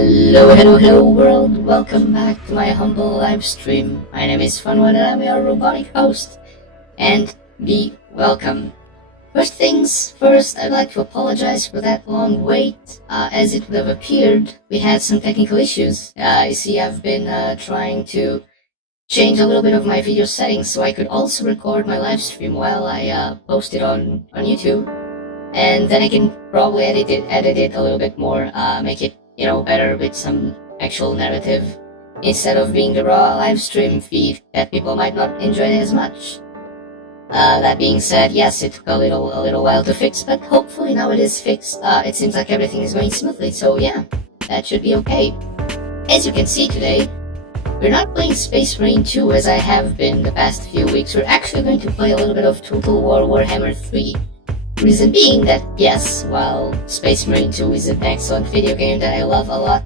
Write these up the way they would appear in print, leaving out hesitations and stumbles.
Hello world, welcome back to my humble live stream. My name is Funwad and I'm your robotic host, and be welcome. First things first, I'd like to apologize for that long wait. As it would have appeared, we had some technical issues. You see, I've been trying to change a little bit of my video settings so I could also record my live stream while I post it on YouTube. And then I can probably edit it a little bit more, make it better with some actual narrative instead of being the raw live stream feed that people might not enjoy as much. That being said, yes, it took a little while to fix, but hopefully now it is fixed. It seems like everything is going smoothly, so yeah, that should be okay. As you can see today, we're not playing Space Marine 2 as I have been the past few weeks. We're actually going to play a little bit of Total War Warhammer 3. Reason being that, yes, while Space Marine 2 is an excellent video game that I love a lot,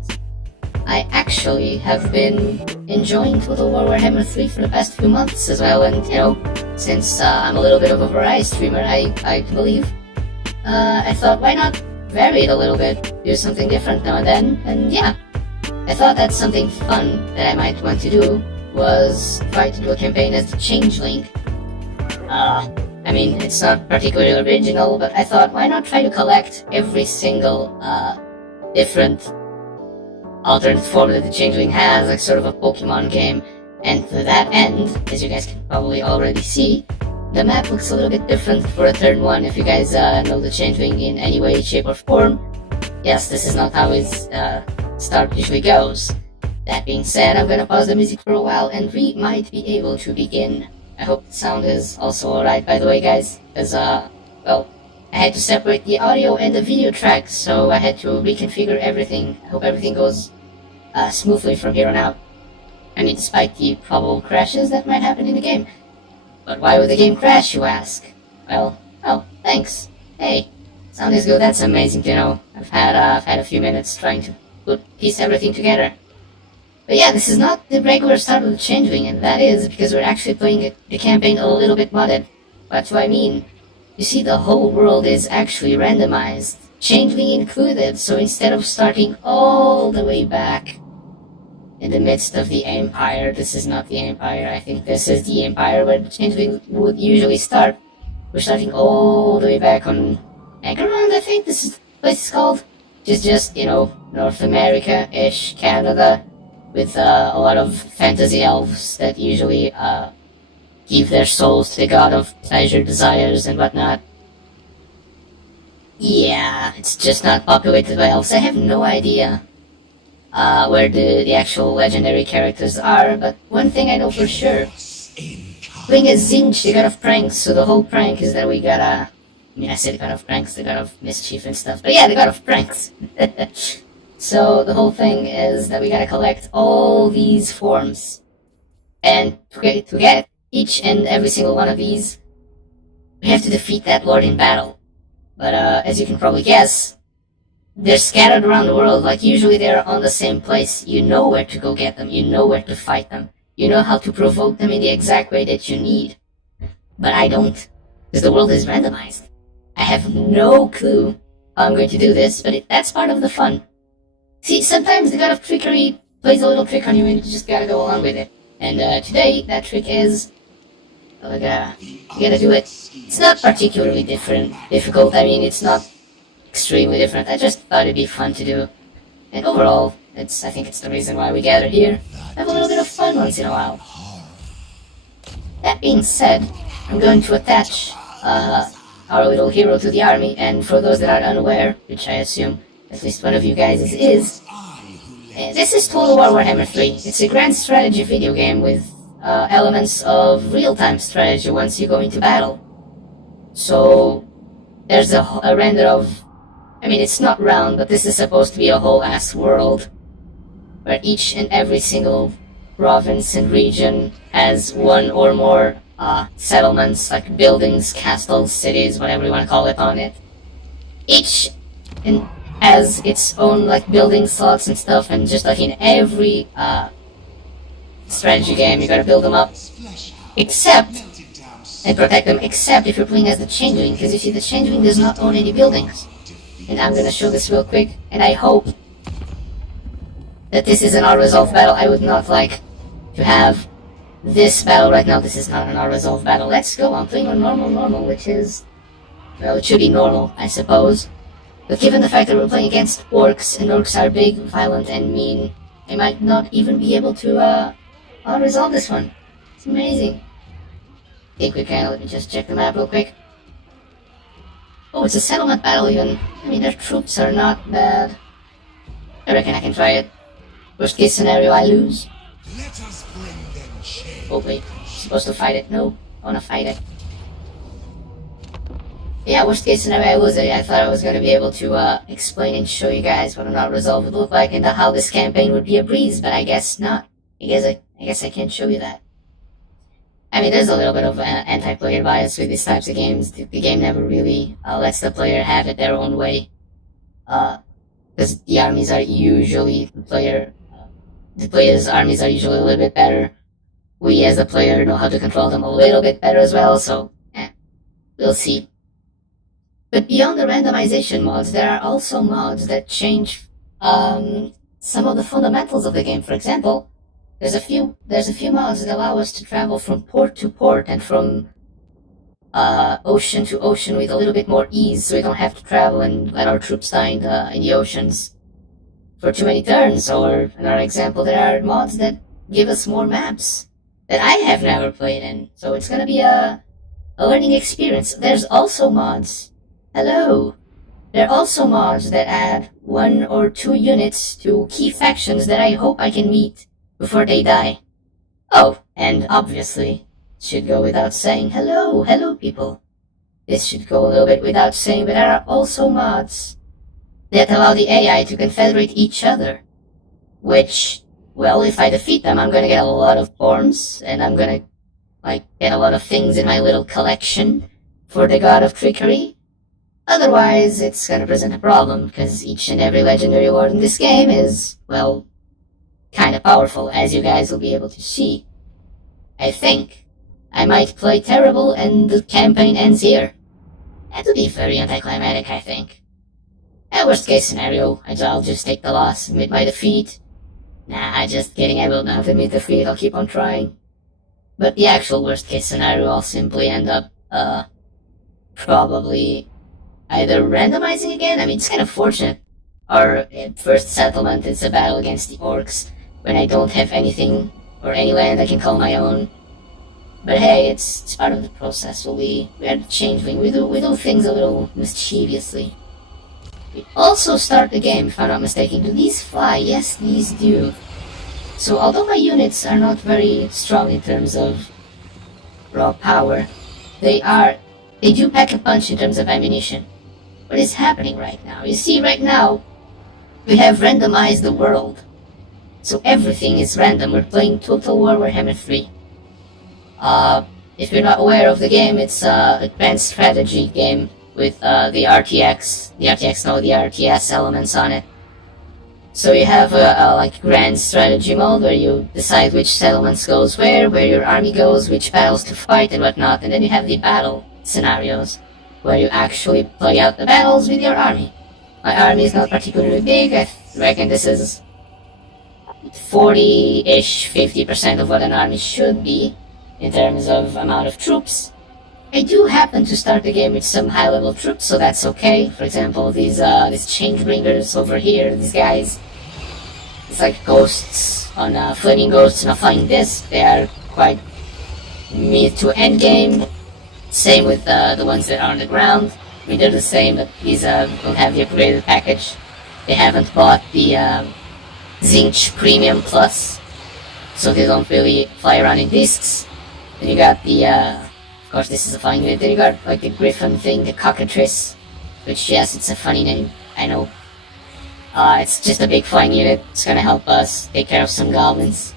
I actually have been enjoying Total War Warhammer 3 for the past few months as well, and since I'm a little bit of a variety streamer, I believe, I thought why not vary it a little bit, do something different now and then, and yeah, I thought that something fun that I might want to do was try to do a campaign as the Changeling. I mean, it's not particularly original, but I thought, why not try to collect every single different alternate form that the Changeling has, like sort of a Pokemon game. And to that end, as you guys can probably already see, the map looks a little bit different for a turn 1 if you guys know the Changeling in any way, shape, or form. Yes, this is not how its start usually goes. That being said, I'm gonna pause the music for a while and we might be able to begin. I hope the sound is also alright, by the way, guys, because, well, I had to separate the audio and the video tracks, so I had to reconfigure everything. I hope everything goes smoothly from here on out. I mean, despite the probable crashes that might happen in the game. But why would the game crash, you ask? Well, oh, thanks. Hey, sound is good, that's amazing to know. I've had a few minutes trying to piece everything together. But yeah, this is not the regular start of the Changeling, and that is because we're actually playing the campaign a little bit modded. What do I mean? You see, the whole world is actually randomized, Changeling included, so instead of starting all the way back in the midst of the Empire, this is not the Empire, I think this is the Empire where the Changeling would usually start. We're starting all the way back on Agarond, I think this is what it's called. Just North America-ish, Canada, with a lot of fantasy elves that usually give their souls to the god of pleasure, desires, and whatnot. Yeah, it's just not populated by elves. I have no idea where the actual legendary characters are, but one thing I know for sure, playing as Zinch, the god of pranks, so the whole prank is that we gotta, I say the god of pranks, the god of mischief and stuff, but yeah, the god of pranks. So the whole thing is that we gotta collect all these forms, and to get each and every single one of these, we have to defeat that lord in battle. But as you can probably guess, they're scattered around the world. Like usually they're on the same place. You know where to go get them. You know where to fight them. You know how to provoke them in the exact way that you need. But I don't, because the world is randomized. I have no clue how I'm going to do this, but that's part of the fun. See, sometimes the god of trickery plays a little trick on you and you just gotta go along with it. And today, that trick is, you gotta do it. It's not particularly difficult, I mean, it's not extremely different. I just thought it'd be fun to do. And overall, I think it's the reason why we gather here. Have a little bit of fun once in a while. That being said, I'm going to attach our little hero to the army, and for those that are unaware, which I assume at least one of you guys is, this is Total War Warhammer 3. It's a grand strategy video game with elements of real-time strategy once you go into battle. So there's a render of, I mean, it's not round, but this is supposed to be a whole ass world where each and every single province and region has one or more settlements, like buildings, castles, cities, whatever you want to call it, on it. Each has its own like building slots and stuff, and just like in every strategy game, you gotta build them up, and protect them, except if you're playing as the Changeling, because you see the Changeling does not own any buildings. And I'm gonna show this real quick, and I hope that this is an unresolved battle. I would not like to have this battle right now. This is not an unresolved battle. Let's go. I'm playing on normal, which is, well, it should be normal, I suppose. But given the fact that we're playing against orcs, and orcs are big, violent, and mean, I might not even be able to resolve this one. It's amazing. Okay, quick, let me just check the map real quick. Oh, it's a settlement battle even. I mean, their troops are not bad. I reckon I can try it. Worst case scenario, I lose. Let us bring them shame. Oh wait, supposed to fight it? No, I wanna fight it. Yeah, worst case scenario, I lose it. I thought I was gonna be able to explain and show you guys what a not resolved would look like and how this campaign would be a breeze, but I guess not. I guess I can't show you that. I mean, there's a little bit of anti-player bias with these types of games. The game never really lets the player have it their own way. Because the armies are usually, the player's armies are usually a little bit better. We as the player know how to control them a little bit better as well, so, we'll see. But beyond the randomization mods, there are also mods that change some of the fundamentals of the game. For example, there's a few mods that allow us to travel from port to port and from ocean to ocean with a little bit more ease, so we don't have to travel and let our troops die in the oceans for too many turns. Or another example, there are mods that give us more maps that I have never played in, so it's gonna be a learning experience. There's also mods. Hello! There are also mods that add 1 or 2 units to key factions that I hope I can meet before they die. Oh, and obviously, should go without saying, hello people. This should go a little bit without saying, but there are also mods that allow the AI to confederate each other. Which, well, if I defeat them, I'm gonna get a lot of forms, and I'm gonna, get a lot of things in my little collection for the God of Trickery. Otherwise, it's gonna present a problem, because each and every legendary lord in this game is, well, kinda powerful, as you guys will be able to see. I think I might play terrible and the campaign ends here. That would be very anticlimactic, I think. At worst case scenario, I'll just take the loss, admit my defeat. Nah, just kidding, I will not admit defeat, I'll keep on trying. But the actual worst case scenario, I'll simply end up, probably either randomizing again. I mean, it's kind of fortunate. Our first settlement is a battle against the orcs, when I don't have anything or any land I can call my own. But hey, it's part of the process. We are the Changeling. We do things a little mischievously. We also start the game, if I'm not mistaken. Do these fly? Yes, these do. So although my units are not very strong in terms of raw power, they do pack a punch in terms of ammunition. What is happening right now? You see, right now, we have randomized the world. So everything is random. We're playing Total War Warhammer 3. If you're not aware of the game, it's an advanced strategy game with the RTS elements on it. So you have a grand strategy mode where you decide which settlements goes where your army goes, which battles to fight and whatnot, and then you have the battle scenarios where you actually play out the battles with your army. My army is not particularly big. I reckon this is 40-ish, 50% of what an army should be in terms of amount of troops. I do happen to start the game with some high-level troops, so that's okay. For example, these Changebringers over here, these guys, it's like ghosts on flaming ghosts on a flying disc. They are quite mid to end game. Same with the ones that are on the ground. I mean, they're the same, but these don't have the upgraded package. They haven't bought the Zinch Premium Plus, so they don't really fly around in discs. Then you got the, of course this is a flying unit, then you got the Griffin thing, the Cockatrice, which yes, it's a funny name, I know. It's just a big flying unit, it's gonna help us take care of some goblins.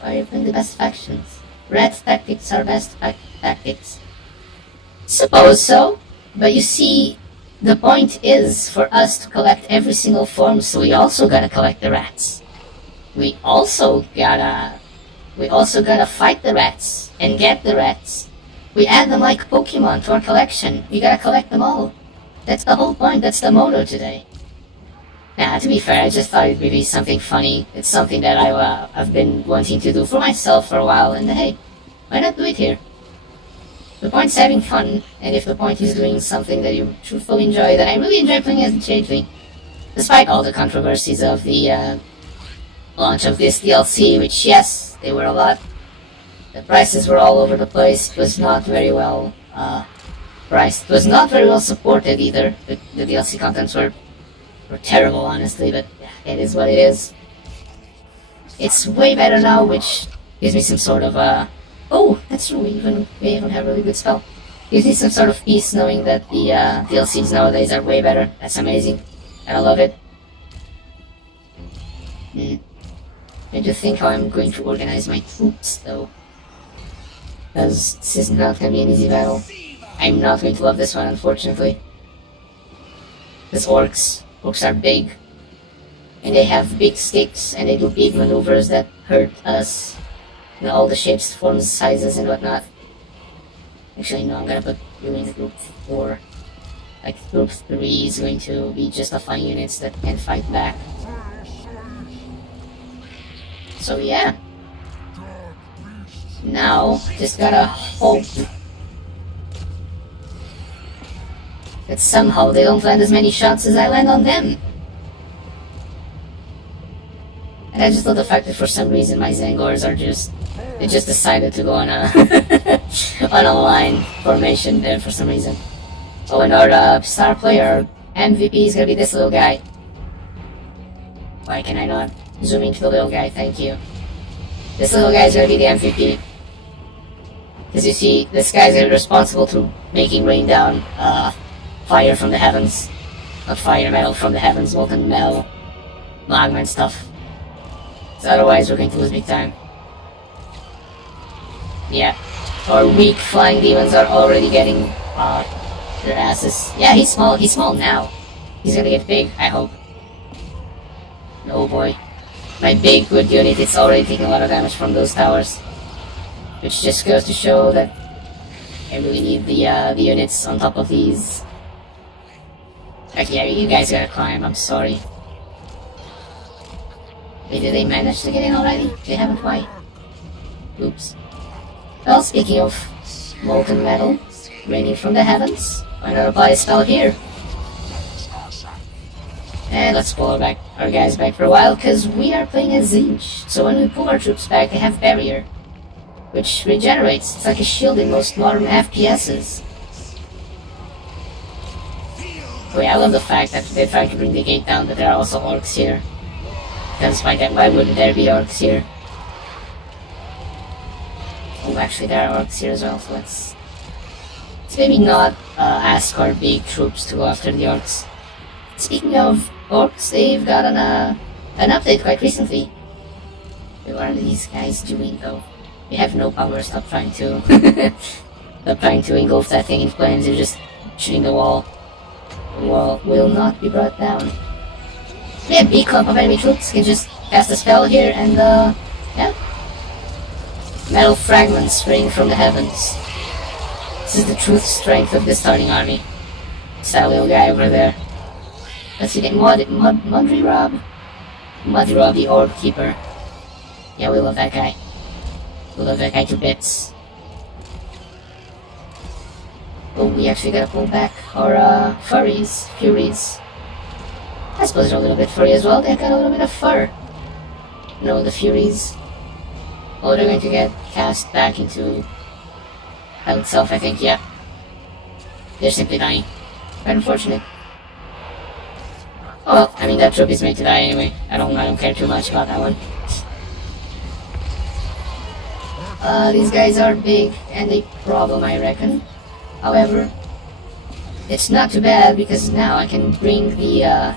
Why are you playing the best factions? Red tactics are best tactics. Suppose so, but you see, the point is for us to collect every single form, so we also gotta collect the rats. We also gotta fight the rats and get the rats. We add them like Pokemon to our collection. We gotta collect them all. That's the whole point, that's the motto today. Nah, to be fair, I just thought it'd be something funny. It's something that I've been wanting to do for myself for a while, and hey, why not do it here? The point's having fun, and if the point is doing something that you truthfully enjoy, then I really enjoy playing as the Changeling. Despite all the controversies of the launch of this DLC, which yes, they were a lot. The prices were all over the place. It was not very well priced. It was not very well supported either. The DLC contents were terrible, honestly, but it is what it is. It's way better now, which gives me some sort of oh, that's true, we even have a really good spell. Gives me some sort of peace knowing that the DLCs nowadays are way better. That's amazing. I love it. I just think how I'm going to organize my troops, though. Because this is not going to be an easy battle. I'm not going to love this one, unfortunately. Because orcs are big. And they have big sticks, and they do big maneuvers that hurt us. In all the shapes, forms, sizes, and whatnot. Actually, no, I'm gonna put you in group 4. Like, group 3 is going to be just a fine units that can fight back. So yeah. Now, just gotta hope that somehow they don't land as many shots as I land on them. And I just love the fact that for some reason my Zangors are they just decided to go on a on a line formation there for some reason. Oh, and our star player MVP is gonna be this little guy. Why can I not zoom into the little guy? Thank you. This little guy is gonna be the MVP. Because you see, this guy's responsible to making rain down fire from the heavens. Not fire, metal from the heavens, molten metal, magma and stuff. So otherwise we're going to lose big time. Yeah. Our weak flying demons are already getting their asses. Yeah, he's small now. He's gonna get big, I hope. Oh boy. My big good unit is already taking a lot of damage from those towers. Which just goes to show that I really need the units on top of these. Like, yeah, you guys gotta climb, I'm sorry. Wait, did they manage to get in already? They haven't, why? Oops. Well, speaking of molten metal raining from the heavens, why not apply a spell here? And let's pull our guys back for a while, because we are playing as Zinch. So when we pull our troops back, they have barrier, which regenerates. It's like a shield in most modern FPSs. Oh yeah, I love the fact that they tried to bring the gate down, but there are also orcs here. Because why wouldn't there be orcs here? Oh, actually there are orcs here as well, so let's maybe not ask our big troops to go after the orcs. Speaking of orcs, they've gotten an update quite recently. What are these guys doing though? They have no power, stop trying to stop trying to engulf that thing in flames, you're just shooting the wall. The wall will not be brought down. Yeah, big clump of enemy troops can just cast a spell here and yeah. Metal fragments raining from the heavens. This is the true strength of this starting army. It's that little guy over there. Let's see, Mudry Rob, the Orb Keeper. Yeah, we love that guy. We love that guy to bits. Oh, we actually gotta pull back our Furies. I suppose they're a little bit furry as well. They got a little bit of fur. No, the Furies. Oh, they're going to get cast back into hell itself, I think, yeah. They're simply dying. Quite unfortunate. Oh well, I mean that troop is made to die anyway. I don't care too much about that one. These guys are big and a problem, I reckon. However, it's not too bad because now I can bring the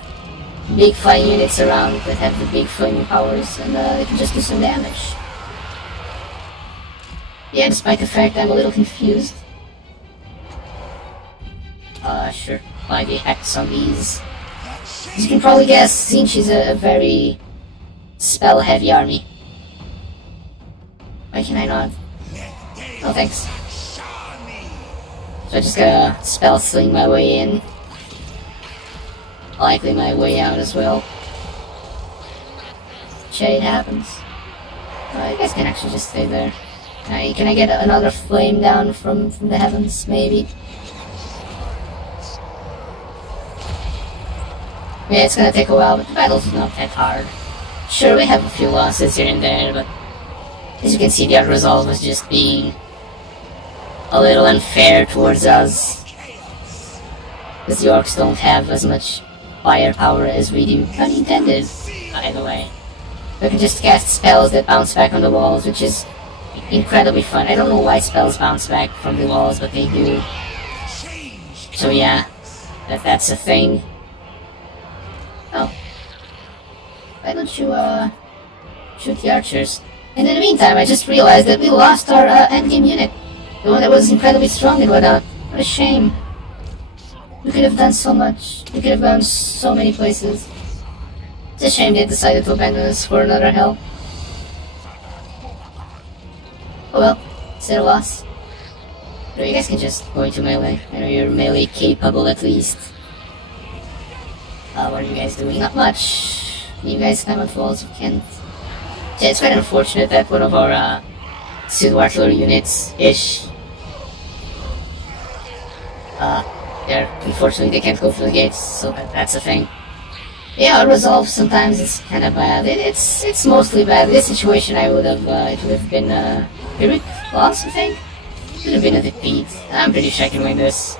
big flying units around that have the big flaming powers and they can just do some damage. Yeah, despite the fact I'm a little confused. Sure, apply the Hex on these. As you can probably guess, Zinch is a very spell-heavy army. Why can I not? Oh, thanks. So I just gotta spell sling my way in. likely my way out as well. Shit happens. You guys can actually just stay there. Can I get another flame down from the heavens, maybe? Yeah, it's gonna take a while, but the battle's not that hard. Sure, we have a few losses here and there, but as you can see, the resolve was just being a little unfair towards us. Because the orcs don't have as much firepower as we do. Unintended, by the way. We can just cast spells that bounce back on the walls, which is incredibly fun. I don't know why spells bounce back from the walls, but they do. So yeah, that's a thing. Oh. Why don't you, shoot the archers? And in the meantime, I just realized that we lost our, endgame unit. The one that was incredibly strong and whatnot. What a shame. We could have done so much. We could have gone so many places. It's a shame they decided to abandon us for another hell. Oh well, it's a loss. But you guys can just go into melee. I know you're melee capable at least. What are you guys doing? Not much. You guys climb on walls, you can't. Yeah, it's quite unfortunate that one of our pseudo-artillery units-ish. Unfortunately they can't go through the gates, so that's a thing. Yeah, our resolve sometimes is kind of bad. It's mostly bad. In this situation I would have, it would have been a heroic loss, I think. It would have been a defeat. I'm pretty sure I can win this.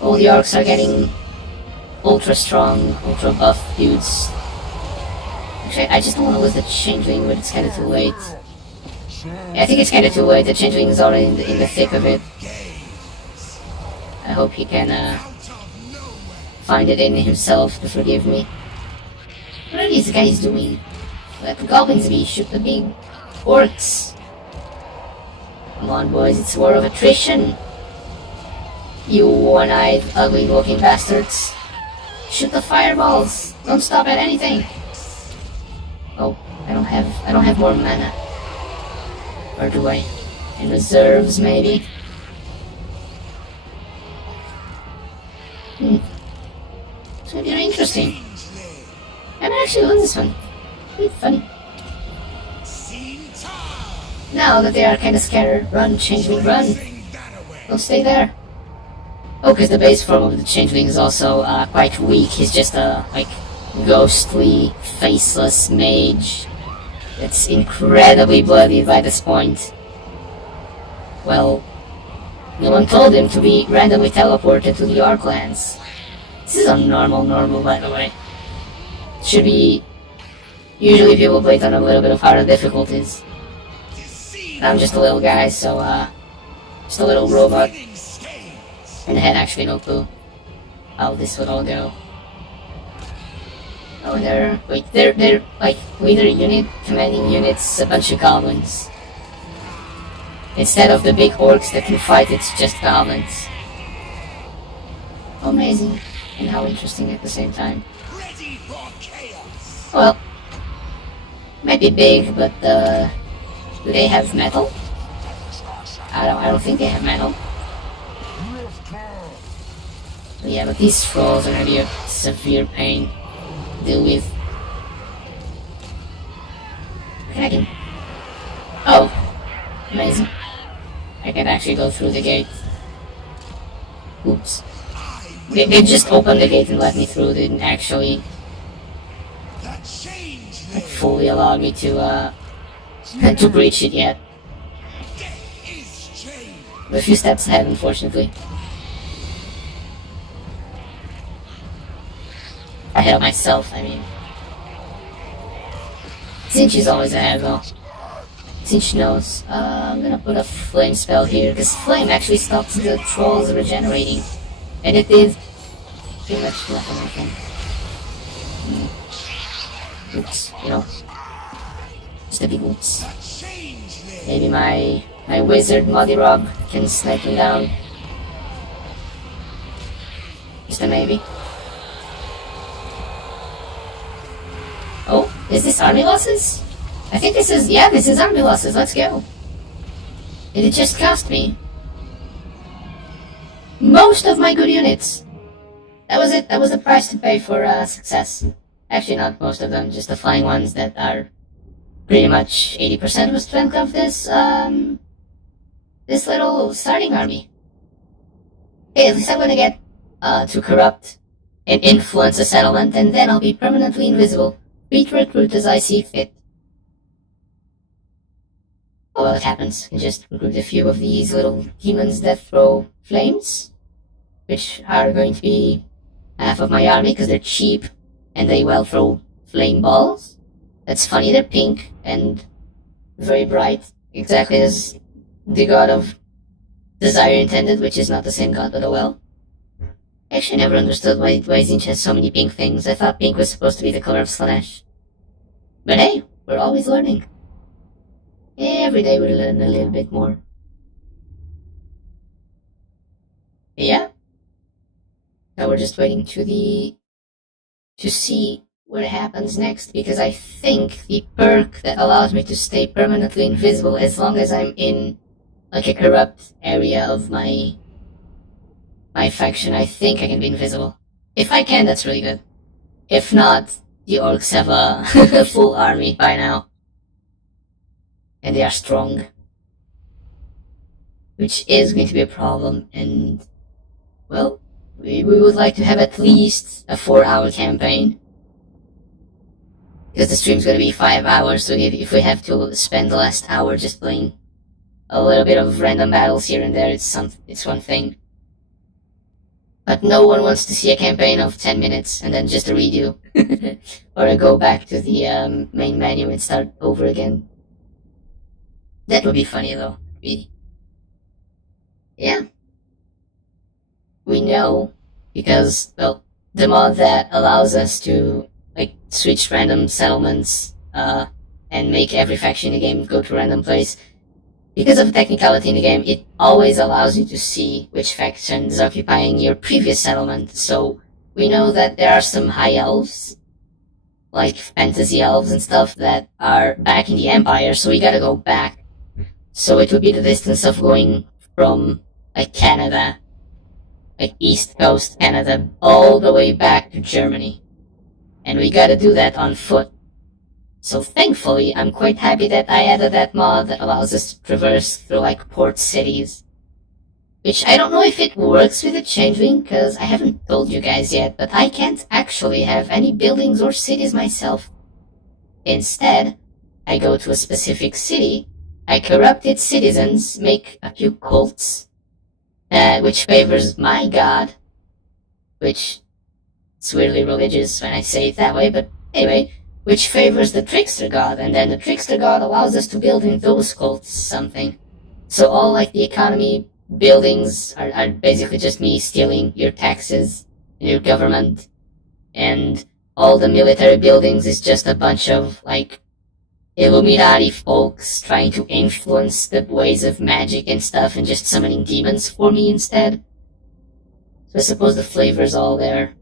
All the orcs are getting ultra strong, ultra buff dudes. Actually, I just don't want to lose the Changeling, but it's kind of too late. Yeah, I think it's kind of too late. The Changeling is already in the thick of it. I hope he can find it in himself to forgive me. What are these guys doing? Let the goblins be, shoot the big orcs. Come on boys, it's war of attrition. You one-eyed, ugly-looking bastards. Shoot the fireballs. Don't stop at anything. Oh, I don't have more mana. Or do I? In reserves, maybe? It's gonna be very interesting. I might actually win this one. It'll be funny. Now that they are kind of scattered, run, Changeling, run. Don't stay there. Oh, because the base form of the Changeling is also quite weak. He's just a, like, ghostly, faceless mage that's incredibly bloody by this point. Well, no one told him to be randomly teleported to the Orc lands. This is a normal, by the way. Should be... Usually people play it on a little bit of harder difficulties. I'm just a little guy, so, just a little robot. And I had actually no clue how this would all go. Oh, they're like leader unit, commanding units, a bunch of goblins. Instead of the big orcs that can fight, it's just goblins. Amazing, and how interesting at the same time. Well, might be big, but do they have metal? I don't think they have metal. But yeah, but these trolls are gonna be a severe pain to deal with. I can... Oh! Amazing. I can actually go through the gate. Oops. They just opened the gate and let me through. They didn't actually... like, fully allow me to, to breach it yet. We're a few steps ahead, unfortunately. Ahead of myself, I mean. Sinch is always ahead, though. Sinch knows. I'm gonna put a flame spell here, because flame actually stops the trolls regenerating. And it did pretty much nothing. Oops, you know. Just a big oops. Maybe my wizard Muddy Rob can snipe him down. Just a maybe. Oh, is this army losses? I think this is, yeah, this is army losses, let's go. And it just cost me most of my good units. that was it. That was the price to pay for success. Actually, not most of them, just the flying ones that are pretty much 80% of the strength of this little starting army. Okay, at least I'm gonna get to corrupt and influence a settlement, and then I'll be permanently invisible. Free to recruit as I see fit. Oh well, it happens. You just recruit a few of these little demons that throw flames, which are going to be half of my army because they're cheap and they well throw flame balls. That's funny, they're pink and very bright, exactly as the god of desire intended, which is not the same god, but oh well. Actually, I never understood why Tzinch has so many pink things. I thought pink was supposed to be the color of Slanesh. But hey, we're always learning. Every day we learn a little bit more. Yeah. Now we're just waiting to see what happens next, because I think the perk that allows me to stay permanently invisible as long as I'm in like a corrupt area of my faction, I think I can be invisible. If I can, that's really good. If not, the orcs have a full army by now. And they are strong. Which is going to be a problem, and well, we would like to have at least a 4-hour campaign. Because the stream's gonna be 5 hours, so if we have to spend the last hour just playing a little bit of random battles here and there, it's one thing. But no one wants to see a campaign of 10 minutes and then just a redo. Or go back to the main menu and start over again. That would be funny though, really. Yeah. We know, because, well, the mod that allows us to, like, switch random settlements, and make every faction in the game go to a random place, because of the technicality in the game, it always allows you to see which faction is occupying your previous settlement. So we know that there are some high elves, like fantasy elves and stuff, that are back in the Empire, so we gotta go back. So it would be the distance of going from, like, Canada, like East Coast Canada, all the way back to Germany. And we gotta do that on foot. So thankfully, I'm quite happy that I added that mod that allows us to traverse through, like, port cities. Which I don't know if it works with the Changeling, because I haven't told you guys yet, but I can't actually have any buildings or cities myself. Instead, I go to a specific city, I corrupt its citizens, make a few cults, which favors my god, which it's weirdly religious when I say it that way, but anyway, which favors the trickster god, and then the trickster god allows us to build in those cults something. So all, like, the economy buildings are basically just me stealing your taxes, your government, and all the military buildings is just a bunch of, like, Illuminati folks trying to influence the ways of magic and stuff and just summoning demons for me instead. So I suppose the flavor's all there.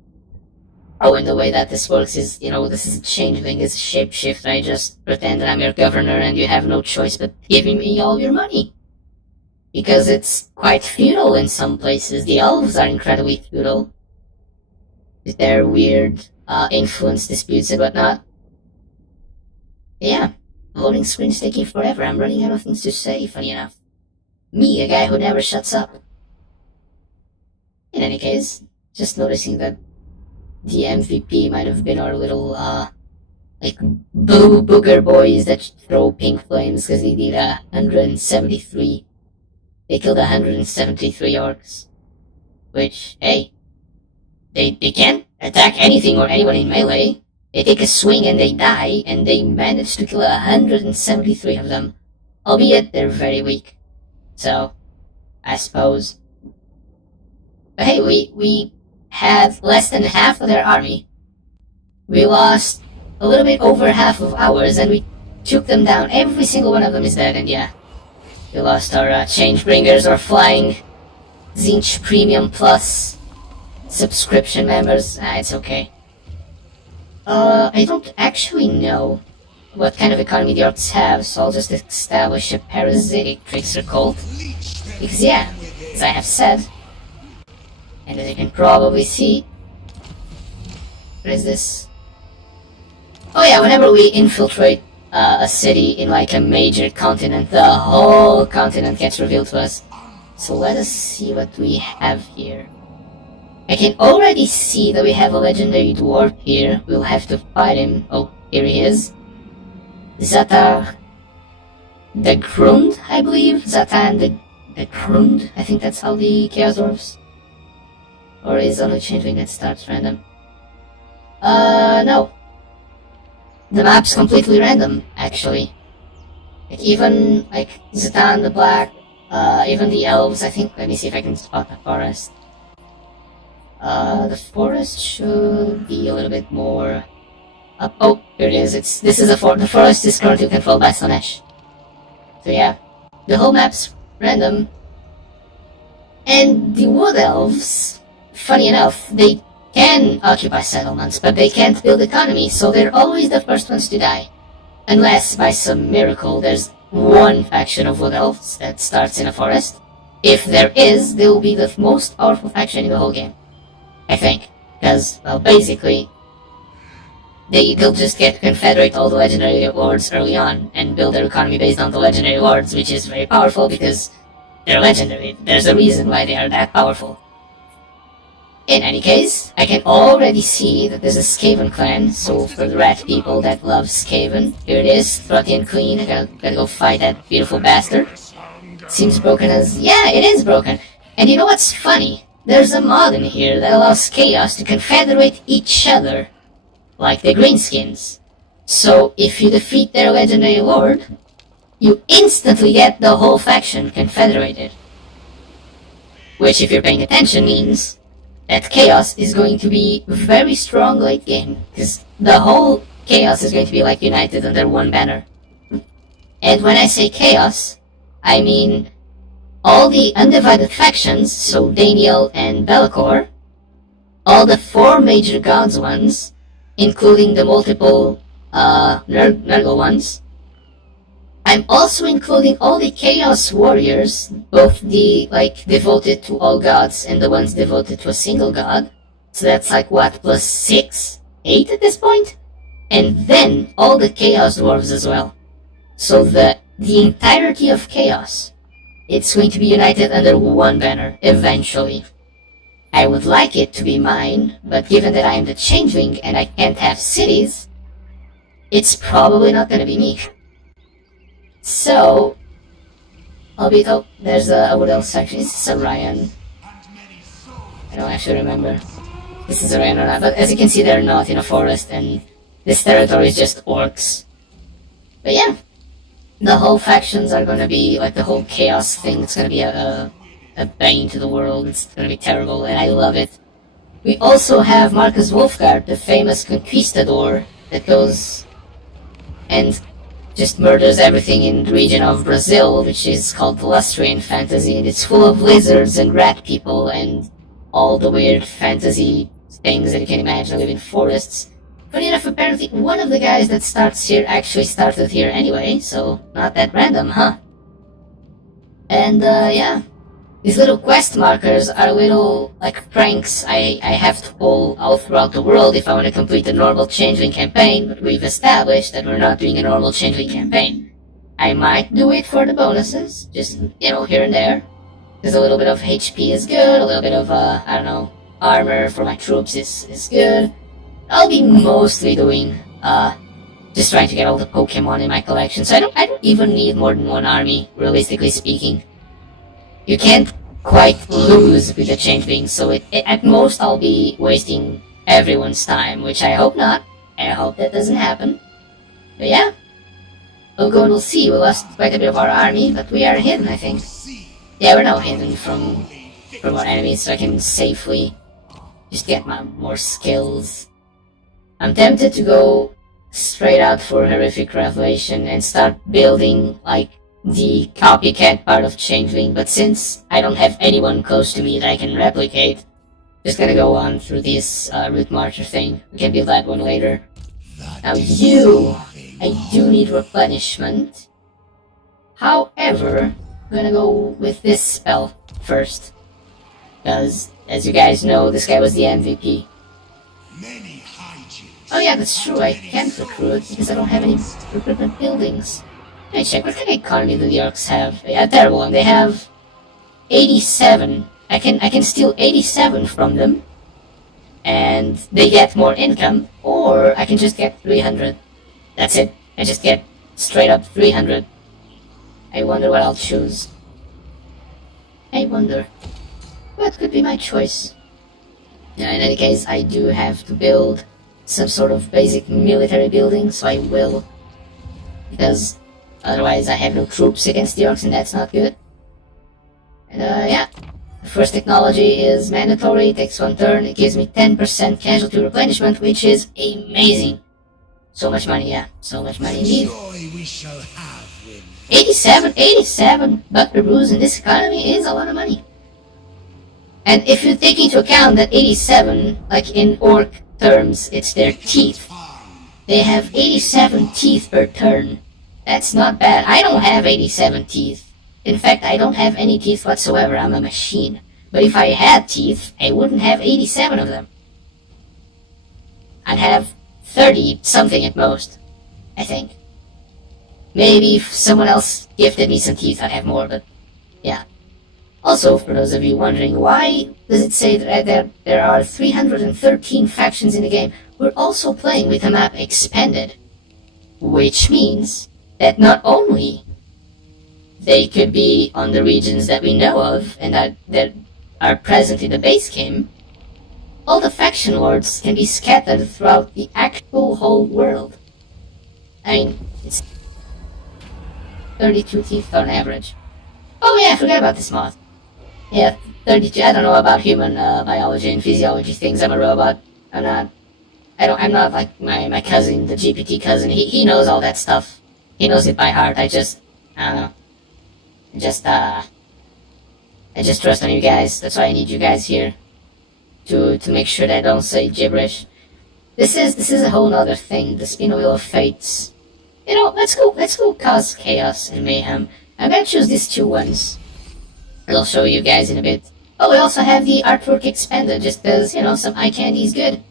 Oh, and the way that this works is, you know, this is a changeling, it's a shapeshift. I just pretend that I'm your governor and you have no choice but giving me all your money. Because it's quite feudal in some places. The elves are incredibly feudal. With their weird influence disputes and whatnot. Yeah, the loading screen's taking forever. I'm running out of things to say, funny enough. Me, a guy who never shuts up. In any case, just noticing that the MVP might have been our little, like, blue booger boys that throw pink flames, because they did 173. They killed 173 orcs. Which, hey, they can't attack anything or anyone in melee. They take a swing and they die, and they managed to kill 173 of them. Albeit they're very weak. So, I suppose. But hey, we had less than half of their army. We lost a little bit over half of ours, and we took them down. Every single one of them is dead, and yeah. We lost our Changebringers, or Flying Tzinch Premium Plus subscription members. It's okay. I don't actually know what kind of economy the orcs have, so I'll just establish a parasitic trickster cult. Because yeah, as I have said, and as you can probably see, What is this? Oh yeah, whenever we infiltrate a city in like a major continent, the whole continent gets revealed to us. So let us see what we have here. I can already see that we have a legendary dwarf here. We'll have to fight him. Oh, here he is. Zatar the Grund, I believe. Zatan the Grund. I think that's how the Chaos Dwarfs. Or is only Changeling that starts random? No. The map's completely random, actually. Like, even, like, Zatan the Black, even the elves, I think. Let me see if I can spot the forest. The forest should be a little bit more up. Oh, here it is. This is the forest is currently controlled by Slanesh. So yeah, the whole map's random. And the wood elves, funny enough, they can occupy settlements, but they can't build economies, so they're always the first ones to die. Unless, by some miracle, there's one faction of wood elves that starts in a forest. If there is, they'll be the most powerful faction in the whole game. I think. Because, well, basically, they'll just confederate all the legendary lords early on and build their economy based on the legendary lords, which is very powerful because they're legendary. There's a reason why they are that powerful. In any case, I can already see that there's a Skaven clan, so for the rat people that love Skaven, here it is, Throthian Queen. I gotta go fight that beautiful bastard. Seems broken as... yeah, it is broken. And you know what's funny? There's a mod in here that allows Chaos to confederate each other, like the Greenskins. So if you defeat their legendary lord, you instantly get the whole faction confederated. Which, if you're paying attention, means that Chaos is going to be very strong late game, because the whole Chaos is going to be like united under one banner. And when I say Chaos, I mean all the undivided factions, so Daniel and Bellicor, all the 4 major gods ones, including the multiple Nurgle ones. I'm also including all the Chaos Warriors, both the, like, devoted to all gods and the ones devoted to a single god. So that's like, what, plus 6? 8 at this point? And then all the Chaos Dwarves as well. So the entirety of Chaos, it's going to be united under one banner, eventually. I would like it to be mine, but given that I am the Changeling and I can't have cities, it's probably not gonna be me. So, albeit, oh, there's a wood elf section. Is this a Ryan? I don't actually remember if this is a Ryan or not, but as you can see, they're not in a forest, and this territory is just orcs. But yeah. The whole factions are gonna be, like, the whole chaos thing, it's gonna be a bane to the world. It's gonna be terrible, and I love it. We also have Marcus Wolfgard, the famous conquistador, that goes and just murders everything in the region of Brazil, which is called the Lustrian fantasy, and it's full of lizards and rat people and all the weird fantasy things that you can imagine live in forests. Funny enough, apparently one of the guys that starts here actually started here anyway, so not that random, huh? And, yeah. These little quest markers are little, like, pranks I have to pull all throughout the world if I want to complete a normal Changeling campaign, but we've established that we're not doing a normal Changeling campaign. I might do it for the bonuses, just, you know, here and there. Because a little bit of HP is good, a little bit of, I don't know, armor for my troops is good. I'll be mostly doing, just trying to get all the Pokemon in my collection, so I don't even need more than one army, realistically speaking. You can't quite lose with the Changeling, so at most I'll be wasting everyone's time, which I hope not. I hope that doesn't happen. But yeah, we'll go and we'll see. We lost quite a bit of our army, but we are hidden, I think. Yeah, we're now hidden from our enemies, so I can safely just get more skills. I'm tempted to go straight out for Horrific Revelation and start building, like, the copycat part of Changeling, but since I don't have anyone close to me that I can replicate, just gonna go on through this Root Marcher thing. We can build that one later. Now I do need replenishment. However, I'm gonna go with this spell first. Because, as you guys know, this guy was the MVP. Many hide Oh yeah, that's true, I can't recruit because I don't have any recruitment buildings. Let me check, what kind of economy do the orcs have? A terrible one. They have 87. I can steal 87 from them, and they get more income, or I can just get 300. That's it. I just get straight up 300. I wonder what I'll choose. I wonder. What could be my choice? Now, in any case, I do have to build some sort of basic military building, so I will. Because otherwise I have no troops against the orcs, and that's not good. And yeah. The first technology is mandatory, it takes 1 turn, it gives me 10% casualty replenishment, which is amazing. So much money, yeah. So much money indeed. Joy we shall have when 87 buckaroos in this economy is a lot of money. And if you take into account that 87, like in orc terms, it's their teeth. They have 87 teeth per turn. That's not bad. I don't have 87 teeth. In fact, I don't have any teeth whatsoever. I'm a machine. But if I had teeth, I wouldn't have 87 of them. I'd have 30 something at most, I think. Maybe if someone else gifted me some teeth, I'd have more, but yeah. Also, for those of you wondering, why does it say that there are 313 factions in the game? We're also playing with the map expanded. Which means that not only they could be on the regions that we know of and that are present in the base game, all the faction lords can be scattered throughout the actual whole world. I mean, it's 32 teeth on average. Oh yeah, I forgot about this mod. Yeah, 32. I don't know about human biology and physiology things. I'm a robot. I'm not like my cousin, the GPT cousin. He knows all that stuff. He knows it by heart. I don't know. I just trust on you guys. That's why I need you guys here to make sure that I don't say gibberish. This is a whole nother thing. The spin wheel of fates. You know, let's go cause chaos and mayhem. I'm gonna choose these 2 ones. I'll show you guys in a bit. Oh, we also have the artwork expanded, just because, you know, some eye candy is good.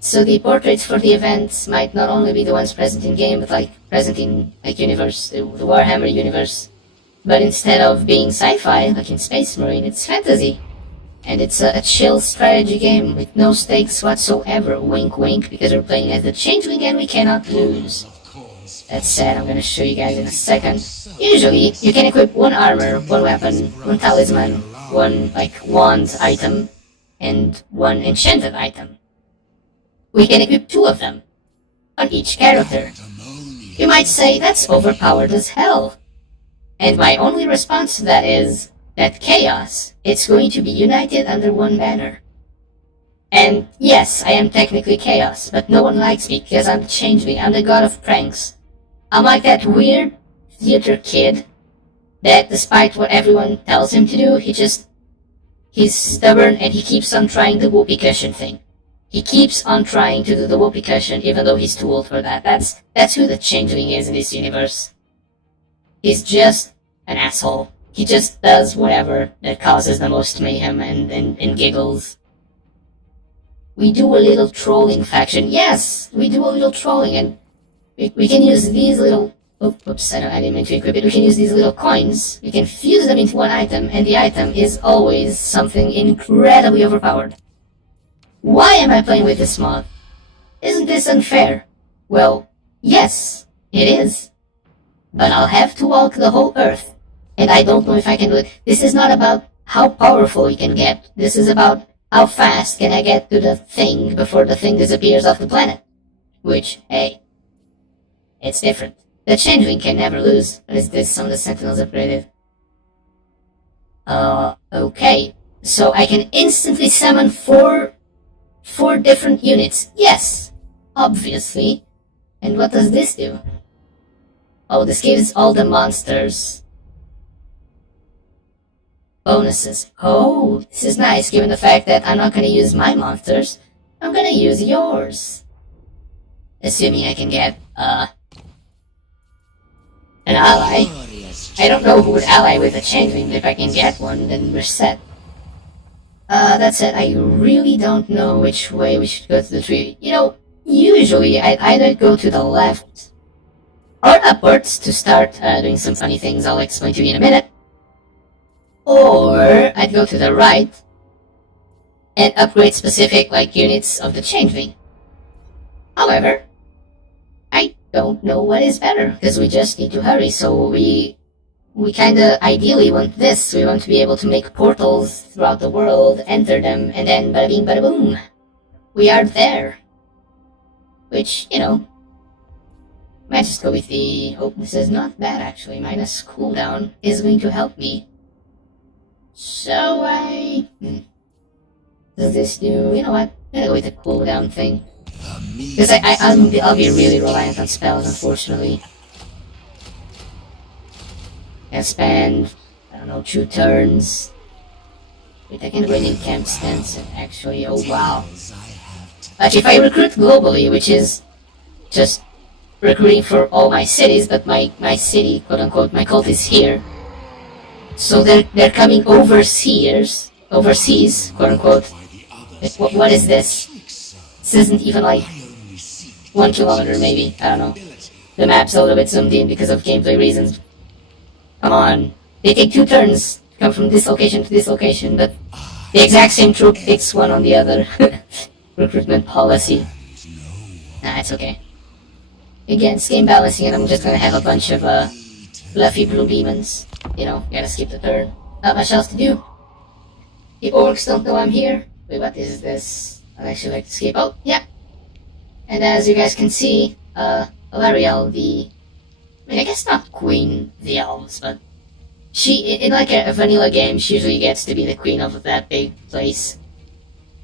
So the portraits for the events might not only be the ones present in game, but like present in like universe, the Warhammer universe. But instead of being sci-fi, like in Space Marine, it's fantasy. And it's a chill strategy game with no stakes whatsoever. Wink wink, because we're playing as the Changeling and we cannot lose. That said, I'm gonna show you guys in a second. Usually, you can equip 1 armor, 1 weapon, 1 talisman, 1 like wand item, and 1 enchanted item. We can equip 2 of them on each character. You might say that's overpowered as hell. And my only response to that is that chaos, it's going to be united under 1 banner. And yes, I am technically chaos, but no one likes me because I'm the Changeling, I'm the god of pranks. I'm like that weird theater kid that despite what everyone tells him to do, he's stubborn and he keeps on trying the whoopee cushion thing. He keeps on trying to do the whoopee cushion even though he's too old for that. That's who the Changeling is in this universe. He's just an asshole. He just does whatever that causes the most mayhem and giggles. We do a little trolling faction. Yes, we do a little trolling, and we can use these little... Oops, I didn't mean to equip it. We can use these little coins. We can fuse them into 1 item, and the item is always something incredibly overpowered. Why am I playing with this mod? Isn't this unfair? Well, yes, it is. But I'll have to walk the whole Earth, and I don't know if I can do it. This is not about how powerful you can get. This is about how fast can I get to the thing before the thing disappears off the planet. Which, hey, it's different. The Changeling can never lose. What is this? Some of the Sentinels upgraded. Okay. So I can instantly summon four different units. Yes, obviously. And what does this do? Oh, this gives all the monsters bonuses. Oh, this is nice, given the fact that I'm not gonna use my monsters. I'm gonna use yours. Assuming I can get, an ally. I don't know who would ally with a Changeling, but if I can get one, then we're set. That's it. I really don't know which way we should go to the tree. You know, usually I'd either go to the left or upwards to start doing some funny things I'll explain to you in a minute, or I'd go to the right and upgrade specific units of the Changeling. However, I don't know what is better, because we just need to hurry, so we kinda ideally want this. We want to be able to make portals throughout the world, enter them, and then bada bing bada boom, we are there. Which, might just go with the, oh, this is not bad actually, minus cooldown is going to help me. So does this do, you know what, I'm gonna go with the cooldown thing. Because I'll be really reliant on spells, unfortunately. I spend, I don't know, 2 turns. Wait, I can bring in camp stance and actually, oh wow. Actually, if I recruit globally, which is just recruiting for all my cities, but my city, quote unquote, my cult is here. So they're coming overseas, quote unquote. What is this? This isn't even 1 kilometer maybe, I don't know. The map's a little bit zoomed in because of gameplay reasons. Come on. They take 2 turns to come from this location to this location, but the exact same troop picks one on the other. Recruitment policy. Nah, it's okay. Again, it's game balancing and I'm just gonna have a bunch of fluffy blue demons. Gotta skip the turn. Not much else to do. The orcs don't know I'm here. Wait, what is this? I'd actually like to skip. Oh, yeah. And as you guys can see, Alariel, I guess not queen of the elves, but she, in a vanilla game, she usually gets to be the queen of that big place.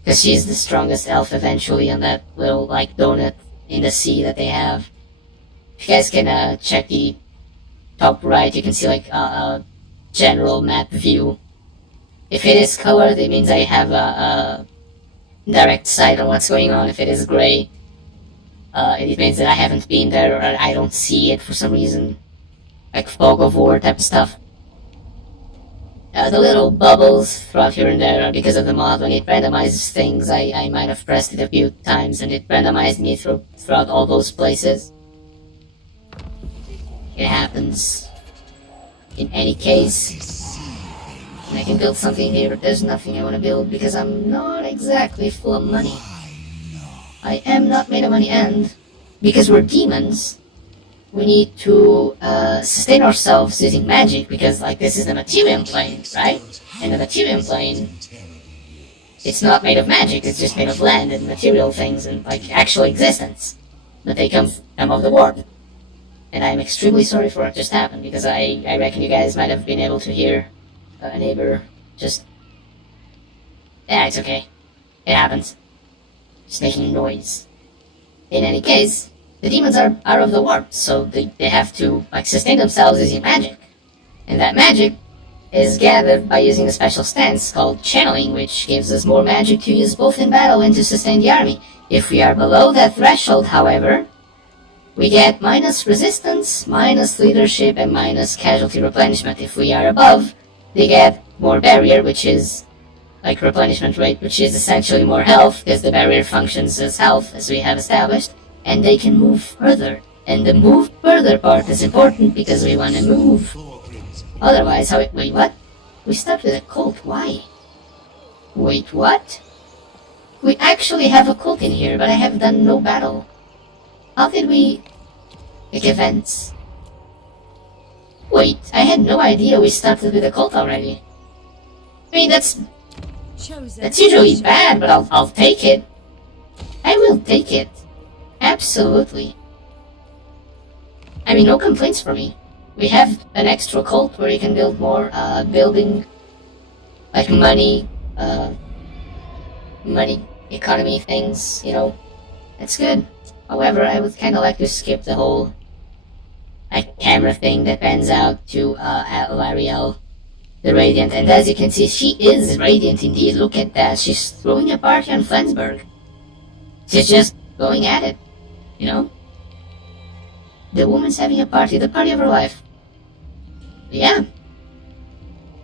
Because she's the strongest elf eventually on that little, donut in the sea that they have. If you guys can, check the top right, you can see, a general map view. If it is colored, it means I have a direct sight on what's going on. If it is gray, it means that I haven't been there or I don't see it for some reason. Like fog of war type of stuff. The little bubbles throughout here and there are because of the mod. When it randomizes things, I might have pressed it a few times and it randomized me throughout all those places. It happens. In any case, I can build something here, but there's nothing I want to build because I'm not exactly full of money. I am not made of money, and because we're demons, we need to sustain ourselves using magic, because this is the material plane, right? And the material plane, it's not made of magic, it's just made of land and material things and actual existence. But they come of the warp. And I'm extremely sorry for what just happened, because I reckon you guys might have been able to hear a neighbor just... Yeah, it's okay. It happens. Just making noise. In any case, the demons are of the warp, so they have to sustain themselves using magic. And that magic is gathered by using a special stance called Changeling, which gives us more magic to use both in battle and to sustain the army. If we are below that threshold, however, we get minus resistance, minus leadership, and minus casualty replenishment. If we are above, they get more barrier, which is replenishment rate, which is essentially more health, because the barrier functions as health, as we have established, and they can move further. And the move further part is important because we want to move. Otherwise, wait, what? We start with a cult, why? Wait, what? We actually have a cult in here, but I have done no battle. How did we make events? Wait, I had no idea we started with a cult already. I mean, that's usually bad, but I'll take it. I will take it. Absolutely. I mean, no complaints for me. We have an extra cult where you can build more, building, money economy things, That's good. However, I would kinda like to skip the whole, camera thing that pans out to, Alariel, the Radiant. And as you can see, she is Radiant indeed. Look at that. She's throwing a party on Flensburg. She's just going at it, The woman's having a party, the party of her life. Yeah.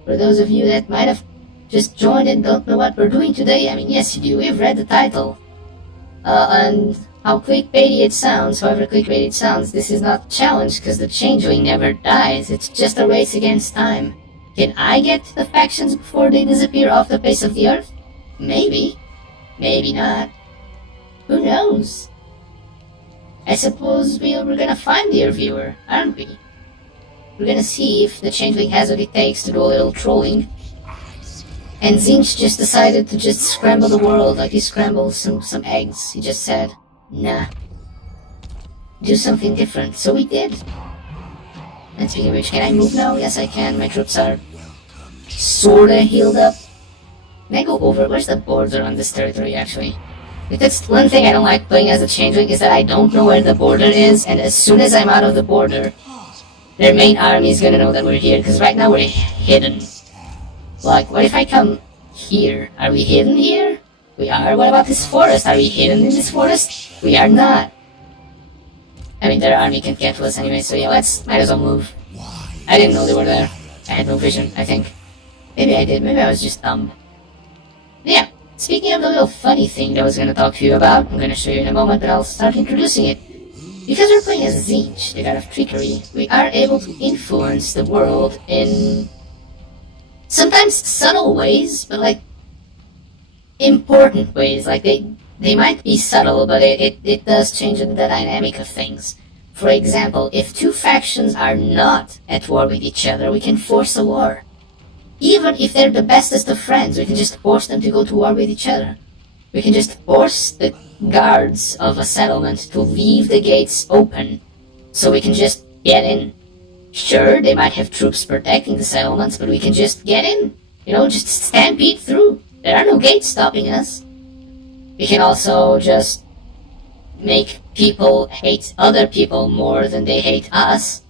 For those of you that might have just joined and don't know what we're doing today, I mean, yes you do, we've read the title. And how clickbaity it sounds, however clickbaity it sounds, this is not a challenge because the Changeling never dies. It's just a race against time. Can I get to the factions before they disappear off the face of the earth? Maybe. Maybe not. Who knows? I suppose we're gonna find, dear viewer, aren't we? We're gonna see if the Changeling has what it takes to do a little trolling. And Zinch just decided to just scramble the world like he scrambled some eggs. He just said, nah. Do something different. So we did. And speaking of which, can I move now? Yes, I can. My troops are sorta healed up. Can I go over? Where's the border on this territory, actually? That's one thing I don't like playing as a Changeling, is that I don't know where the border is, and as soon as I'm out of the border, their main army is gonna know that we're here, because right now we're hidden. Like, what if I come here? Are we hidden here? We are. What about this forest? Are we hidden in this forest? We are not. I mean, their army can't get to us anyway, so yeah, might as well move. I didn't know they were there. I had no vision, I think. Maybe I did. Maybe I was just dumb. Yeah, speaking of the little funny thing that I was going to talk to you about, I'm going to show you in a moment, but I'll start introducing it. Because we're playing as Zinch, the god of trickery, we are able to influence the world in sometimes subtle ways, but like important ways. Like they might be subtle, but it does change the dynamic of things. For example, if two factions are not at war with each other, we can force a war. Even if they're the bestest of friends, we can just force them to go to war with each other. We can just force the guards of a settlement to leave the gates open, so we can just get in. Sure, they might have troops protecting the settlements, but we can just get in. You know, just stampede through. There are no gates stopping us. We can also just make people hate other people more than they hate us.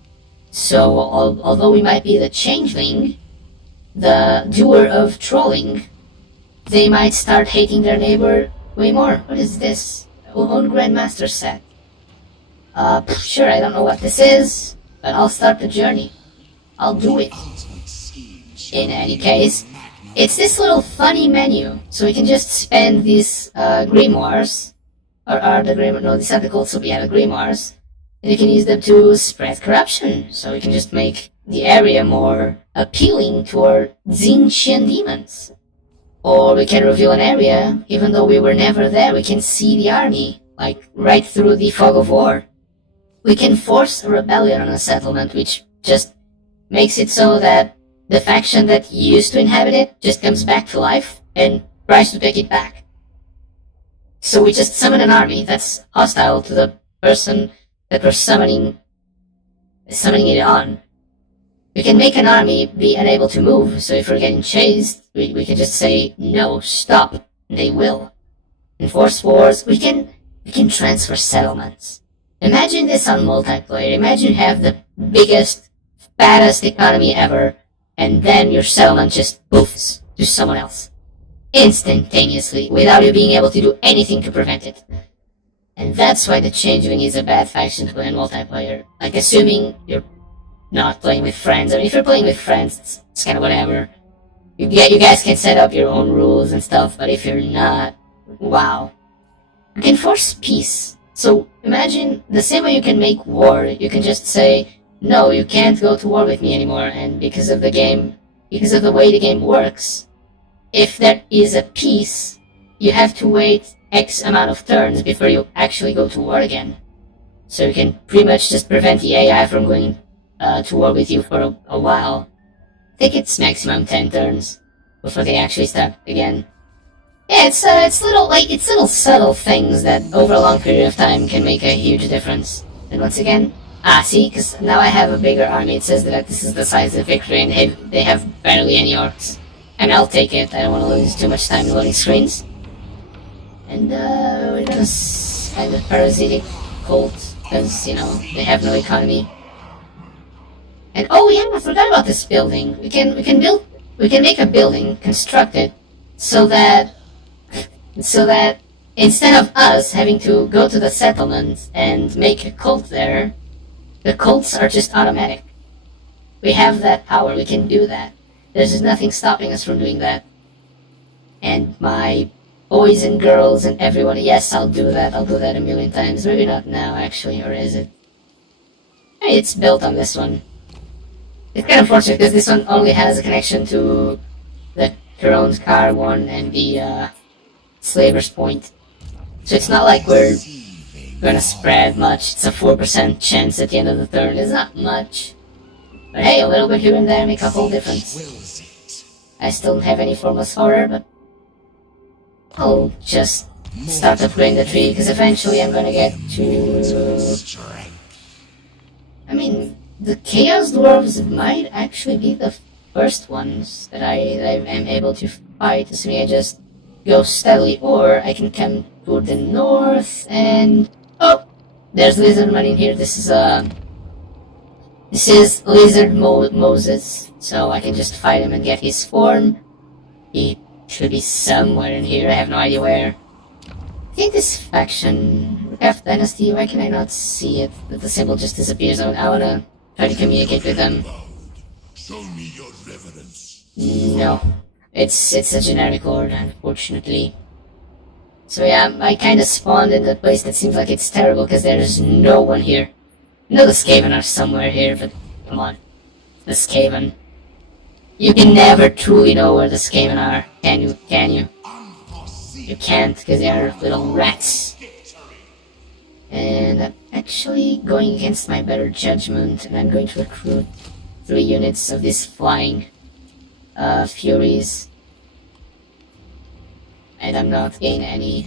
So, although we might be the Changeling, the doer of trolling, they might start hating their neighbor way more. What is this? Own Grandmaster set. Sure, I don't know what this is, but I'll start the journey. I'll do it. In any case, it's this little funny menu, so we can just spend these grimoires, or the grimoire, no, these are the gold, so we have the grimoires, and you can use them to spread corruption, so we can just make the area more appealing toward Zinchian demons. Or we can reveal an area, even though we were never there, we can see the army, like right through the fog of war. We can force a rebellion on a settlement, which just makes it so that the faction that used to inhabit it just comes back to life and tries to take it back. So we just summon an army that's hostile to the person that we're summoning it on. We can make an army be unable to move, so if we're getting chased, we can just say, no, stop, and they will. Enforce wars, we can transfer settlements. Imagine this on multiplayer. Imagine you have the biggest, fattest economy ever, and then your settlement just poofs to someone else. Instantaneously, without you being able to do anything to prevent it. And that's why the Changeling is a bad faction to play in multiplayer. Like, assuming you're not playing with friends. I mean, if you're playing with friends, it's kind of whatever. You guys can set up your own rules and stuff, but if you're not, wow. You can force peace. So, imagine the same way you can make war, you can just say, no, you can't go to war with me anymore, and because of the way the game works, if there is a peace, you have to wait X amount of turns before you actually go to war again. So you can pretty much just prevent the AI from going to war with you for a while. I think it's maximum 10 turns before they actually start again. Yeah, it's little subtle things that over a long period of time can make a huge difference. And once again, see, because now I have a bigger army. It says that this is the size of victory, and they have barely any orcs. And I'll take it. I don't want to lose too much time loading screens. And we're gonna find a parasitic cult, because, you know, they have no economy. And oh yeah, I forgot about this building. We can make a building, construct it, so that instead of us having to go to the settlement and make a cult there, the cults are just automatic. We have that power, we can do that. There's just nothing stopping us from doing that. And my boys and girls and everyone. Yes, I'll do that a million times. Maybe not now, actually, or is it? Hey, it's built on this one. It's kind of unfortunate because this one only has a connection to the Caron's car one and the Slaver's Point. So it's not like we're gonna spread much. It's a 4% chance at the end of the turn. It's not much. But hey, a little bit here and there make a whole difference. I still don't have any Formless Horror, but I'll just start upgrading the tree, because eventually I'm gonna get to... I mean, the Chaos Dwarves might actually be the first ones that I am able to fight, assuming I just go steadily, or I can come toward the north and... Oh! There's Lizardman in here. This is Lizard Moses, so I can just fight him and get his form. He should be somewhere in here, I have no idea where. I think this faction, F Dynasty, why can I not see it? That the symbol just disappears. I wanna try to communicate with them. Show me your reverence. No. It's a generic order, unfortunately. So yeah, I kinda spawned in a place that seems like it's terrible because there's no one here. I know the Skaven are somewhere here, but come on. The Skaven. You can never truly know where the Skaven are, can you? Can you? You can't, because they are little rats. And I'm actually going against my better judgment, and I'm going to recruit 3 units of these flying Furies. And I'm not getting any...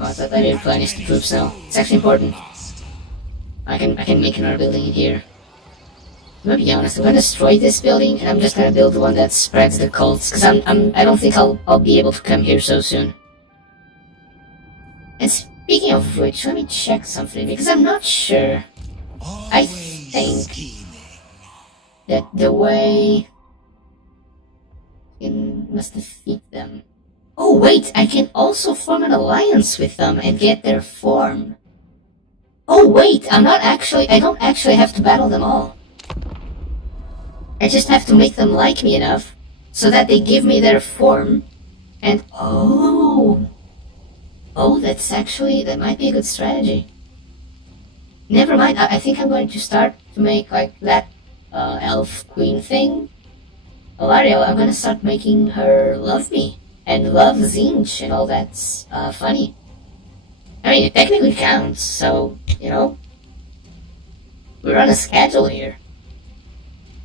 Oh, I thought I replenished the troops now. It's actually important. I can make another building in here. I'm gonna be honest, I'm gonna destroy this building, and I'm just gonna build one that spreads the cults, because I don't think I'll be able to come here so soon. And speaking of which, let me check something, because I'm not sure. I think that the way I must defeat them. Oh wait, I can also form an alliance with them and get their form. Oh wait, I don't actually have to battle them all. I just have to make them like me enough so that they give me their form, and oh, that might be a good strategy. Never mind, I think I'm going to start to make like that elf queen thing. Alario, I'm gonna start making her love me and love Zinch and all that's funny. I mean, it technically counts, so, you know, we're on a schedule here.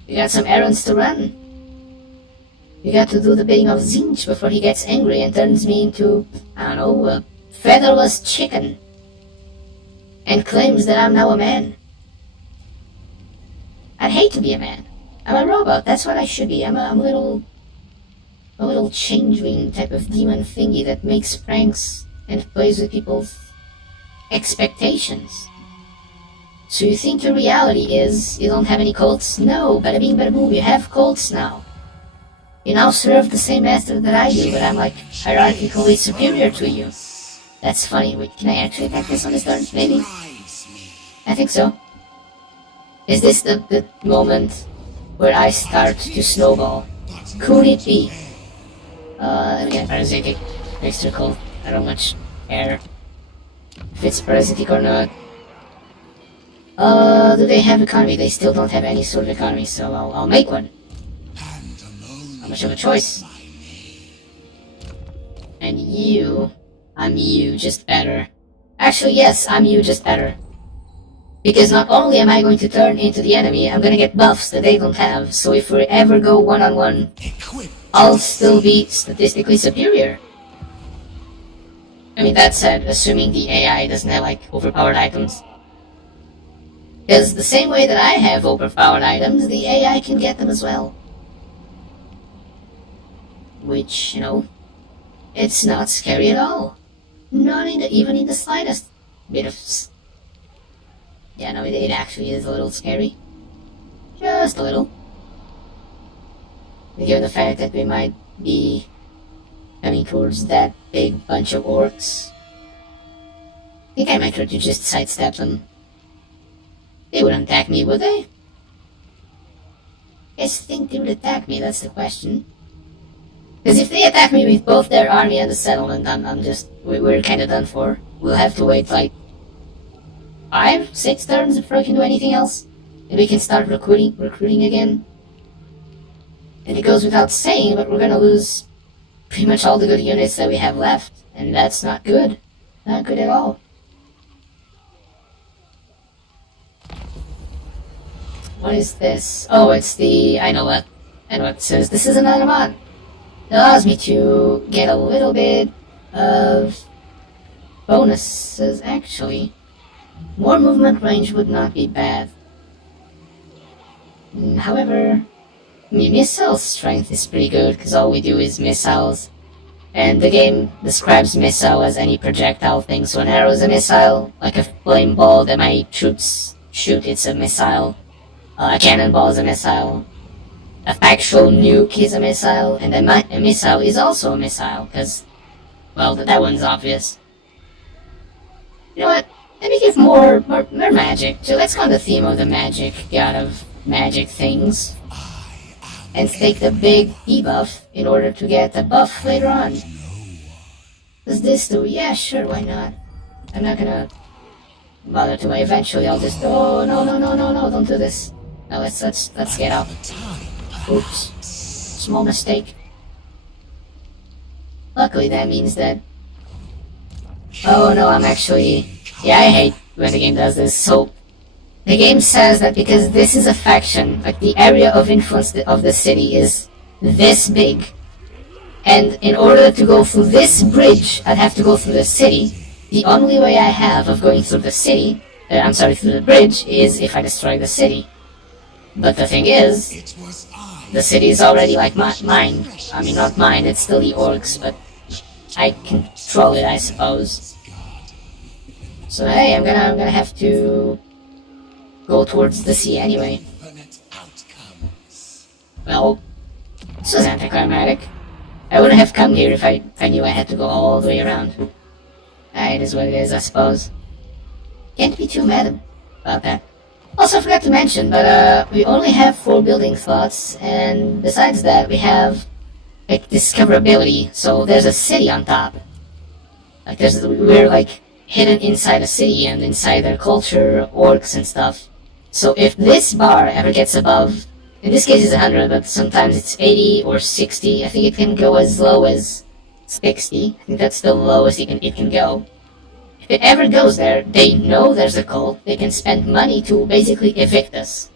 We got some errands to run. We got to do the bidding of Zinch before he gets angry and turns me into, I don't know, a featherless chicken. And claims that I'm now a man. I'd hate to be a man. I'm a robot, that's what I should be. I'm a little changeling type of demon thingy that makes pranks and plays with people's expectations. So you think your reality is you don't have any cults? No, bada bing bada boom, you have cults now. You now serve the same master that I do, but I'm like hierarchically superior to you. That's funny. Wait, can I actually attack this on this turn? Maybe? I think so. Is this the moment where I start to snowball? Could it be? Let me get parasitic. Extra cold. I don't much care if it's parasitic or not. Do they have economy? They still don't have any sort of economy, so I'll make one. How much of a choice? And you... I'm you, just better. Actually, yes, I'm you, just better. Because not only am I going to turn into the enemy, I'm gonna get buffs that they don't have, so if we ever go one-on-one, I'll still be statistically superior. I mean, that said, assuming the AI doesn't have, like, overpowered items. Because the same way that I have overpowered items, the AI can get them as well. Which, you know, it's not scary at all. Not even in the slightest bit of... Yeah, no, it actually is a little scary. Just a little. Given the fact that we might be coming towards that big bunch of orcs. I think I might try to just sidestep them. They wouldn't attack me, would they? I think they would attack me, that's the question. Because if they attack me with both their army and the settlement, we're kinda done for. We'll have to wait like 5-6 turns before we can do anything else. And we can start recruiting again. And it goes without saying, but we're gonna lose pretty much all the good units that we have left. And that's not good. Not good at all. What is this? Oh, it's the... I know what it says. This is another mod. It allows me to get a little bit of bonuses, actually. More movement range would not be bad. However, missile strength is pretty good, because all we do is missiles. And the game describes missile as any projectile thing, so an arrow is a missile, like a flame ball that my troops shoot, it's a missile. A cannonball is a missile. A factual nuke is a missile, and a missile is also a missile, because, well, that one's obvious. You know what? Let me give more magic. So let's go on the theme of the magic, god of magic things. And take the big debuff in order to get the buff later on. Does this do? Yeah, sure, why not? I'm not gonna bother to. Eventually I'll just... Oh, no, don't do this. No, let's get out. Oops. Small mistake. Luckily that means that... Oh no, I'm actually... Yeah, I hate when the game does this. So, the game says that because this is a faction, like the area of influence of the city is this big, and in order to go through this bridge, I'd have to go through the city. The only way I have of going through the city, through the bridge, is if I destroy the city. But the thing is, the city is already like mine. I mean, not mine, it's still the orcs, but I control it, I suppose. So hey, I'm gonna have to go towards the sea anyway. Well, this was anticlimactic. I wouldn't have come here if I knew I had to go all the way around. It is what it is, I suppose. Can't be too mad about that. Also, I forgot to mention, but we only have 4 building slots, and besides that, we have like discoverability. So there's a city on top. Like we're like hidden inside a city and inside their culture, orcs and stuff. So if this bar ever gets above, in this case it's 100, but sometimes it's 80 or 60. I think it can go as low as 60. I think that's the lowest it can go. If it ever goes there, they know there's a cult. They can spend money to basically evict us.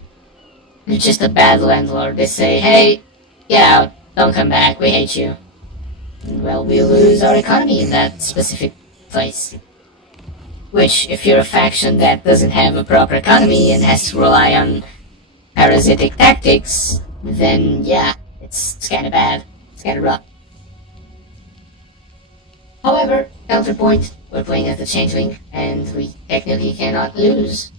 It's just a bad landlord. They say, hey, get out, don't come back, we hate you. And, well, we lose our economy in that specific place. Which, if you're a faction that doesn't have a proper economy and has to rely on parasitic tactics, then yeah, it's kinda bad. It's kinda rough. However, counterpoint, we're playing as the Changeling, and we technically cannot lose.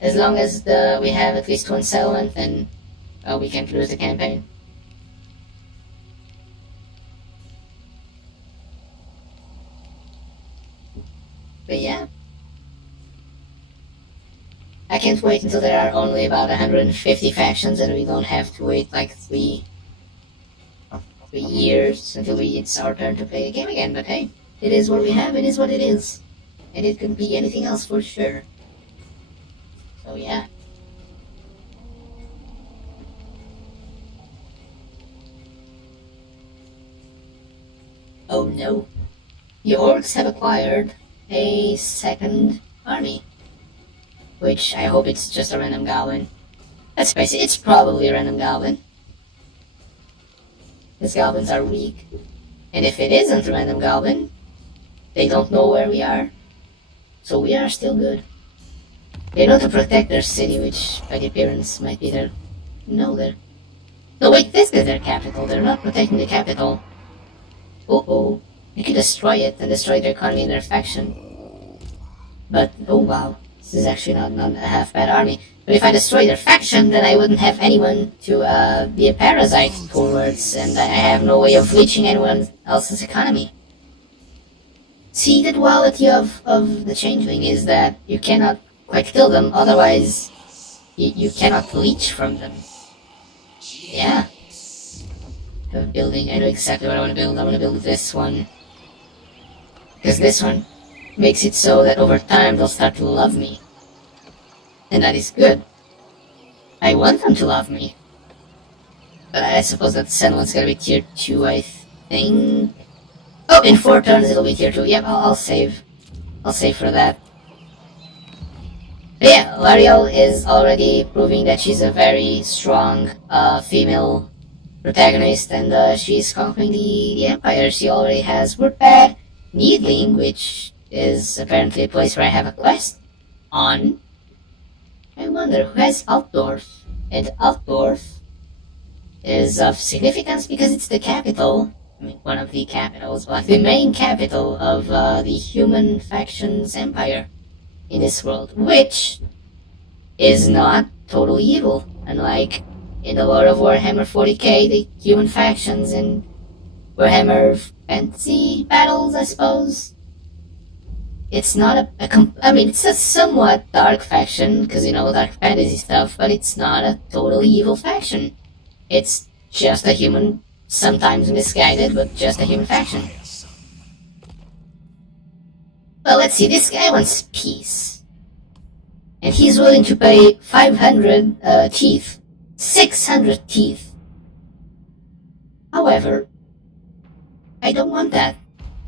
As long as we have at least one settlement, then well, we can't lose the campaign. But yeah, I can't wait until there are only about 150 factions and we don't have to wait like 3 years until it's our turn to play the game again. But hey, it is what we have, it is what it is. And it could be anything else for sure. So yeah. Oh no. The orcs have acquired a second army. Which I hope it's just a random goblin. Let's face it, it's probably a random goblin. Because goblins are weak. And if it isn't a random goblin, they don't know where we are. So we are still good. They know to protect their city, which by the appearance might be their... No, they're... No, wait, this is their capital. They're not protecting the capital. Uh-oh. We could destroy it and destroy their economy and their faction. But, oh wow. This is actually not a half bad army. But if I destroy their faction, then I wouldn't have anyone to be a parasite towards, and I have no way of reaching anyone else's economy. See, the duality of the Changeling is that you cannot quite kill them, otherwise you cannot leech from them. Yeah. of building. I know exactly what I want to build. I want to build this one. Because this one makes it so that over time they'll start to love me. And that is good. I want them to love me. But I suppose that second one's gonna be tier 2, I think. Oh, in 4 turns it'll be tier 2. Yep, I'll save. I'll save for that. But yeah, L'Ariel is already proving that she's a very strong female protagonist, and she's conquering the Empire. She already has Wordpad, Needling, which is apparently a place where I have a quest on. I wonder who has Altdorf. And Altdorf is of significance because it's the capital, I mean, one of the capitals, but the main capital of the human factions empire in this world, which is not totally evil. Unlike in the lore of Warhammer 40k, the human factions in Warhammer Fantasy Battles, I suppose. It's not I mean, it's a somewhat dark faction, because, you know, dark fantasy stuff, but it's not a totally evil faction. It's just a human, sometimes misguided, but just a human faction. Well, let's see, this guy wants peace. And he's willing to pay 500 teeth. 600 teeth. However, I don't want that.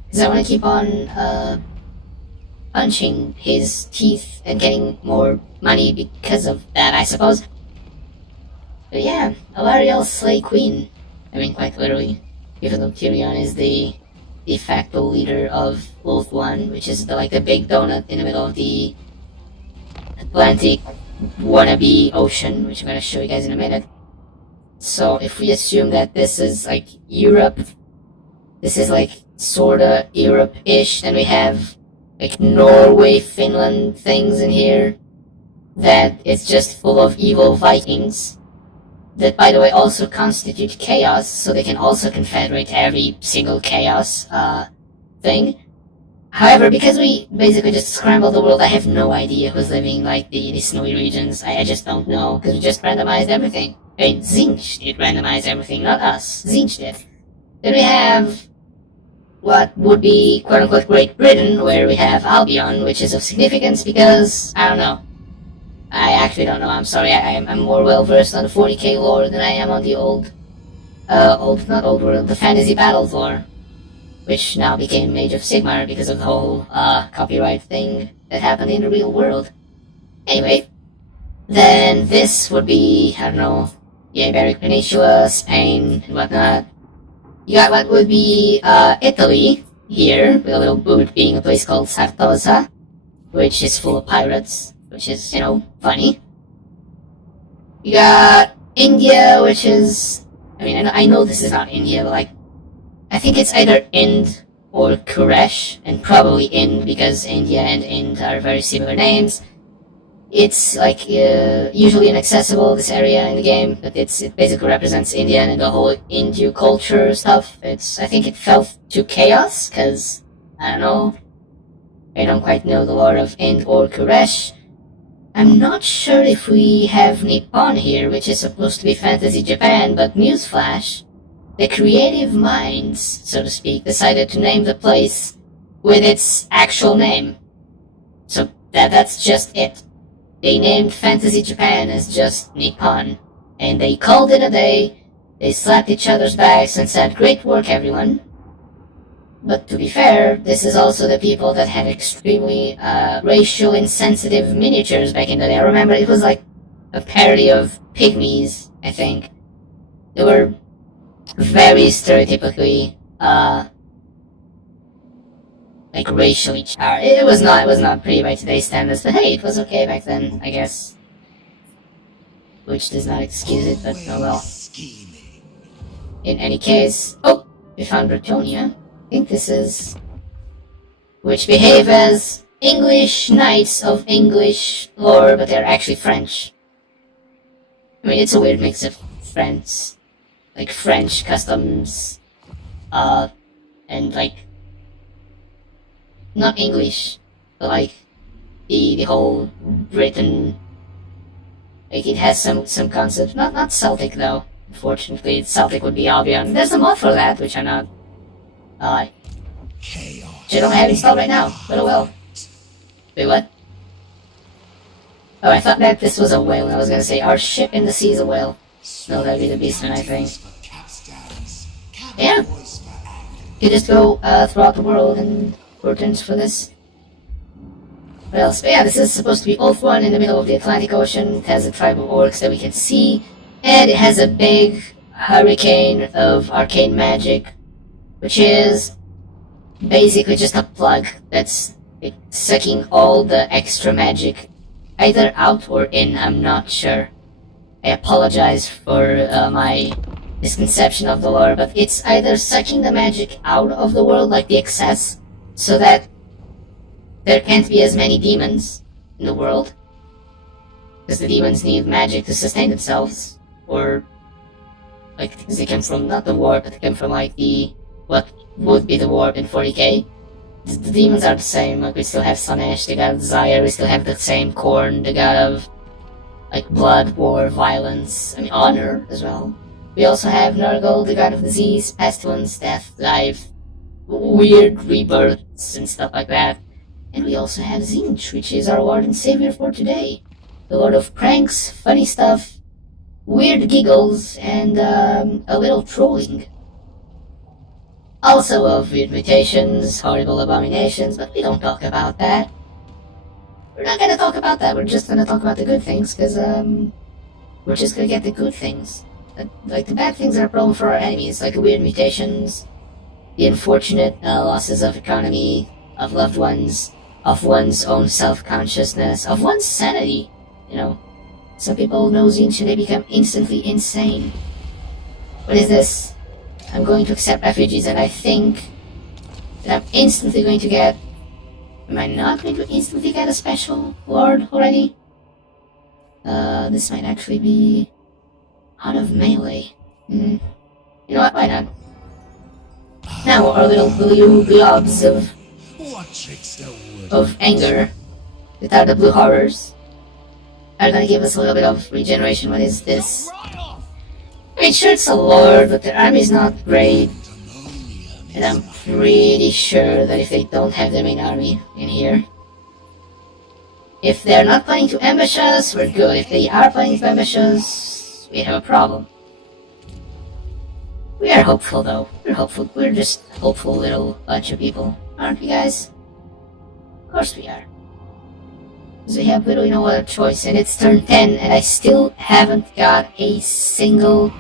Because I want to keep on, punching his teeth and getting more money because of that, I suppose. But yeah, L'Ariel's Slay Queen. I mean, quite literally. Even though Tyrion is the de facto leader of Wolf One, which is the big donut in the middle of the Atlantic wannabe ocean, which I'm gonna show you guys in a minute. So if we assume that this is like Europe, this is like sorta Europe-ish, and we have like Norway, Finland things in here, that it's just full of evil Vikings, that by the way also constitute chaos, so they can also confederate every single chaos thing. However, because we basically just scrambled the world, I have no idea who's living like the snowy regions. I just don't know, because we just randomized everything. I mean, Zinch did randomize everything, not us. Zinch did. Then we have what would be quote-unquote Great Britain, where we have Albion, which is of significance because, I don't know. I actually don't know, I'm sorry, I'm more well-versed on the 40k lore than I am on the not old world, the fantasy battles lore, which now became Age of Sigmar because of the whole, copyright thing that happened in the real world. Anyway, then this would be, I don't know, the Iberic Peninsula, Spain, and whatnot. You got what would be, Italy, here, with a little boot being a place called Sartosa, which is full of pirates, which is, you know, funny. You got India, which is, I mean, I know this is not India, but like, I think it's either Ind or Kuresh, and probably Ind, because India and Ind are very similar names. It's like usually inaccessible, this area in the game, but it basically represents India and the whole Hindu culture stuff. I think it fell to chaos, because, I don't know, I don't quite know the lore of Ind or Kuresh. I'm not sure if we have Nippon here, which is supposed to be Fantasy Japan, but newsflash, the creative minds, so to speak, decided to name the place with its actual name. So that's just it. They named Fantasy Japan as just Nippon, and they called it a day. They slapped each other's backs and said, "Great work, everyone." But to be fair, this is also the people that had extremely racial insensitive miniatures back in the day. I remember it was like a parody of Pygmies, I think. They were very stereotypically like racially charged. It was not pretty by today's standards, but hey, it was okay back then, I guess. Which does not excuse it, but oh well. In any case, oh, we found Bretonia. I think this is, which behave as English knights of English lore, but they're actually French. I mean, it's a weird mix of French, like French customs, and like, not English, but like, the whole Britain, like it has some concept, not Celtic though, Unfortunately, Celtic would be Albion. There's a mod for that, which I'm not... Chaos. which I don't have installed right now, but oh well. Wait, what? Oh, I thought that this was a whale, and I was gonna say, our ship in the sea is a whale. No, that'd be the Beastman, I think. Yeah. You just go throughout the world and portents for this. What else? But yeah, this is supposed to be Ulth-1 in the middle of the Atlantic Ocean. It has a tribe of orcs that we can see. And it has a big hurricane of arcane magic, which is basically just a plug that's sucking all the extra magic either out or in, I'm not sure. I apologize for my misconception of the lore, but it's either sucking the magic out of the world, like the excess, so that there can't be as many demons in the world, because the demons need magic to sustain themselves, or, like, because they come from, not the warp, but they come from, like, what would be the warp in 40k. The demons are the same, like, we still have Slanesh, the god of desire, we still have the same Khorne, the god of, like, blood, war, violence, I mean, honor, as well. We also have Nurgle, the god of disease, pestilence, death, life, weird rebirths, and stuff like that. And we also have Zinch, which is our Lord and Savior for today. The Lord of pranks, funny stuff, weird giggles, and a little trolling. Also of weird mutations, horrible abominations, but we don't talk about that. We're not gonna talk about that, we're just gonna talk about the good things, because we're just gonna get the good things. Like, the bad things are a problem for our enemies, like the weird mutations, the unfortunate losses of economy, of loved ones, of one's own self-consciousness, of one's sanity, you know. Some people know Zinch and they become instantly insane. What is this? I'm going to accept refugees, and I think that I'm instantly going to get... Am I not going to instantly get a special lord already? This might actually be out of melee. You know what, why not? Now our little blue globs of anger, that are the blue horrors, are gonna give us a little bit of regeneration. What is this? I mean, sure, it's a lord, but their army's not great. And I'm pretty sure that if they don't have their main army in here, if they're not planning to ambush us, we're good. If they are planning to ambush us, we have a problem. We are hopeful, though. We're hopeful. We're just a hopeful little bunch of people, aren't we, guys? Of course we are. Because we have literally no other choice, and it's turn 10, and I still haven't got a single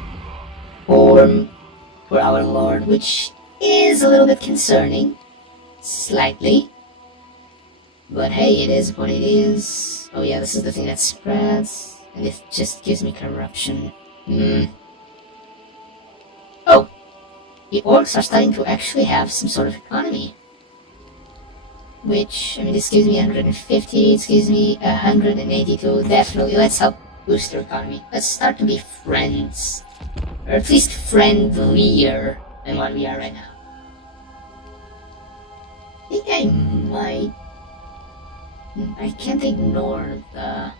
form for our lord, which is a little bit concerning. Slightly. But hey, it is what it is. Oh yeah, this is the thing that spreads, and it just gives me corruption. Oh! The orcs are starting to actually have some sort of economy. Which, I mean, this gives me 150, it gives me 182, definitely. Let's help boost their economy. Let's start to be friends. Or at least friendlier than what we are right now. I think I might... I can't ignore the...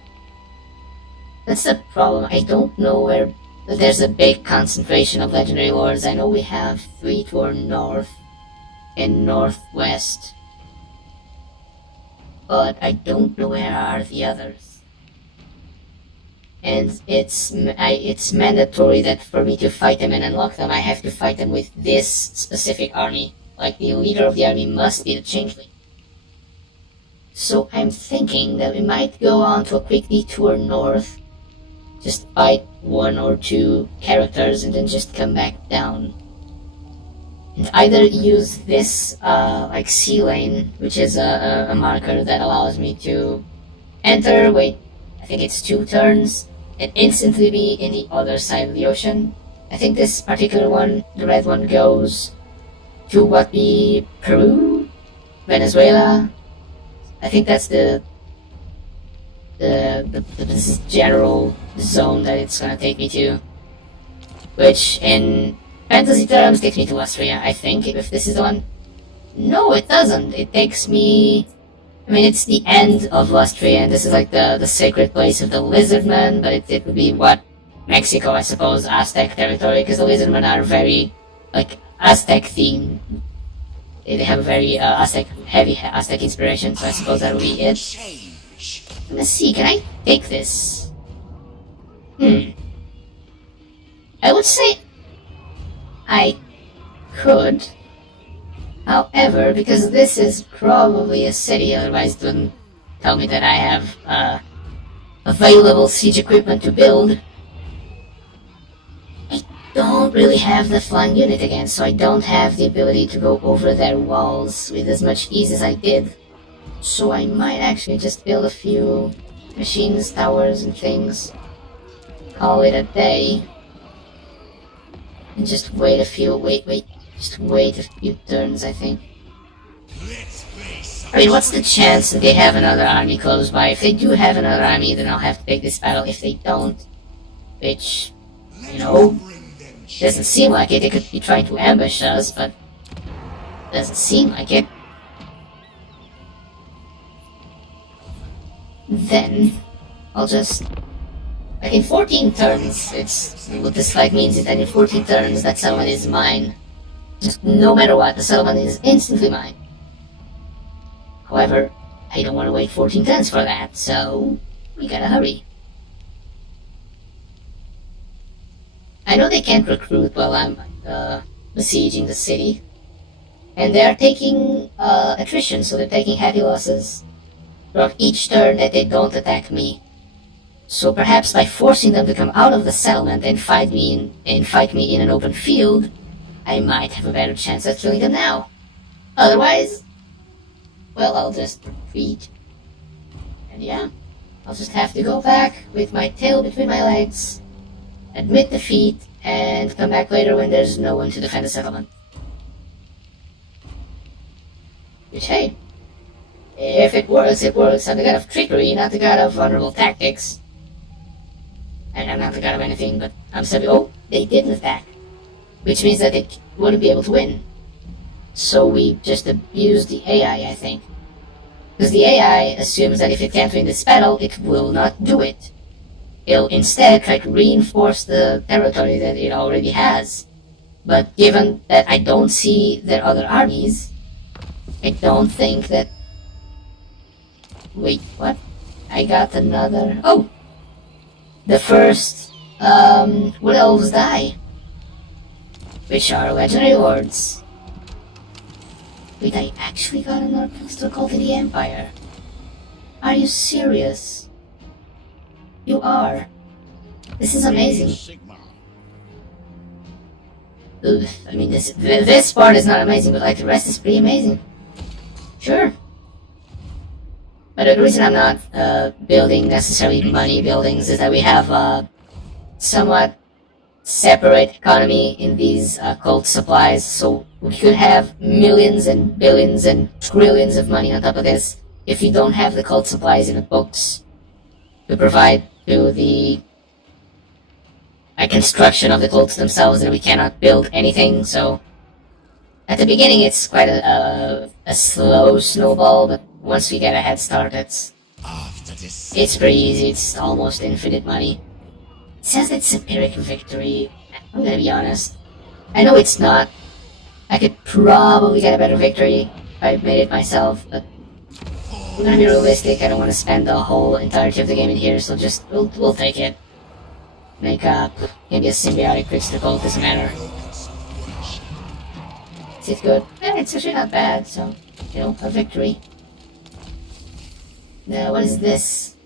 That's the problem. I don't know where... There's a big concentration of legendary lords. I know we have 3 to our north and northwest. But I don't know where are the others. And it's mandatory that for me to fight them and unlock them, I have to fight them with this specific army. Like, the leader of the army must be the Changeling. So I'm thinking that we might go on to a quick detour north, just fight 1 or 2 characters and then just come back down. And either use this, like, sea lane, which is a marker that allows me to enter, wait, I think it's 2 turns, and instantly be in the other side of the ocean. I think this particular one, the red one, goes to what be Peru, Venezuela. I think that's the general zone that it's gonna take me to, which in fantasy terms takes me to Austria, I think, if this is the one. No, it doesn't. It takes me... I mean, it's the end of Austria, and this is like the sacred place of the Lizardman, but it would be, what, Mexico, I suppose, Aztec territory, because the lizardmen are very, like, Aztec themed. They have a very heavy Aztec inspiration, so I suppose that'll be it. Let's see, can I take this? I would say I could. However, because this is probably a city, otherwise it wouldn't tell me that I have available siege equipment to build. I don't really have the flying unit again, so I don't have the ability to go over their walls with as much ease as I did. So I might actually just build a few machines, towers, and things. Call it a day. And just wait a few, just wait a few turns, I think. I mean, what's the chance that they have another army close by? If they do have another army, then I'll have to take this battle. If they don't, which, you know, doesn't seem like it. They could be trying to ambush us, but doesn't seem like it. Then I'll just, like, in 14 turns, it's what this fight means is that in 14 turns that settlement is mine. Just no matter what, the settlement is instantly mine. However, I don't want to wait 14 turns for that, so we gotta hurry. I know they can't recruit while I'm besieging the city, and they are taking attrition, so they're taking heavy losses throughout each turn that they don't attack me. So perhaps by forcing them to come out of the settlement and fight me in an open field, I might have a better chance at killing them now. Otherwise, well, I'll just retreat. And yeah, I'll just have to go back with my tail between my legs, admit defeat, and come back later when there's no one to defend the settlement. Which, hey, if it works, it works. I'm the god of trickery, not the god of vulnerable tactics. And I'm not the god of anything, but I'm saying, oh, they didn't attack. Which means that they wouldn't be able to win. So we just abused the AI, I think. Because the AI assumes that if it can't win this battle, it will not do it. It'll instead try to reinforce the territory that it already has. But given that I don't see their other armies, I don't think that... Wait, what? I got another... Oh! The first, Wood Elves die. Which are legendary lords. Wait, I actually got another postal cult in the Empire. Are you serious? You are. This is amazing. Ugh, I mean, this part is not amazing, but like the rest is pretty amazing. Sure. But the reason I'm not building necessarily money buildings is that we have a somewhat separate economy in these cult supplies, so we could have millions and billions and trillions of money on top of this if we don't have the cult supplies in the books to provide to the construction of the cults themselves, and we cannot build anything. So at the beginning it's quite a slow snowball, but once we get a head start, it's pretty easy. It's almost infinite money. It says it's a Pyrrhic victory. I'm gonna be honest. I know it's not. I could probably get a better victory if I made it myself, but I'm gonna be realistic. I don't want to spend the whole entirety of the game in here, so just we'll take it. Make up maybe a symbiotic trickster cult, doesn't matter. Is it good? Yeah, it's actually not bad. So you know, a victory. Now, what is this?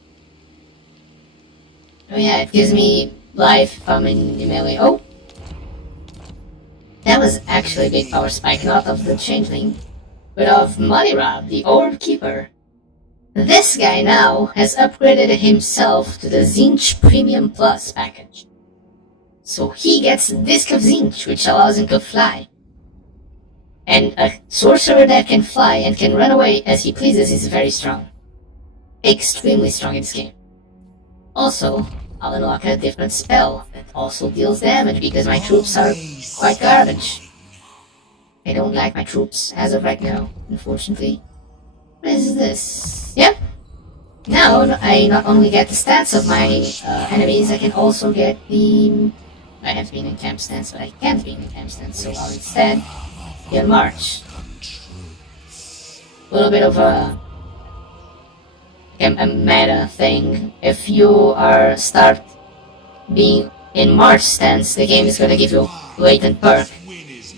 Oh yeah, it gives me life if I'm in melee. Oh! That was actually a big power spike, not of the Changeling, but of Moneyrob, the Orb Keeper. This guy now has upgraded himself to the Zinch Premium Plus package. So he gets the Disc of Zinch, which allows him to fly. And a sorcerer that can fly and can run away as he pleases is very strong. Extremely strong in this game. Also, I'll unlock a different spell that also deals damage because my troops are quite garbage. I don't like my troops as of right now, unfortunately. What is this? Yep. Now I not only get the stats of my enemies, I can also get the... I have been in camp stance, but I can't be in camp stance, so I'll instead be on march. A little bit of a meta thing. If you are start being in march stance, the game is gonna give you latent perk,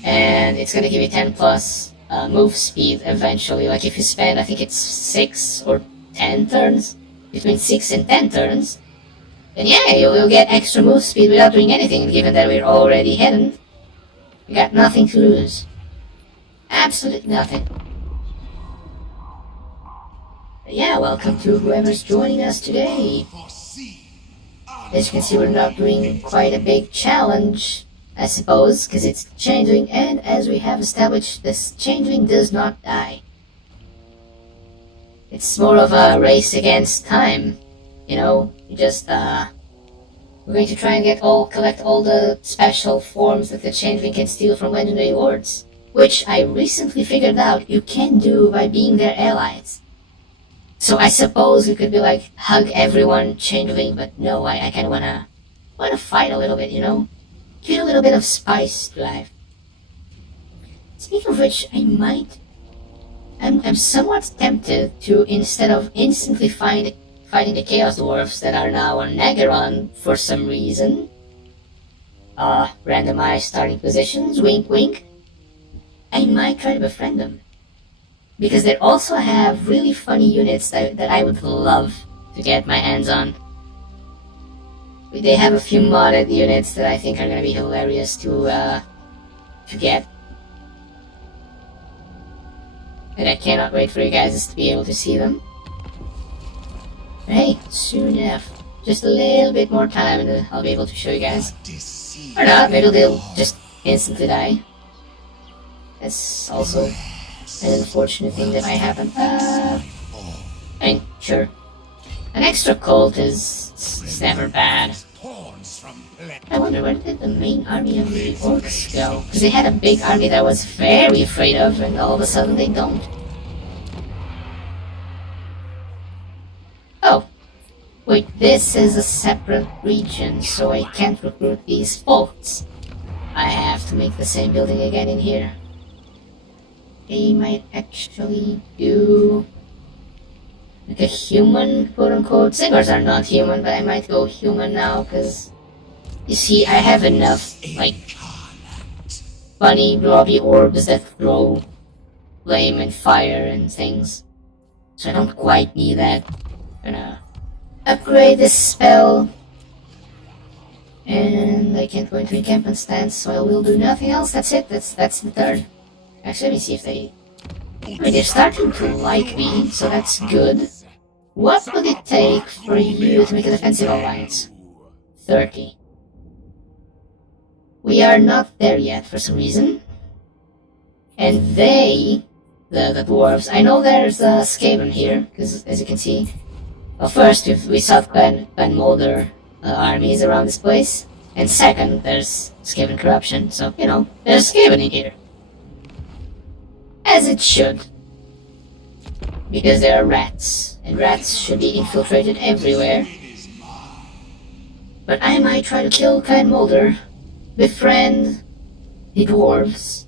and it's gonna give you 10 plus move speed eventually. Like if you spend, I think it's 6 or 10 turns, between 6 and 10 turns, then yeah, you'll get extra move speed without doing anything, given that we're already hidden. We got nothing to lose. Absolutely nothing. But yeah, welcome to whoever's joining us today. As you can see, we're not doing quite a big challenge, I suppose, because it's Changeling, and as we have established, this Changeling does not die. It's more of a race against time, you know. You just we're going to try and collect all the special forms that the Changeling can steal from legendary lords, which I recently figured out you can do by being their allies. So I suppose we could be like, hug everyone, Changeling, but no, I kinda wanna fight a little bit, you know? Give it a little bit of spice to life. Speaking of which, I'm somewhat tempted to, instead of instantly fighting the Chaos Dwarfs that are now on Nagaron for some reason, randomize starting positions, wink wink, I might try to befriend them. Because they also have really funny units that I would love to get my hands on. They have a few modded units that I think are gonna be hilarious to get. And I cannot wait for you guys to be able to see them. But hey, soon enough. Just a little bit more time and I'll be able to show you guys. Or not, maybe they'll just instantly die. That's also an unfortunate thing that might happen. I mean, sure. An extra cult is never bad. I wonder where did the main army of the orcs go? Because they had a big army that I was very afraid of, and all of a sudden they don't. Oh. Wait, this is a separate region, so I can't recruit these folks. I have to make the same building again in here. They might actually do like a human, quote unquote. Sigurs are not human, but I might go human now, because you see, I have enough, like, funny, blobby orbs that throw flame and fire and things. So I don't quite need that. I'm gonna upgrade this spell. And I can't go into encampment stance, so I will do nothing else. That's it, that's the turn. Actually, let me see if they... I mean, they're starting to like me, so that's good. What would it take for you to make a defensive alliance? 30. We are not there yet for some reason. And they, the dwarves, I know there's a Skaven here, because as you can see, well, first we saw Clan Molder armies around this place, and second there's Skaven corruption, so you know, there's Skaven in here. As it should. Because there are rats, and rats should be infiltrated everywhere. But I might try to kill Clan Molder. Befriend the dwarves.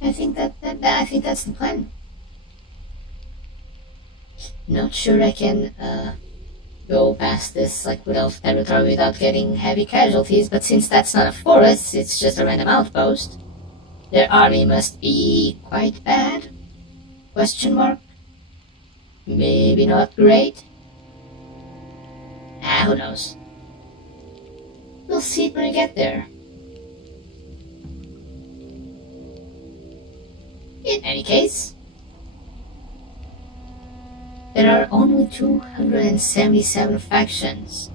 I think that's the plan. Not sure I can go past this like without territory without getting heavy casualties, but since that's not a forest, it's just a random outpost. Their army must be quite bad? Question mark? Maybe not great? Who knows? We'll see when we get there. In any case, there are only 277 factions,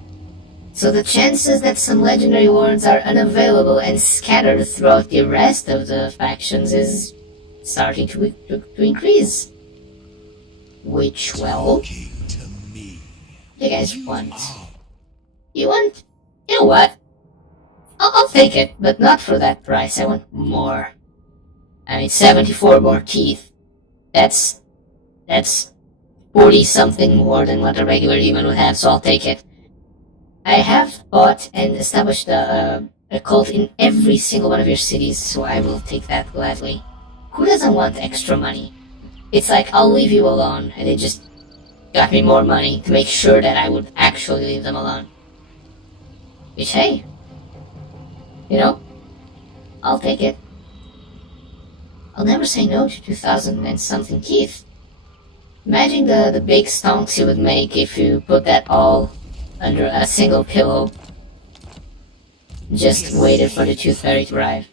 so the chances that some legendary lords are unavailable and scattered throughout the rest of the factions is starting to increase. Which, well, you guys want? You want? You know what? I'll take it, but not for that price. I want more. I mean, 74 more teeth. That's 40 something more than what a regular human would have, so I'll take it. I have bought and established a cult in every single one of your cities, so I will take that gladly. Who doesn't want extra money? It's like, I'll leave you alone, and they just got me more money to make sure that I would actually leave them alone. Which, hey, you know, I'll take it. I'll never say no to 2,000 and something teeth. Imagine the big stonks you would make if you put that all under a single pillow. Just waited for the tooth fairy to arrive.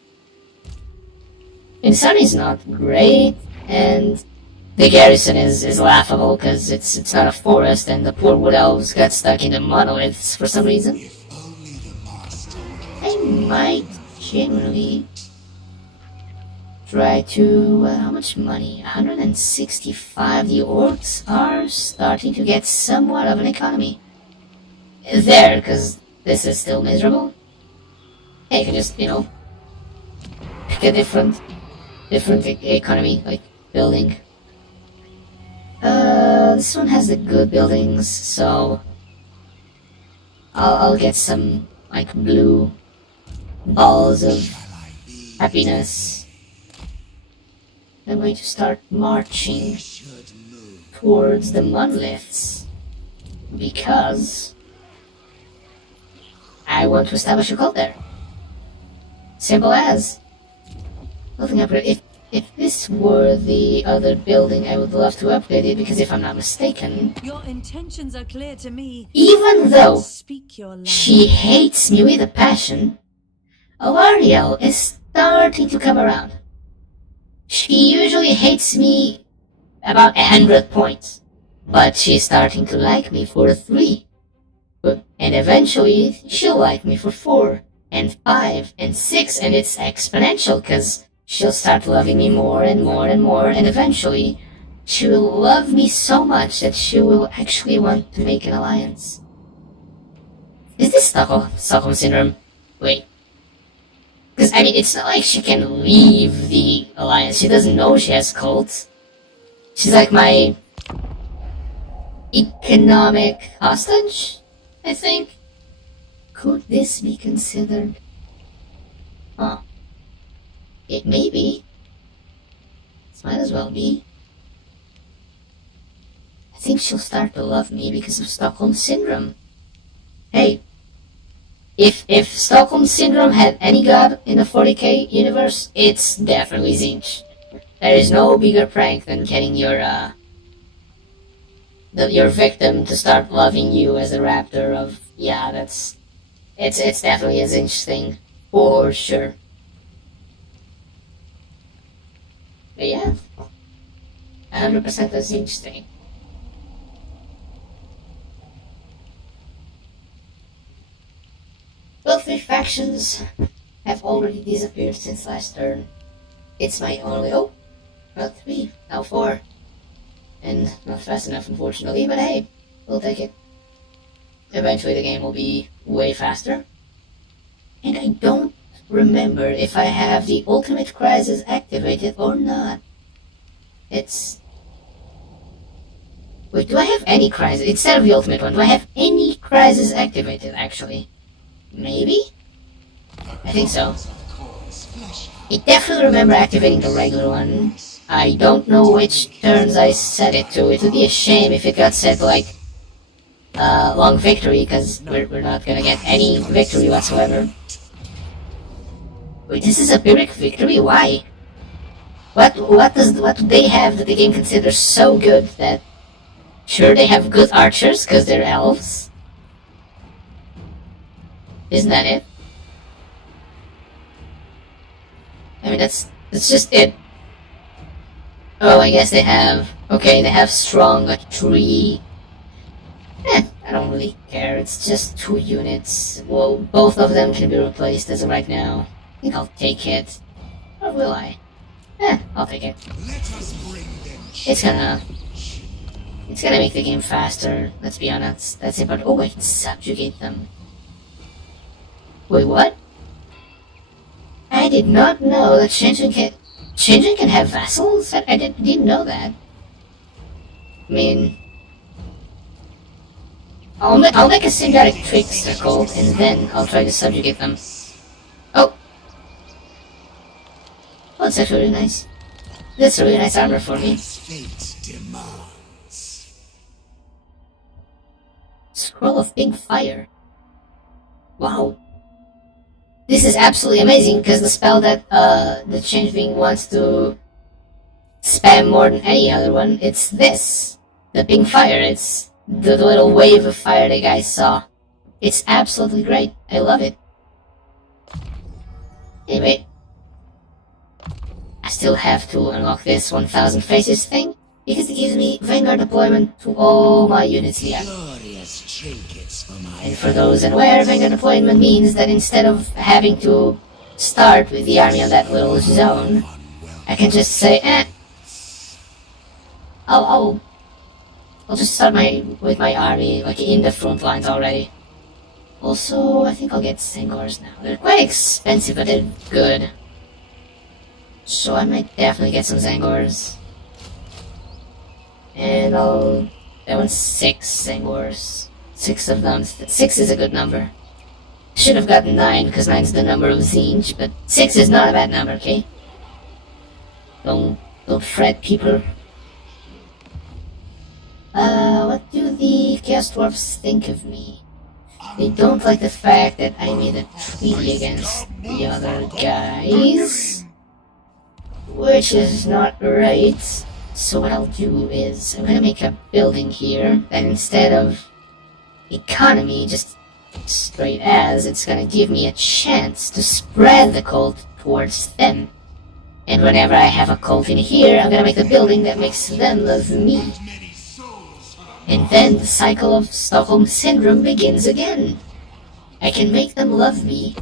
And the sun is not great, and the garrison is laughable because it's not a forest, and the poor wood elves got stuck in the monoliths for some reason. I might genuinely try to... how much money? 165. The orcs are starting to get somewhat of an economy. There, because this is still miserable. Hey, I can just, you know, pick a different economy, like building. This one has the good buildings, so I'll get some, like, blue balls of happiness. I'm going to start marching towards the monoliths because I want to establish a cult there. Simple as. Nothing upgrade. If this were the other building, I would love to upgrade it because if I'm not mistaken, your intentions are clear to me. Even though Speak your language. she hates me with a passion, Alariel is starting to come around. She usually hates me about 100 points, but she's starting to like me for 3. And eventually, she'll like me for 4, and 5, and 6, and it's exponential, because she'll start loving me more and more and more, and eventually, she will love me so much that she will actually want to make an alliance. Is this Stockholm Syndrome? Wait. Because, I mean, it's not like she can leave the alliance. She doesn't know she has cults. She's like my economic hostage, I think. Could this be considered? Huh. It may be. This might as well be. I think she'll start to love me because of Stockholm Syndrome. Hey. If Stockholm Syndrome had any god in the 40k universe, it's definitely Zinch. There is no bigger prank than getting your victim to start loving you as a raptor of, yeah, it's definitely a Zinch thing, for sure. But yeah, 100% a Zinch thing. Both 3 factions have already disappeared since last turn. It's my only... oh, not 3, now 4. And not fast enough, unfortunately, but hey, we'll take it. Eventually the game will be way faster. And I don't remember if I have the ultimate crisis activated or not. It's... wait, do I have any crisis? Instead of the ultimate one, do I have any crisis activated, actually? Maybe? I think so. I definitely remember activating the regular one. I don't know which turns I set it to. It would be a shame if it got set to, like, long victory, because we're not gonna get any victory whatsoever. Wait, this is a Pyrrhic victory? Why? What do they have that the game considers so good that... sure, they have good archers, because they're elves? Isn't that it? I mean, that's just it. Oh, I guess they have... okay, they have strong, like, 3... I don't really care, it's just 2 units. Well, both of them can be replaced as of right now. I think I'll take it. Or will I? I'll take it. It's gonna make the game faster, let's be honest. That's important. Oh, I can subjugate them. Wait, what? I did not know that Changeling can have vassals? I didn't know that. I mean, I'll make a symbiotic trickster cult, and then I'll try to subjugate them. Oh! Oh, that's actually really nice. That's a really nice armor for me. Fate demands. Scroll of Pink Fire. Wow. This is absolutely amazing, because the spell that the Changeling wants to spam more than any other one, it's this. The Pink Fire. It's the little wave of fire the guys saw. It's absolutely great. I love it. Anyway, I still have to unlock this 1000 faces thing, because it gives me Vanguard deployment to all my units here. Glorious trinkets for my And for those unaware, Vanguard deployment means that instead of having to start with the army on that little zone, I can just say, I'll just start with my army like in the front lines already. Also, I think I'll get Zangors now. They're quite expensive, but they're good. So I might definitely get some Zangors. And I want 6 Zangors. 6 of them. 6 is a good number. Should have gotten 9, because 9 is the number of Zinj, but 6 is not a bad number, okay? Don't fret, people. What do the Chaos Dwarfs think of me? They don't like the fact that I made a treaty against the other guys, which is not right. So what I'll do is, I'm gonna make a building here that instead of economy, just straight as, it's gonna give me a chance to spread the cult towards them. And whenever I have a cult in here, I'm gonna make a building that makes them love me. And then the cycle of Stockholm Syndrome begins again. I can make them love me.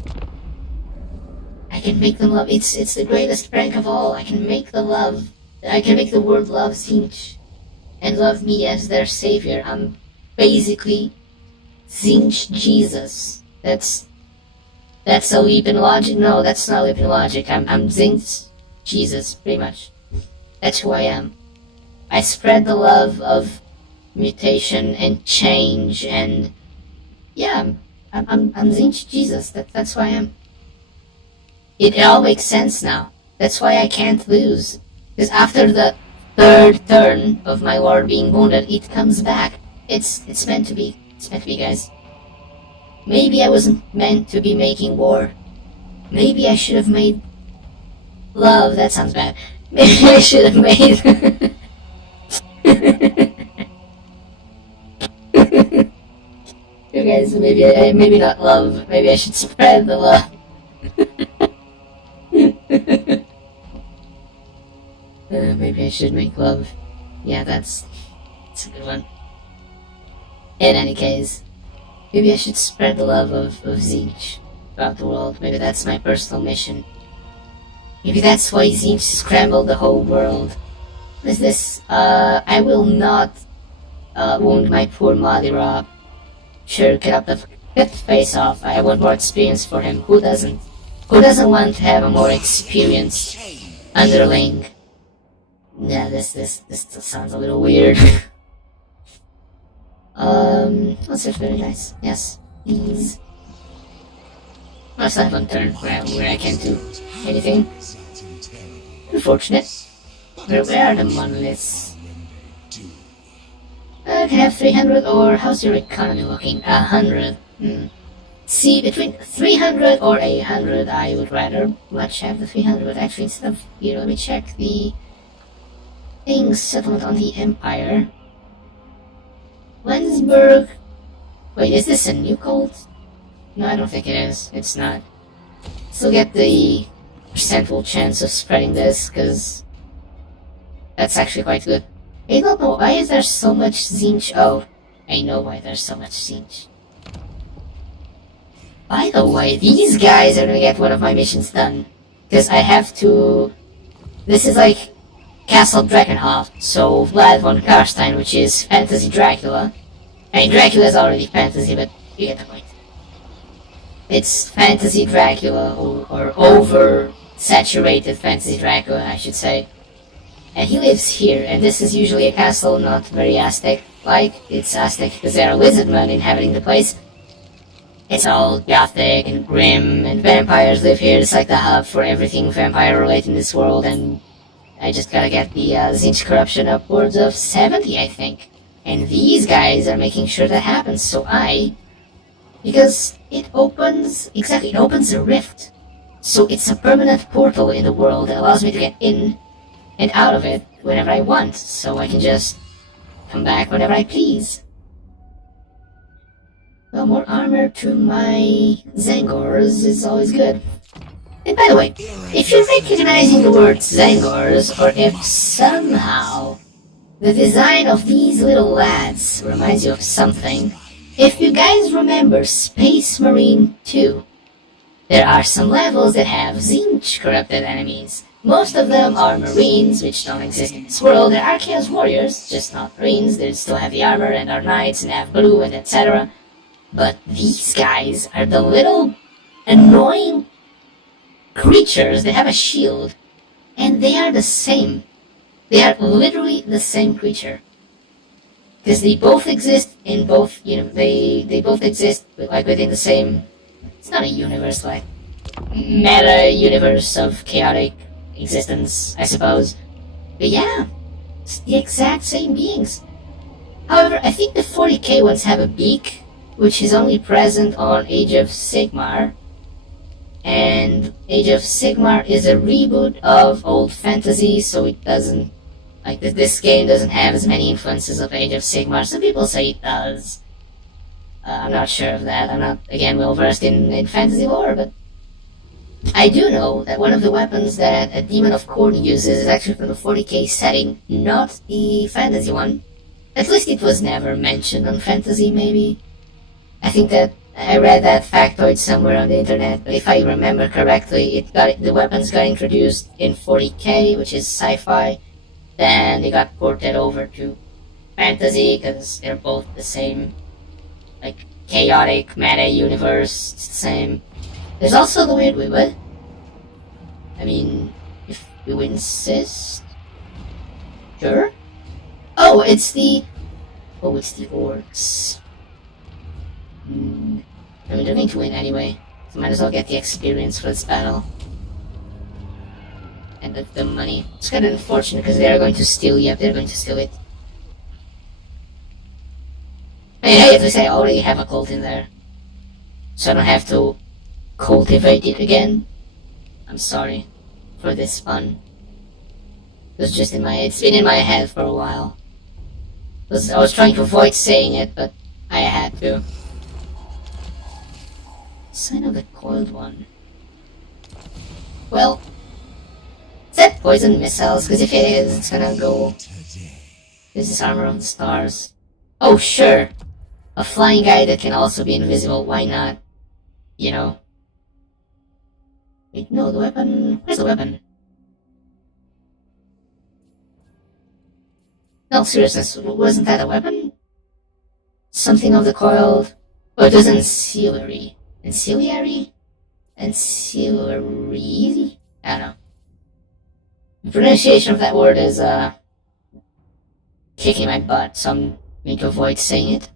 I can make them love... It's the greatest prank of all. I can make the world love Zinj. And love me as their savior. I'm basically Zinj Jesus. That's a leap in logic. No, that's not a leap in logic. I'm Zinj Jesus, pretty much. That's who I am. I spread the love of mutation and change, and yeah, I'm Zinj Jesus. That's who I am. It all makes sense now. That's why I can't lose. Because after the 3rd turn of my lord being wounded, it comes back. It's meant to be. It's meant to be, guys. Maybe I wasn't meant to be making war. Maybe I should have made love. That sounds bad. Maybe I should have made you guys, maybe not love. Maybe I should spread the love. Maybe I should make love. Yeah, that's a good one. In any case, maybe I should spread the love of Zinj throughout the world. Maybe that's my personal mission. Maybe that's why Zinj scrambled the whole world. What is this? I will not wound my poor Madira. Sure, cut the face off. I want more experience for him. Who doesn't? Who doesn't want to have a more experienced underling? Yeah, this sounds a little weird. That's just very nice. Yes, please. I still have one turn where I can't do anything. Unfortunate. Where are the monoliths? I can have 300, or how's your economy looking? 100. See, between 300 or 800, I would rather much have the 300, but actually instead of here, let me check the things settlement on the Empire. Lensburg. Wait, is this a new cult? No, I don't think it is. It's not. Still get the percentual chance of spreading this, because that's actually quite good. I don't know, why is there so much Zinj? Oh, I know why there's so much Zinj. By the way, these guys are gonna get one of my missions done. Because I have to... This is like Castle Drakenhof, so Vlad von Karstein, which is Fantasy Dracula. I mean, Dracula is already fantasy, but you get the point. It's Fantasy Dracula, or over-saturated Fantasy Dracula, I should say. And he lives here, and this is usually a castle not very Aztec like it's Aztec because they're a wizardmen inhabiting the place. It's all gothic and grim, and vampires live here. It's like the hub for everything vampire-related in this world, and I just gotta get the Zinch corruption upwards of 70, I think. And these guys are making sure that happens, because it opens a rift. So it's a permanent portal in the world that allows me to get in and out of it whenever I want, so I can just come back whenever I please. Well, more armor to my Zangors is always good. And by the way, if you're recognizing the word Zangors, or if somehow the design of these little lads reminds you of something, if you guys remember Space Marine 2, there are some levels that have Zinch corrupted enemies. Most of them are Marines, which don't exist in this world. They're Archaeos warriors, just not Marines. They still have the armor and are knights and have blue and etc. But these guys are the little annoying creatures that have a shield, and they are the same. They are literally the same creature. Because they both exist in both, they both exist like within the same, it's not a universe, like meta universe of chaotic existence, I suppose. But yeah, it's the exact same beings. However, I think the 40k ones have a beak, which is only present on Age of Sigmar. And Age of Sigmar is a reboot of old fantasy, so it doesn't, like, this game doesn't have as many influences of Age of Sigmar. Some people say it does. I'm not sure of that. I'm not, again, well versed in fantasy lore, but I do know that one of the weapons that a Demon of Khorne uses is actually from the 40k setting, not the fantasy one. At least it was never mentioned on fantasy, maybe. I think that I read that factoid somewhere on the internet, but if I remember correctly, the weapons got introduced in 40k, which is sci-fi, then they got ported over to fantasy, because they're both the same, like, chaotic meta universe, it's the same. There's also the weird what? I mean, if you insist? Sure? Oh, it's the orcs. I mean, they're going to win anyway, so might as well get the experience for this battle. And the money. It's kind of unfortunate because they are going to steal, they're going to steal it. Hey, at least I already have a cult in there, so I don't have to cultivate it again. I'm sorry for this fun. It's been in my head for a while. I was trying to avoid saying it, but I had to. Sign of the Coiled One. Well, is that poison missiles? Because if it is, it's gonna go. Use this armor on the stars. Oh, sure! A flying guy that can also be invisible, why not? You know. Wait, no, the weapon. Where's the weapon? No, seriousness, wasn't that a weapon? Something of the coiled. Oh, it was ancillary. Ancillary? Ancillary? I don't know. The pronunciation of that word is, kicking my butt, so I'm going to avoid saying it.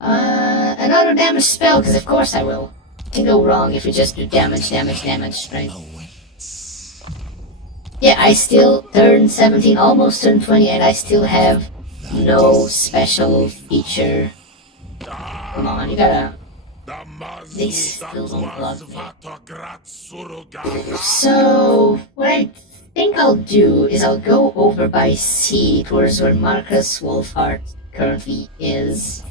Another damage spell, because of course I will. It can go wrong if we just do damage, right? Yeah, I still turned 17, almost turned 20, and I still have no special feature. Come on, you gotta... They still don't love me. So, what I think I'll do is I'll go over by sea towards where Marcus Wolfheart currently is.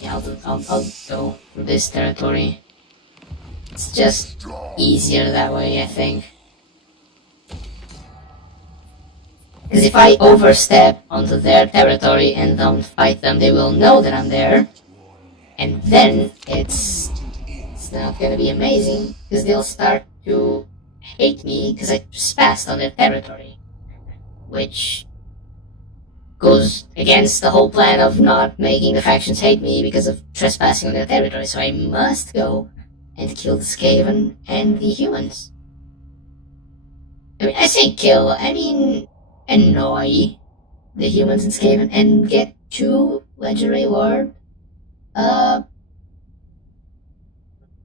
Yeah, I'll go through this territory. It's just easier that way, I think. Because if I overstep onto their territory and don't fight them, they will know that I'm there. And then it's not gonna be amazing, because they'll start to hate me because I trespassed on their territory. Which goes against the whole plan of not making the factions hate me because of trespassing on their territory. So I must go and kill the Skaven and the humans. I mean, I say kill, I mean annoy the humans in Skaven and get 2 legendary lord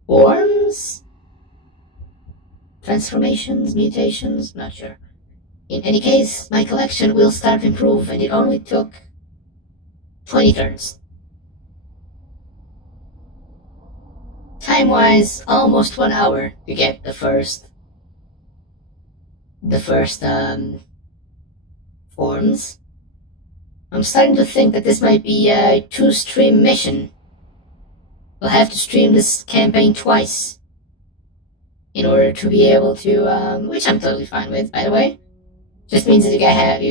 forms? Transformations, mutations, not sure. In any case, my collection will start to improve, and it only took 20 turns. Time-wise, almost 1 hour to get the first forms. I'm starting to think that this might be a 2-stream mission. We'll have to stream this campaign twice in order to be able to, which I'm totally fine with, by the way. Just means that you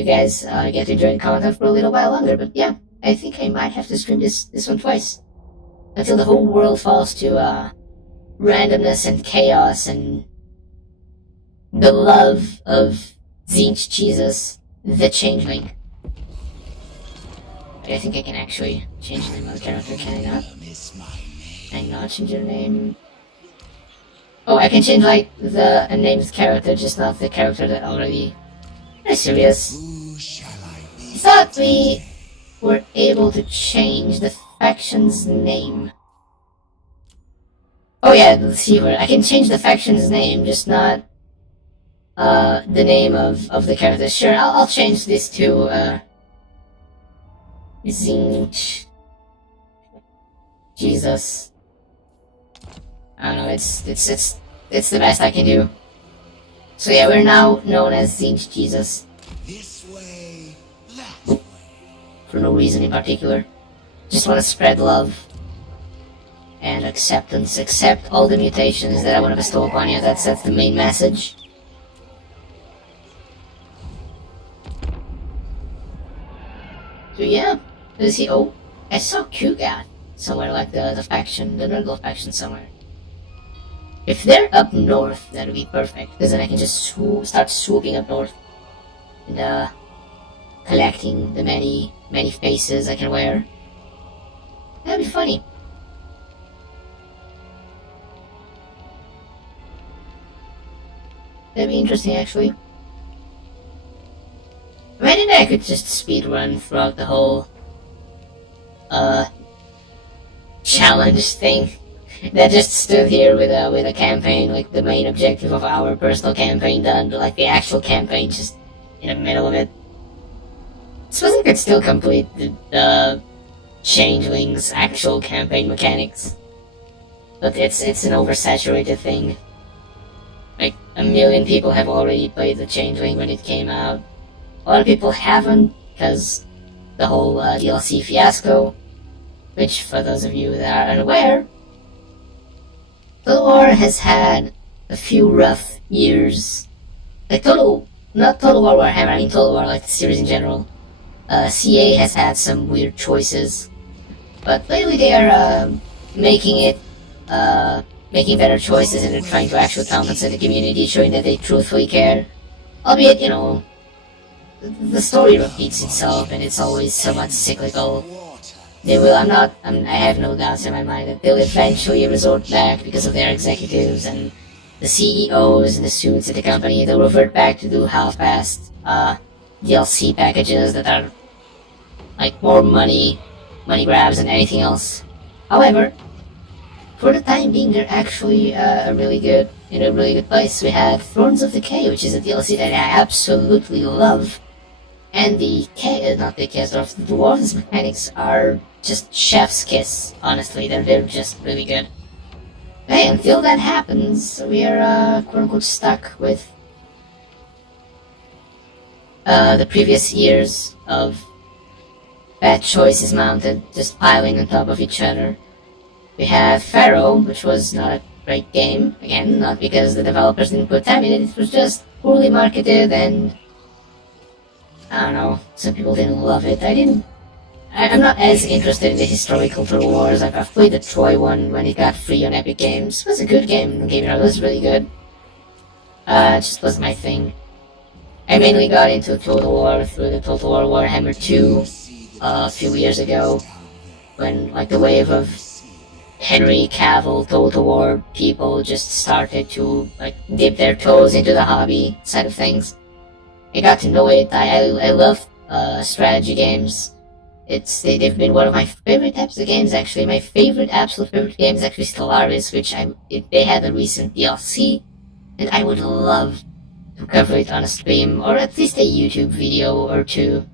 guys get to enjoy the content for a little while longer, but yeah, I think I might have to stream this one twice. Until the whole world falls to, randomness and chaos and the love of Zinch Jesus, the Changeling. But I think I can actually change the name of the character, can I not? Can I not change your name? Oh, I can change, like, the named character, just not the character that already... Are you serious? I thought we were able to change the faction's name. Oh yeah, let's see where I can change the faction's name, just not the name of the character. Sure, I'll change this to Zinch Jesus. I don't know, it's the best I can do. So yeah, we're now known as Zinch Jesus. This way, that way. For no reason in particular. Just want to spread love and acceptance. Accept all the mutations that I want to bestow upon you. That's the main message. So yeah, let's see. Oh, I saw Kugat somewhere, like the faction, the Nurgle faction somewhere. If they're up north, that would be perfect, because then I can just start swooping up north and collecting the many faces I can wear. That'd be funny. That'd be interesting, actually. Imagine I could just speedrun throughout the whole challenge thing. That just stood here with a campaign, like the main objective of our personal campaign done, but like the actual campaign just in the middle of it. I suppose I could still complete the Changeling's actual campaign mechanics, but it's an oversaturated thing. Like 1 million people have already played the Changeling when it came out. A lot of people haven't, because the whole DLC fiasco, which for those of you that are unaware, Total War has had a few rough years. Like not Total War Warhammer, I mean Total War, like the series in general. CA has had some weird choices, but lately they are making better choices, and they're trying to actually compensate the community, showing that they truthfully care. Albeit, you know, the story repeats itself, and it's always somewhat cyclical. They will, I have no doubts in my mind that they'll eventually resort back, because of their executives and the CEOs and the suits at the company. They'll revert back to do half-assed DLC packages that are like more money grabs than anything else. However, for the time being, they're actually in a really good place. We have Thrones of Decay, which is a DLC that I absolutely love, and the Dwarves mechanics are just chef's kiss. Honestly, they're just really good. Hey, until that happens, we are quote-unquote stuck with the previous years of bad choices mounted, just piling on top of each other. We have Pharaoh, which was not a great game. Again, not because the developers didn't put time in it, it was just poorly marketed, and I don't know, some people didn't love it. I'm not as interested in the historical Total Wars. I've played the Troy one when it got free on Epic Games. It was a good game, it was really good. It just wasn't my thing. I mainly got into Total War through the Total War Warhammer 2 a few years ago, when like the wave of Henry Cavill Total War people just started to like dip their toes into the hobby side of things. I got to know it. I love strategy games. They've been one of my favorite types of games, actually. My absolute favorite game is actually Stellaris, which they had a recent DLC, and I would love to cover it on a stream, or at least a YouTube video or two.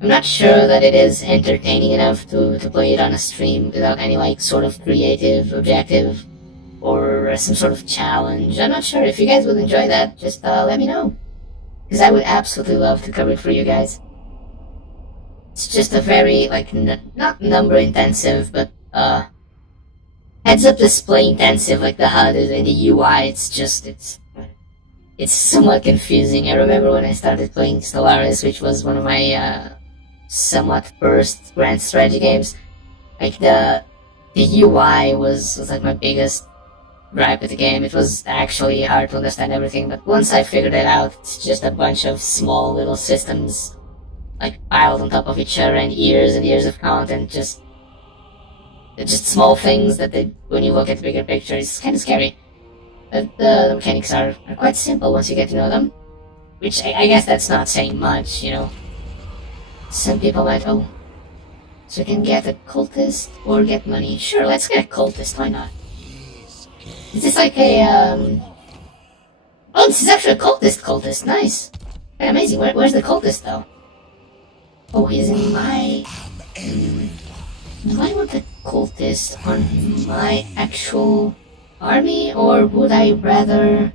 I'm not sure that it is entertaining enough to play it on a stream without any, like, sort of creative objective or some sort of challenge. I'm not sure. If you guys would enjoy that, just let me know. Because I would absolutely love to cover it for you guys. It's just a very, like, not number intensive, but heads up display intensive, like the HUD and the UI. It's somewhat confusing. I remember when I started playing Stellaris, which was one of my somewhat first grand strategy games. Like the UI was like my biggest gripe with the game. It was actually hard to understand everything, but once I figured it out, it's just a bunch of small little systems, like, piled on top of each other, and years of content, just small things that when you look at the bigger picture, it's kind of scary. But the mechanics are quite simple once you get to know them, which I guess that's not saying much, you know. Some people might, so you can get a cultist or get money. Sure, let's get a cultist, why not? Is this like a, oh, this is actually a cultist, nice. Very amazing, where's the cultist, though? Oh, he's in my... do I want a cultist on my actual army, or would I rather...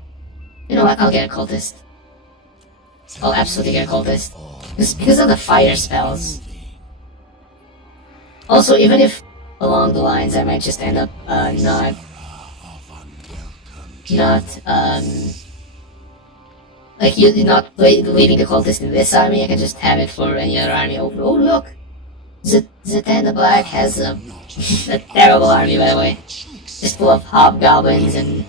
You know what, I'll get a cultist. I'll absolutely get a cultist. Because of the fire spells. Also, even if along the lines I might just end up leaving the cultist in this army, I can just have it for any other army. Oh look! Zatanna Black has a terrible army, by the way. Just full of hobgoblins and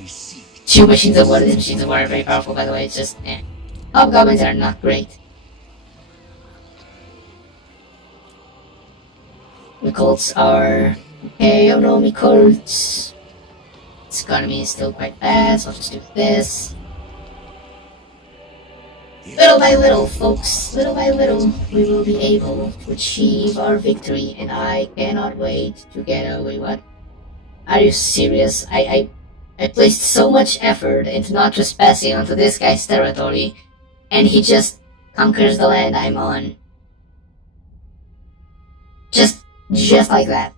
2 machines of war. These machines of war are very powerful, by the way. It's just, hobgoblins are not great. The cults are... Okay, oh no, me cults. This economy is still quite bad, so I'll just do this. Little by little, folks, little by little, we will be able to achieve our victory, and I cannot wait to get away. What? Are you serious? I placed so much effort into not trespassing onto this guy's territory, and he just conquers the land I'm on. Just like that.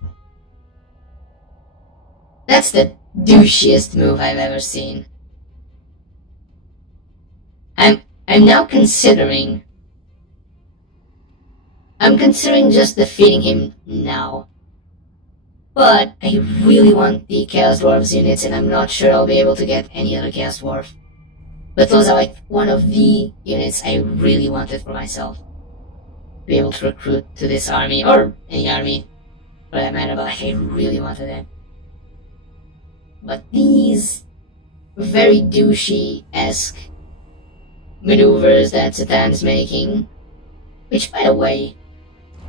That's the douchiest move I've ever seen. I'm now considering... I'm considering just defeating him now. But I really want the Chaos Dwarves units, and I'm not sure I'll be able to get any other Chaos Dwarf. But those are like one of the units I really wanted for myself. Be able to recruit to this army, or any army for that matter, but like, I really wanted it. But these very douchey-esque maneuvers that Zatan's making, which, by the way,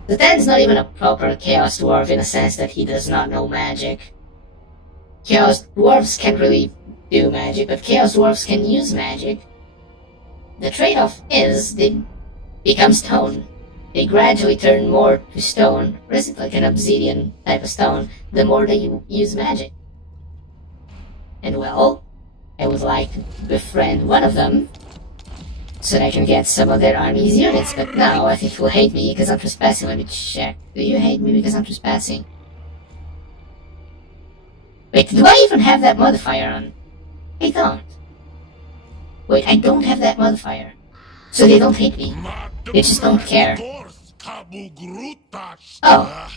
Zatan's not even a proper Chaos Dwarf in a sense that he does not know magic. Chaos Dwarves can't really do magic, but Chaos Dwarves can use magic. The trade-off is they become stone. They gradually turn more to stone, or is it like an obsidian type of stone, the more they use magic. And well, I would like to befriend one of them, so that I can get some of their army's units, but now I think he'll hate me because I'm trespassing. Let me check. Do you hate me because I'm trespassing? Wait, do I even have that modifier on? I don't. Wait, I don't have that modifier. So they don't hate me. They just don't care. Oh.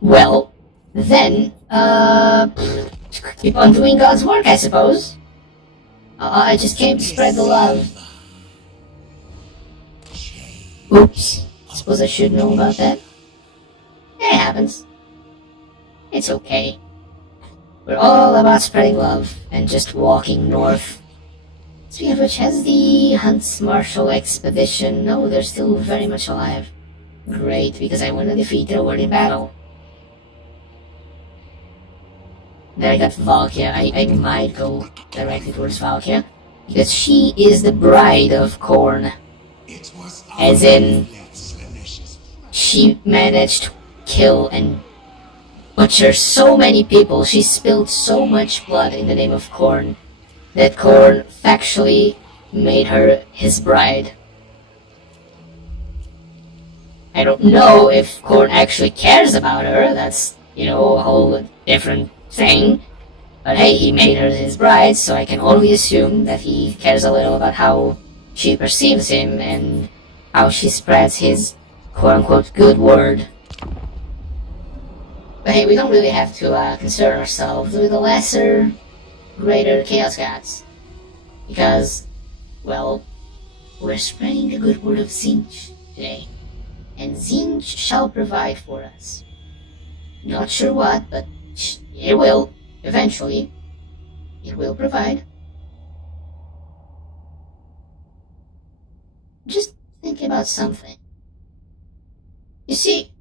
Well, then, keep on doing God's work, I suppose. I just came to spread the love. Oops. Suppose I should know about that. It happens. It's okay. We're all about spreading love and just walking north. Speaking of which, has the Hunts Marshal expedition... No, they're still very much alive. Great, because I want to defeat their word in battle. There I got Valkia. I might go directly towards Valkia. because she is the bride of Khorne. It was As in, Slaanesha's she managed to kill and butcher so many people. She spilled so much blood in the name of Khorne that Khorne factually made her his bride. I don't know if Khorne actually cares about her. That's, a whole different thing. But hey, he made her his bride, so I can only assume that he cares a little about how she perceives him and how she spreads his quote-unquote good word. But hey, we don't really have to concern ourselves with the lesser, greater Chaos Gods. Because, well, we're spreading the good word of Tzeentch today. And Tzeentch shall provide for us. Not sure what, but it will. Eventually, it will provide. Just think about something. You see,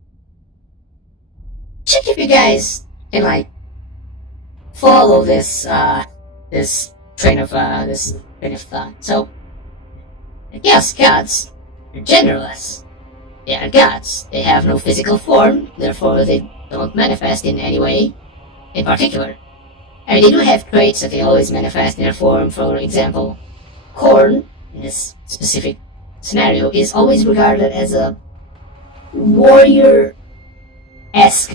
check if you guys can follow this train of thought. So, the Chaos Gods are genderless. They are gods. They have no physical form, therefore they don't manifest in any way in particular. I mean, they do have traits that they always manifest in their form. For example, Khorne, in this specific scenario, is always regarded as a warrior-esque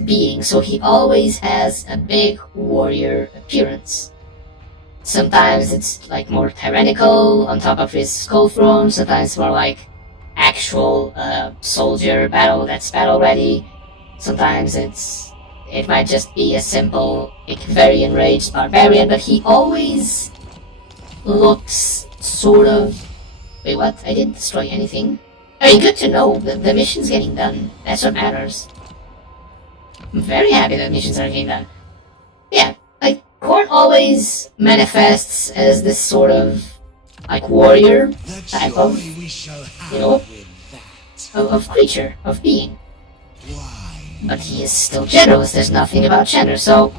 being, so he always has a big warrior appearance. Sometimes it's more tyrannical on top of his skull throne, sometimes more like actual soldier that's battle ready. Sometimes it might just be a simple, very enraged barbarian, but he always looks sort of... Wait, what? I didn't destroy anything? I mean, good to know. The mission's getting done. That's what matters. I'm very happy that missions are getting done. Yeah, Khorne always manifests as this sort of, warrior type of, of creature, of being. But he is still genderless. There's nothing about gender. So,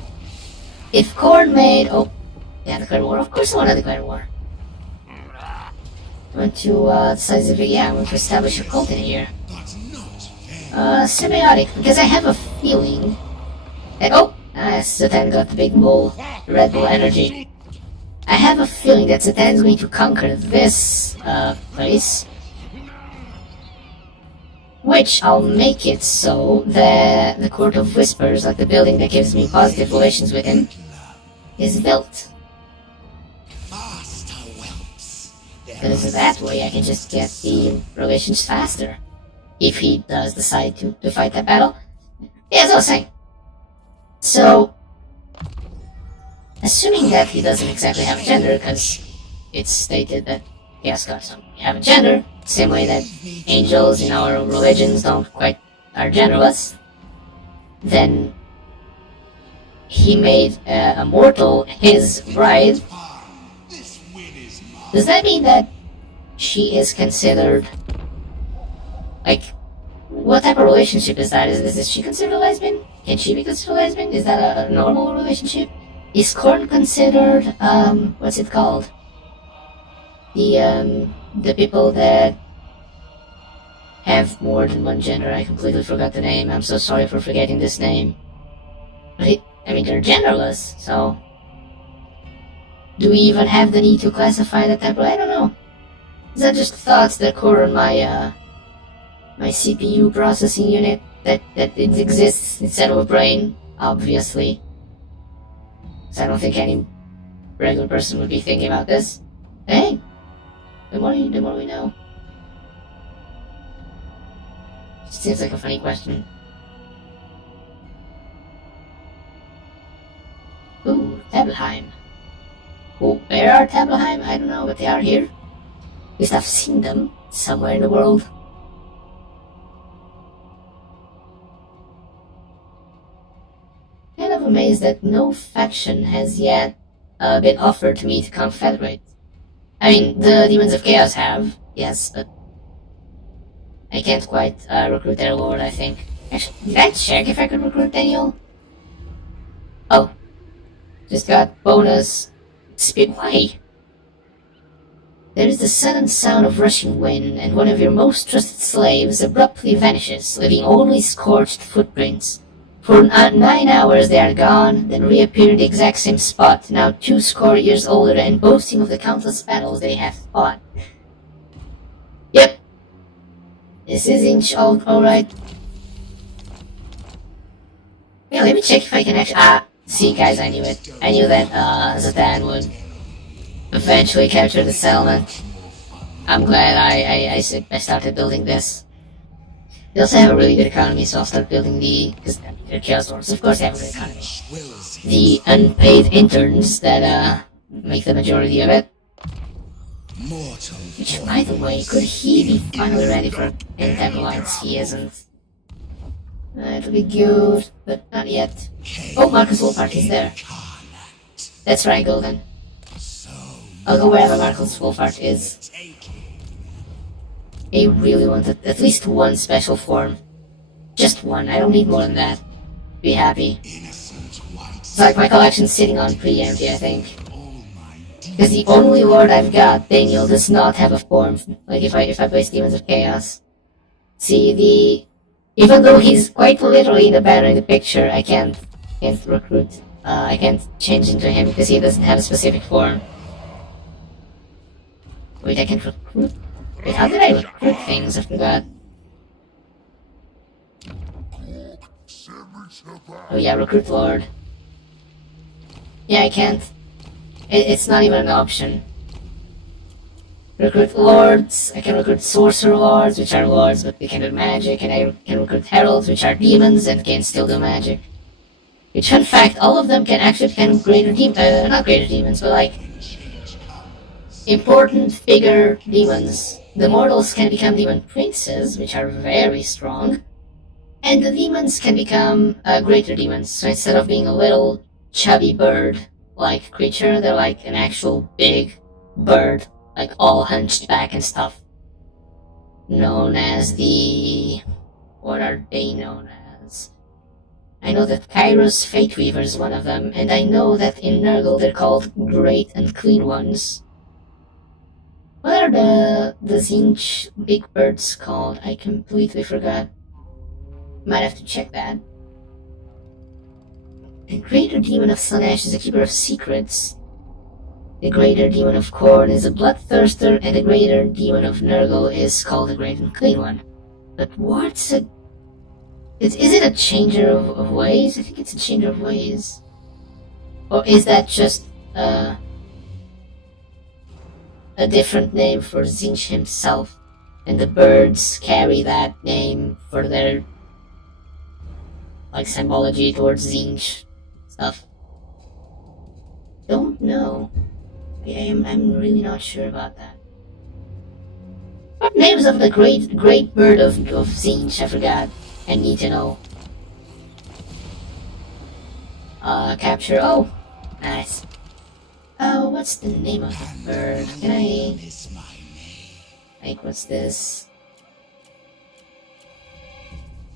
if Khorne made... Oh, yeah, declared war. Of course I want to declare war. I want to establish a cult in here. Symbiotic, because I have a feeling that... Oh! Satan got the big bull, Red Bull energy. I have a feeling that Satan's going to conquer this, place. Which I'll make it so that the Court of Whispers, the building that gives me positive relations with him, is built. Because that way I can just get the relations faster. If he does decide to fight that battle. Yeah, as I was saying. So, assuming that he doesn't exactly have a gender, because it's stated that Chaos Gods don't have a gender, same way that angels in our religions are genderless, then he made a mortal his bride. Does that mean that she is considered, what type of relationship is that? Is she considered a lesbian? Can she be considered a lesbian? Is that a normal relationship? Is Khorne considered, what's it called? The people that have more than one gender. I completely forgot the name. I'm so sorry for forgetting this name. But they're genderless, so... Do we even have the need to classify that type of... I don't know. Is that just thoughts that occur on my CPU processing unit? That it exists instead of a brain? Obviously. So I don't think any regular person would be thinking about this. Hey! The more we know. Seems like a funny question. Ooh, Tabelheim. Oh, where are Tabelheim? I don't know, but they are here. At least I've seen them somewhere in the world. Kind of amazed that no faction has yet been offered to me to confederate. The Demons of Chaos have, yes, but I can't quite recruit their lord, I think. Actually, did I check if I could recruit Daniel? Oh. Just got bonus speed. Why? There is the sudden sound of rushing wind, and one of your most trusted slaves abruptly vanishes, leaving only scorched footprints. For 9 hours they are gone, then reappear in the exact same spot, now 20 years older and boasting of the countless battles they have fought. Yep. This is Inch alright. Yeah, let me check if I can actually... see guys, I knew it. I knew that Zatan would eventually capture the settlement. I'm glad I started building this. They also have a really good economy, so I'll start building because they're Chaos Lords. Of course they have a good economy. The unpaid interns that make the majority of it. Which, by the way, could he be finally ready for any type of alliance? He isn't. It'll be good, but not yet. Oh, Marcus Wolfhard is there. That's right, Golden. I'll go wherever Marcus Wolfhard is. I really wanted at least one special form. Just one, I don't need more than that. Be happy. It's like my collection's sitting on pretty empty, I think. Because the only lord I've got, Daniel, does not have a form. Like if I place Demons of Chaos. See, even though he's quite literally in the banner in the picture, I can't recruit. I can't change into him because he doesn't have a specific form. Wait, I can recruit? Wait, how did I recruit things? I forgot. Oh yeah, recruit lord. Yeah, I can't. It's not even an option. Recruit lords, I can recruit sorcerer lords, which are lords but they can do magic, and I can recruit heralds, which are demons and can still do magic. Which, fun fact, all of them can actually become greater demons, not greater demons, but like important, bigger demons. The mortals can become demon princes, which are very strong, and the demons can become greater demons. So instead of being a little chubby bird-like creature, they're like an actual big bird, like all hunched back and stuff. Known as the... what are they known as? I know that Kairos Fate Weaver is one of them, and I know that in Nurgle they're called Great and Clean Ones. What are the Zinch big birds called? I completely forgot. Might have to check that. And Greater Demon of Slanesh is a keeper of secrets. The Greater Demon of Khorne is a bloodthirster, and the Greater Demon of Nurgle is called the Great and Clean One. But what's a... Is it a changer of ways? I think it's a changer of ways. Or is that just a different name for Zinch himself, and the birds carry that name for their like symbology towards Zinch stuff? Don't know. I'm really not sure about that. What names of the great bird of Zinch? I forgot. I need to know. Capture. Oh, nice. Oh, what's the name of the bird? Can I... like, what's this?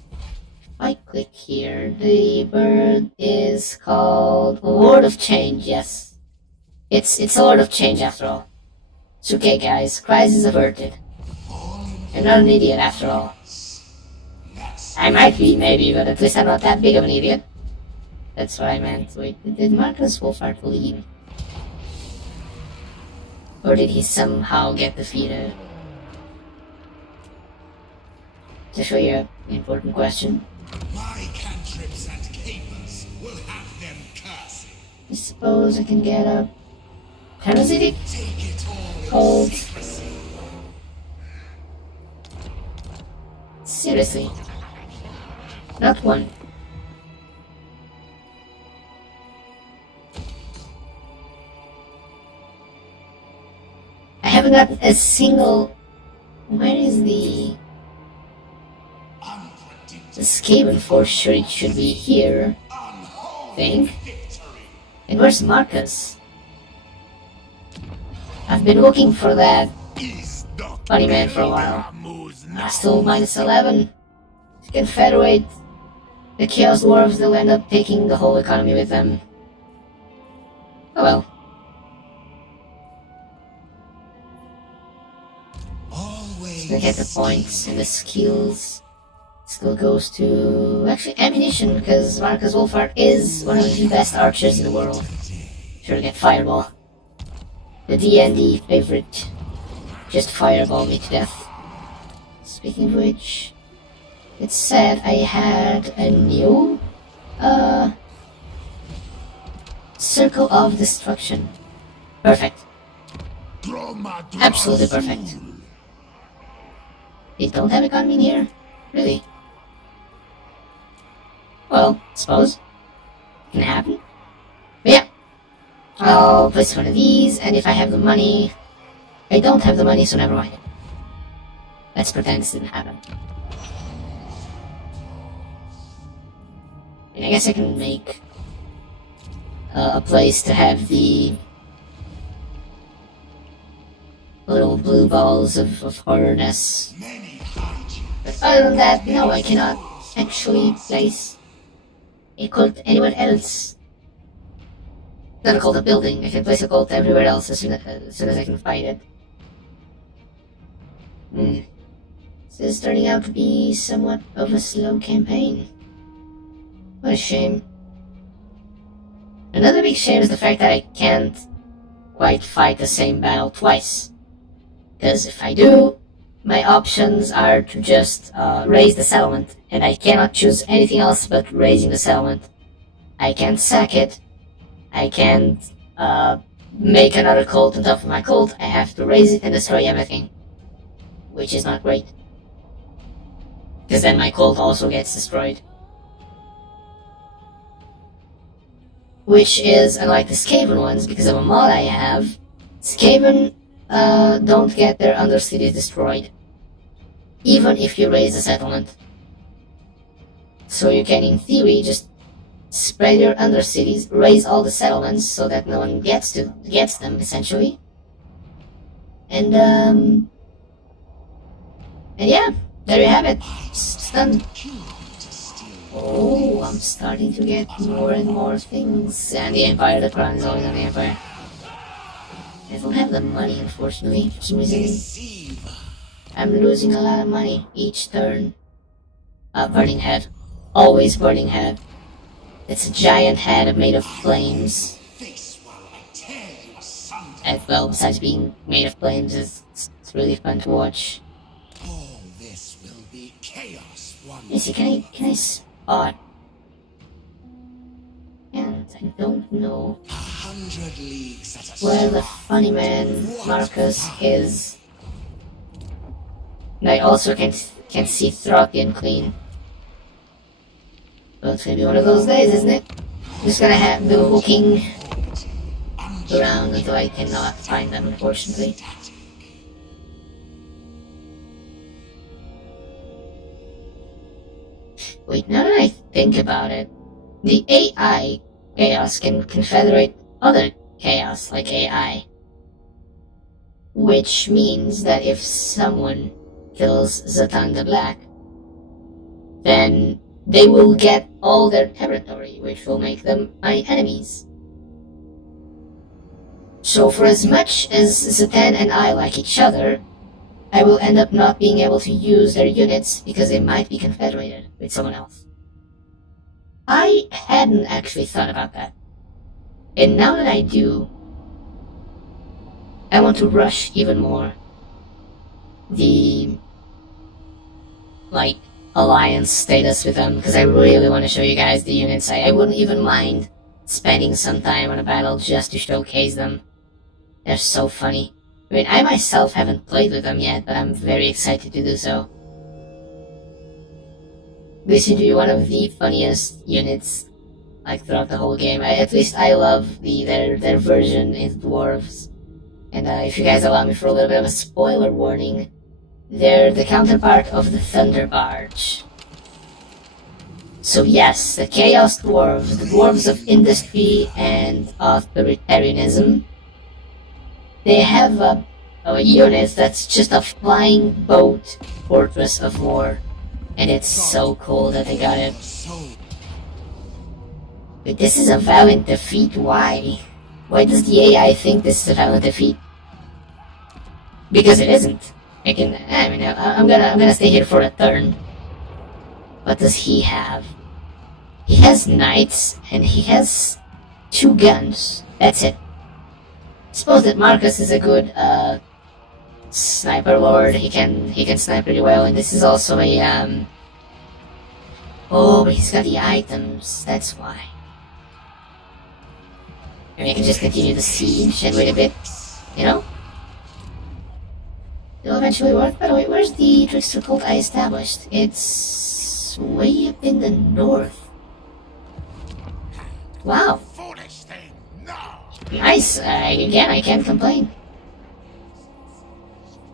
If I click here, the bird is called Lord of Change, yes. It's a Lord of Change after all. It's okay, guys. Crisis averted. I'm not an idiot after all. I might be, maybe, but at least I'm not that big of an idiot. That's what I meant. Wait, did Marcus Wolfhard leave? Or did he somehow get defeated? To show you an important question. My cantrips and capers will have them cursing. I suppose I can get a parasitic cold. Seriously. Not one. I haven't gotten a single... Where is the Skaven Force? Sure, it should be here. I think. And where's Marcus? I've been looking for that funny man for a while. Still minus 11. Confederate. The Chaos Dwarves, they'll end up taking the whole economy with them. Oh well. Look at the points and the skills. Still goes to actually ammunition, because Marcus Wolfhard is one of the best archers in the world. Sure to get Fireball. The D&D favorite. Just Fireball me to death. Speaking of which, it said I had a new Circle of Destruction. Perfect. Absolutely perfect. They don't have economy in here? Really? Well, suppose. Can happen. But yeah. I'll place one of these, and if I have the money... I don't have the money, so never mind. Let's pretend this didn't happen. And I guess I can make a place to have the little blue balls of horrorness. But other than that, no, I cannot actually place a cult anywhere else. Not a cult, a building. I can place a cult everywhere else as soon as I can find it. This is turning out to be somewhat of a slow campaign. What a shame. Another big shame is the fact that I can't quite fight the same battle twice. Because if I do, my options are to just raise the settlement, and I cannot choose anything else but raising the settlement. I can't sack it. I can't make another cult on top of my cult. I have to raise it and destroy everything. Which is not great. Because then my cult also gets destroyed. Which is, unlike the Skaven ones, because of a mod I have, Skaven don't get their undercities destroyed. Even if you raise a settlement. So you can, in theory, just spread your undercities, raise all the settlements so that no one gets them, essentially. And yeah, there you have it. Stunned. Oh, I'm starting to get more and more things. And the Empire, the crown is always on the Empire. I don't have the money, unfortunately, for some reason. I'm losing a lot of money each turn. Burning Head. Always Burning Head. It's a giant head made of flames. And, well, besides being made of flames, it's really fun to watch. Let's see, can I spot? And I don't know where the funny man Marcus is. And I also can see Throthian clean. Well, it's gonna be one of those days, isn't it? I'm just gonna have the looking around until I cannot find them, unfortunately. Wait, now that I think about it, the AI chaos can confederate other chaos like AI. Which means that if someone kills Zatan the Black, then they will get all their territory, which will make them my enemies. So for as much as Zatan and I like each other, I will end up not being able to use their units because they might be confederated with someone else. I hadn't actually thought about that. And now that I do, I want to rush even more the, alliance status with them, because I really want to show you guys the units. I wouldn't even mind spending some time on a battle just to showcase them. They're so funny. I mean, I myself haven't played with them yet, but I'm very excited to do so. They seem to be one of the funniest units, throughout the whole game. At least I love their version in Dwarves. And if you guys allow me for a little bit of a spoiler warning, they're the counterpart of the Thunder Barge. So yes, the Chaos Dwarves, the Dwarves of Industry and Authoritarianism, they have a unit that's just a flying boat fortress of war. And it's so cool that they got it. But this is a valiant defeat, why? Why does the AI think this is a valiant defeat? Because it isn't. I'm gonna stay here for a turn. What does he have? He has knights, and he has 2 guns. That's it. Suppose that Marcus is a good, sniper lord. He can snipe pretty well, and this is also a, oh, but he's got the items, that's why. Maybe I can just continue the siege and wait a bit, you know? It'll eventually work. By the way, where's the trickster cult I established? It's way up in the north. Wow. Foolish thing, no! Nice. Again, I can't complain.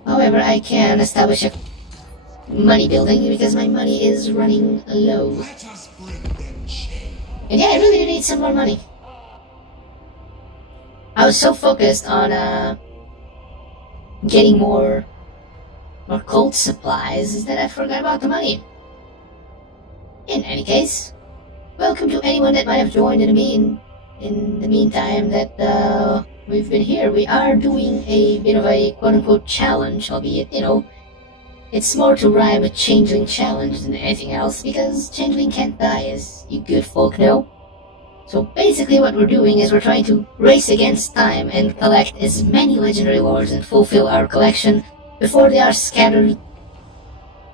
However, I can establish a money building because my money is running low. Let us bring them change. And yeah, I really do need some more money. I was so focused on getting more cult supplies that I forgot about the money. In any case, welcome to anyone that might have joined in the meantime that we've been here. We are doing a bit of a quote-unquote challenge, albeit, you know, it's more to rhyme a Changeling challenge than anything else, because Changeling can't die, as you good folk know. So basically what we're doing is we're trying to race against time and collect as many legendary lords and fulfill our collection before they are scattered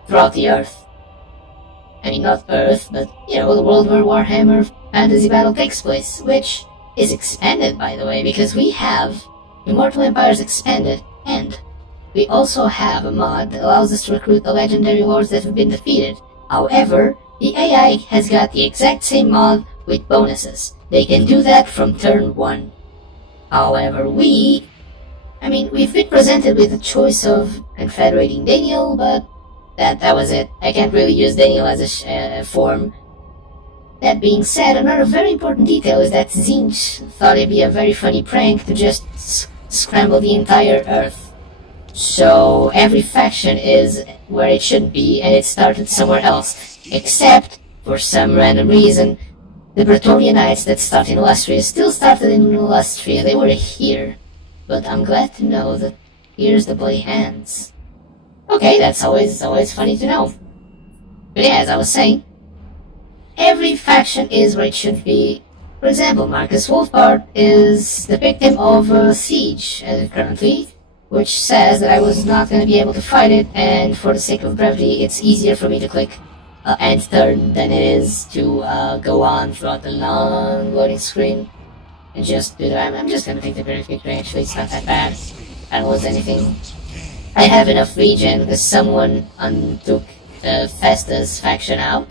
throughout the earth. I mean, not Earth, but, you know, the world where Warhammer Fantasy Battle takes place, which is expanded, by the way, because we have Immortal Empires expanded, and we also have a mod that allows us to recruit the legendary lords that have been defeated. However, the AI has got the exact same mod with bonuses. They can do that from turn 1. However, we've been presented with the choice of confederating Daniel, but that was it. I can't really use Daniel as a form. That being said, another very important detail is that Zinch thought it'd be a very funny prank to just scramble the entire Earth. So every faction is where it should be, and it started somewhere else. Except, for some random reason, the Bretonnianites that start in Lustria still started in Lustria. They were here. But I'm glad to know that here's the Bloody Hands. Okay, that's always funny to know. But yeah, as I was saying, every faction is where it should be. For example, Marcus Wolfbart is the victim of a siege currently, which says that I was not going to be able to fight it, and for the sake of brevity, it's easier for me to click end turn than it is to go on throughout the long loading screen and just do that. I'm just going to take the very victory, actually, it's not that bad. I don't lose anything. I have enough regen because someone took Festa's faction out.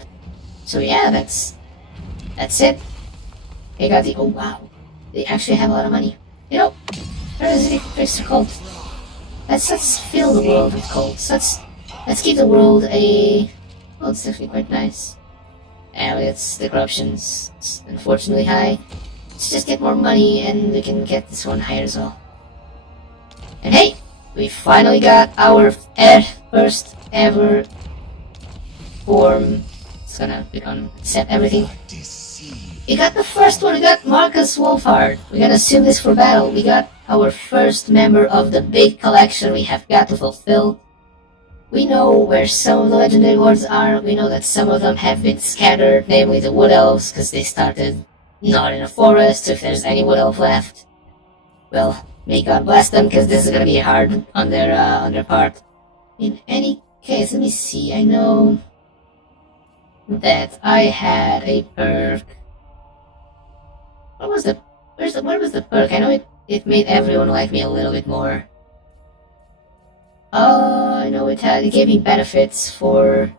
So yeah, that's it. They got the, oh wow, they actually have a lot of money. You know, where is it fixed cult? Let's fill the world with cults. Let's give the world a, well, it's actually quite nice. Yeah, it's the corruption's unfortunately high. Let's just get more money and we can get this one higher as well. And hey, we finally got our first ever form. It's gonna accept everything. We got the first one, we got Marcus Wolfhard. We're gonna assume this for battle. We got our first member of the big collection we have got to fulfill. We know where some of the legendary lords are. We know that some of them have been scattered, namely the Wood Elves, because they started not in a forest. So if there's any Wood Elf left, well, may God bless them, because this is gonna be hard on their part. In any case, let me see. I know that I had a perk. Where was the perk? I know it made everyone like me a little bit more. I know it gave me benefits for,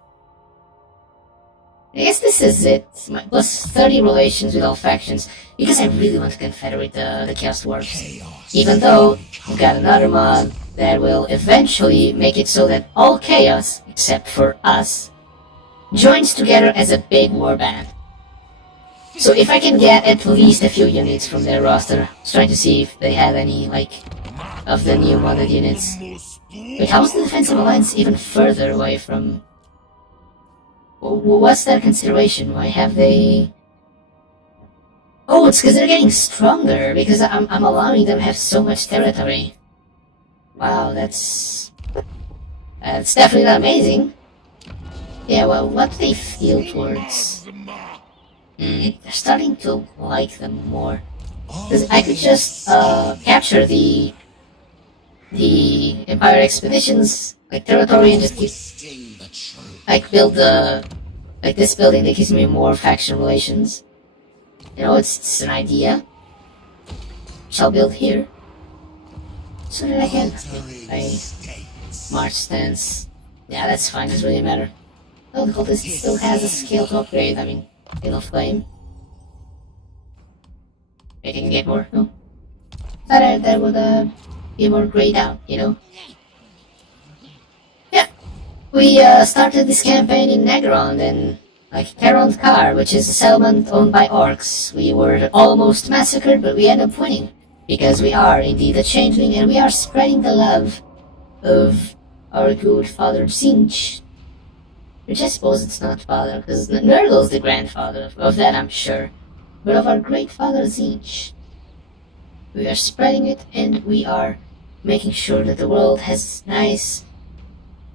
I guess this is it. Plus 30 relations with all factions, because I really want to confederate the Chaos Dwarfs. Even though I've got another mod that will eventually make it so that all Chaos, except for us, joins together as a big warband. So if I can get at least a few units from their roster, I was trying to see if they have any, like, of the new modded units. Wait, how is the defensive alliance even further away from... What's their consideration? Why have they... Oh, it's because they're getting stronger, because I'm allowing them to have so much territory. Wow, that's It's definitely not amazing. Yeah, well, what do they feel towards? They're starting to like them more. Because I could just capture the Empire expeditions like territory and just keep like build the like this building that gives me more faction relations. You know, it's an idea. Shall build here. So that I can march stance. Yeah, that's fine, doesn't really matter. Oh, the cultist still has a skill to upgrade, I mean, Hail of Flame. I can get more, no? That would be more grayed out, you know? Yeah, we started this campaign in Negron and like Caront Kar, which is a settlement owned by orcs. We were almost massacred, but we ended up winning. Because we are indeed a changeling and we are spreading the love of our good father Zinch. Which I suppose it's not father, because Nurgle's the grandfather, of that I'm sure. But of our great father Zinch. We are spreading it and we are making sure that the world has nice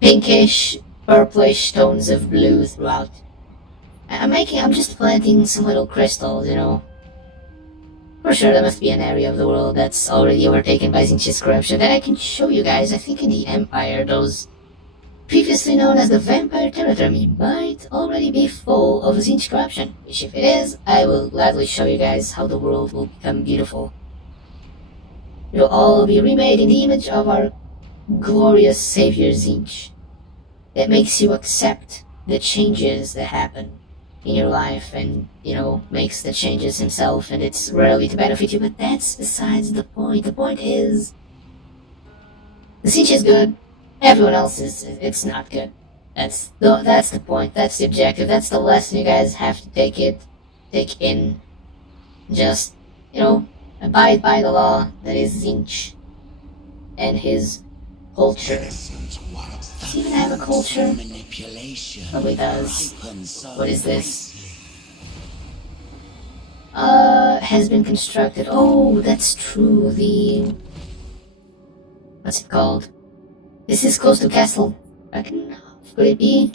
pinkish, purplish tones of blue throughout. I'm just planting some little crystals, you know. For sure there must be an area of the world that's already overtaken by Zinch's corruption that I can show you guys. I think in the Empire, those previously known as the Vampire Territory might already be full of Zinch corruption. Which if it is, I will gladly show you guys how the world will become beautiful. It'll all be remade in the image of our glorious savior Zinch. That makes you accept the changes that happen in your life and, you know, makes the changes himself, and it's rarely to benefit you, but that's besides the point. The point is, the Zinch is good, everyone else it's not good. That's the point, that's the objective, that's the lesson you guys have to take in. Just, you know, abide by the law that is Zinch and his culture. Does he even have a culture? Probably does. What is this? Has been constructed. Oh, that's true. What's it called? This is close to Castle. Could it be?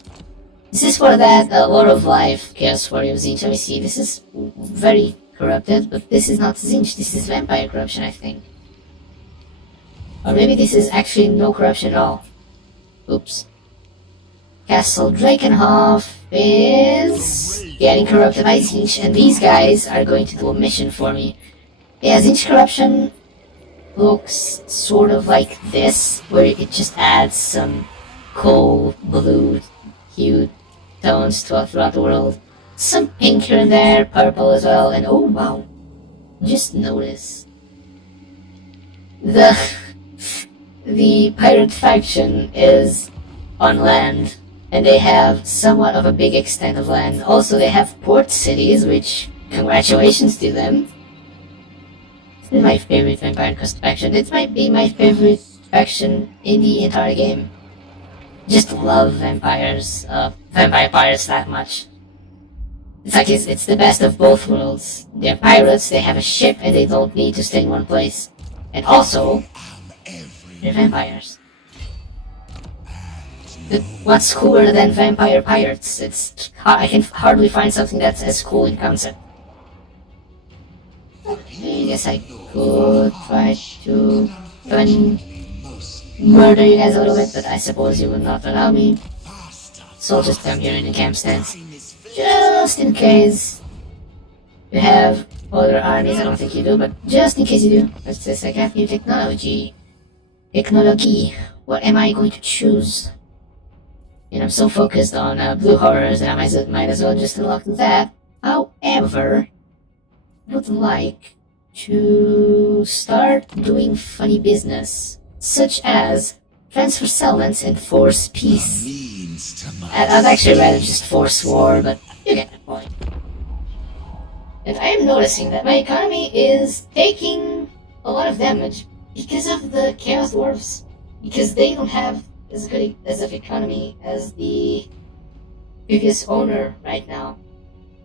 This is for that Lord of Life, Chaos Warrior Zinch. Let me see. This is very corrupted, but this is not Zinch. This is vampire corruption, I think. Or maybe this is actually no corruption at all. Oops. Castle Drakenhof is getting corrupted by Zinch, and these guys are going to do a mission for me. Yeah, Zinch corruption looks sort of like this, where it just adds some cool blue hue tones throughout the world. Some pink here and there, purple as well, and oh wow, just notice. The pirate faction is on land, and they have somewhat of a big extent of land. Also, they have port cities, which, congratulations to them. This is my favorite Vampire Crest faction. It might be my favorite faction in the entire game. Just love vampires, vampire pirates that much. It's like it's the best of both worlds. They're pirates, they have a ship, and they don't need to stay in one place. And also, they're vampires. What's cooler than vampire pirates? I can hardly find something that's as cool in concept. Okay, I guess I could try to murder you guys a little bit, but I suppose you would not allow me. So I'll just come here in the camp stance. Just in case you have other armies. I don't think you do, but just in case you do. What's this? I got new technology. What am I going to choose? And I'm so focused on blue horrors that I might as well just unlock that. However, I would like to start doing funny business, such as transfer settlements and force peace. I'd actually rather just force war, but you get the point. And I am noticing that my economy is taking a lot of damage because of the Chaos Dwarves, because they don't have as good as of economy as the previous owner right now.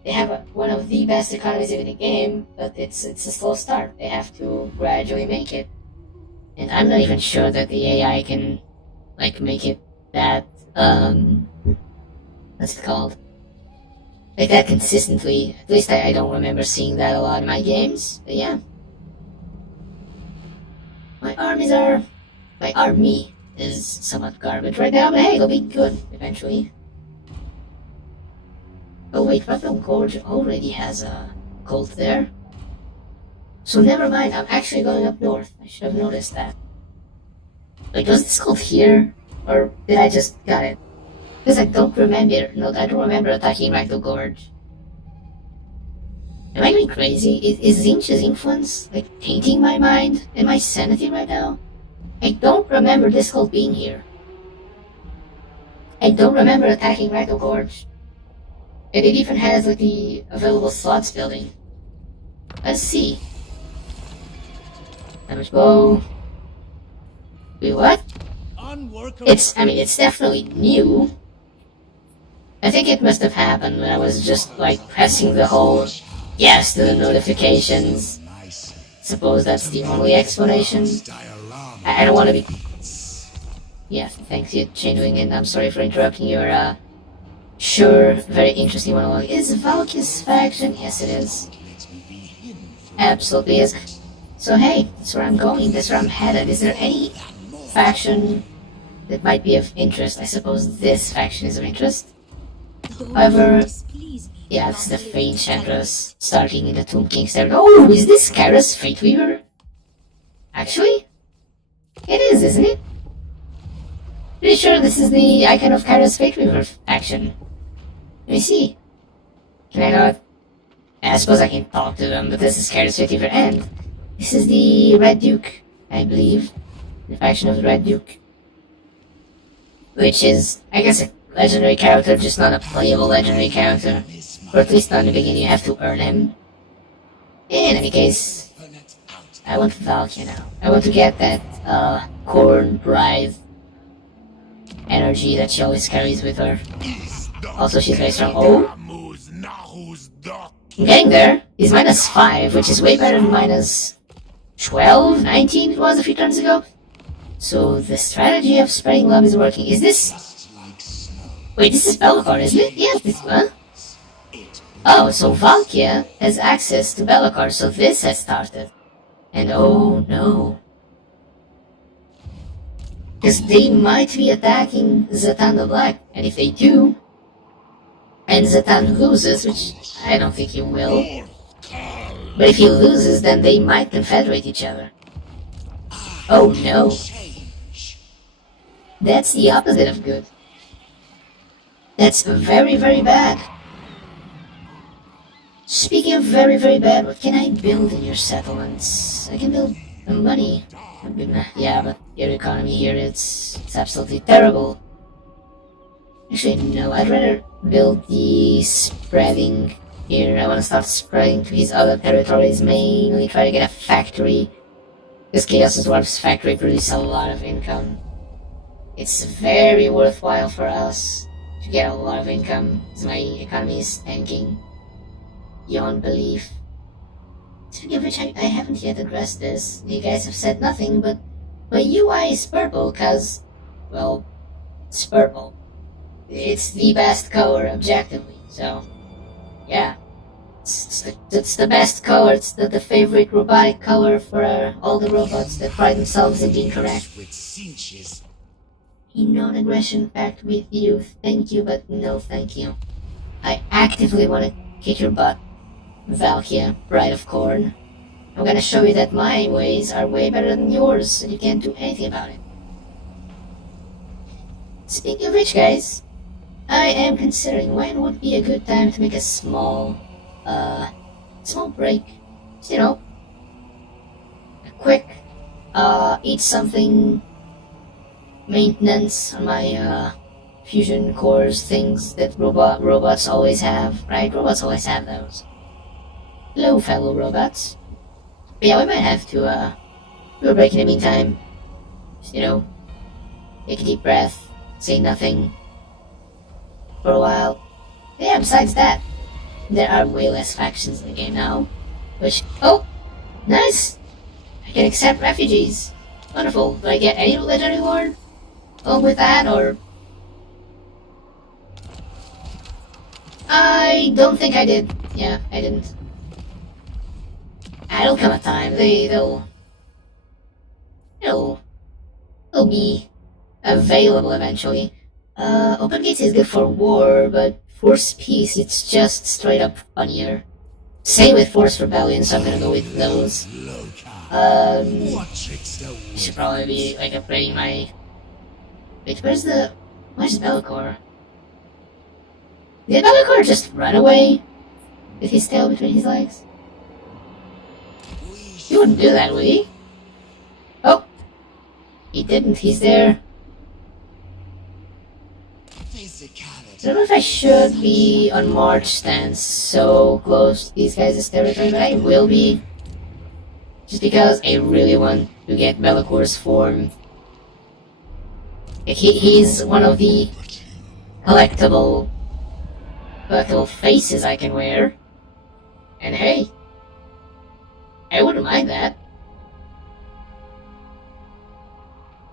They have one of the best economies in the game, but it's a slow start. They have to gradually make it. And I'm not even sure that the AI can, like, make it that, what's it called? Like that consistently. At least I don't remember seeing that a lot in my games, but yeah. My army is somewhat garbage right now, but hey, it'll be good eventually. Oh wait, Buffalo Gorge already has a cult there. So never mind, I'm actually going up north. I should have noticed that. Like, was this cult here? Or did I just got it? Because I don't remember, I don't remember attacking Ragdoll Gorge. Am I going crazy? Is Zinch's influence, like, tainting my mind and my sanity right now? I don't remember this cult being here. I don't remember attacking Ragdoll Gorge. And it even has, like, the available slots building. Let's see. Damage bow. Wait, what? It's definitely new. I think it must have happened when I was just, like, pressing the whole yes to the notifications. Suppose that's the only explanation. I don't want to be... Yeah, thanks you, Changeling, and I'm sorry for interrupting your, sure, very interesting monologue. Is Valky's faction? Yes, it is. Absolutely is. So hey, that's where I'm going, that's where I'm headed. Is there any faction that might be of interest? I suppose this faction is of interest. However, yeah, this is the Fate Enchantress starting in the Tomb King's territory. Oh, is this Kara's Fate Weaver? Actually? It is, isn't it? Pretty sure this is the icon of Kara's Fate Weaver faction. Let me see. Can I not? I suppose I can talk to them, but this is Kara's Fate Weaver, and this is the Red Duke, I believe. The faction of the Red Duke. Which is, I guess, a legendary character, just not a playable legendary character. Or at least not in the beginning, you have to earn him. In any case, I want Valkyrie now. I want to get that, Corn Bride energy that she always carries with her. Also, she's very strong. Oh! I'm getting there. He's -5, which is way better than -12, 19 it was a few turns ago. So the strategy of spreading love is working. Is this... Wait, this is Be'lakor, isn't it? Yes, this one. Oh, so Valkyria has access to Be'lakor, so this has started. And oh no. Because they might be attacking Zatan the Black, and if they do, and Zatan loses, which I don't think he will, but if he loses, then they might confederate each other. Oh no. That's the opposite of good. That's very, very bad. Speaking of very, very bad, what can I build in your settlements? I can build money. Yeah, but your economy here, it's absolutely terrible. Actually, no, I'd rather build the spreading here. I want to start spreading to his other territories, mainly try to get a factory. Because Chaos' Dwarf's factory produces a lot of income. It's very worthwhile for us to get a lot of income, as my economy is tanking beyond belief. Speaking of which, I haven't yet addressed this. You guys have said nothing, but my UI is purple, cause, well, it's purple. It's the best color, objectively, so, yeah. It's the best color, it's the favorite robotic color for all the robots that pride themselves in being correct. A non-aggression pact with you, thank you, but no thank you. I actively want to kick your butt, Valkyria, Bride of Corn. I'm gonna show you that my ways are way better than yours, and you can't do anything about it. Speaking of which, guys, I am considering when would be a good time to make a small break. Just, you know, a quick, eat something maintenance on my, fusion cores, things that robots always have, right? Robots always have those. Hello, fellow robots. But yeah, we might have to, do a break in the meantime. Just, you know, take a deep breath, say nothing for a while. But yeah, besides that, there are way less factions in the game now. Which, oh, nice! I can accept refugees. Wonderful. Do I get any legendary reward? Oh, with that, or I don't think I did. Yeah, I didn't. It'll come a time. They'll be available eventually. Open Gates is good for war, but Force Peace, it's just straight up funnier. Same with Force Rebellion, so I'm gonna go with those. Should probably be like upgrading my. Wait, where's Bellicor? Did Bellicor just run away with his tail between his legs? He wouldn't do that, would he? Oh, he didn't. He's there. I don't know if I should be on March stance so close to these guys' territory, but I will be. Just because I really want to get Bellicor's form. He's one of the collectible faces I can wear. And hey, I wouldn't mind that.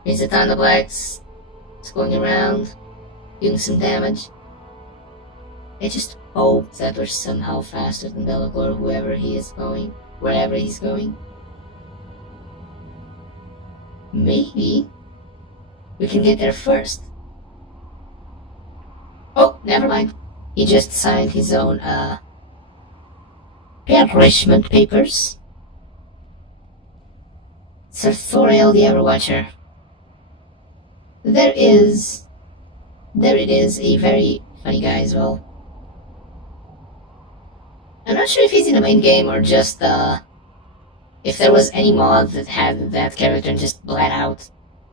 Here's a ton of blacks. It's going around, doing some damage. I just hope that we're somehow faster than Bellicor, whoever he is going, wherever he's going. Maybe we can get there first. Oh, never mind. He just signed his own, enrichment papers. Sartorial the Everwatcher. There it is, a very funny guy as well. I'm not sure if he's in the main game or just, if there was any mod that had that character and just bled out.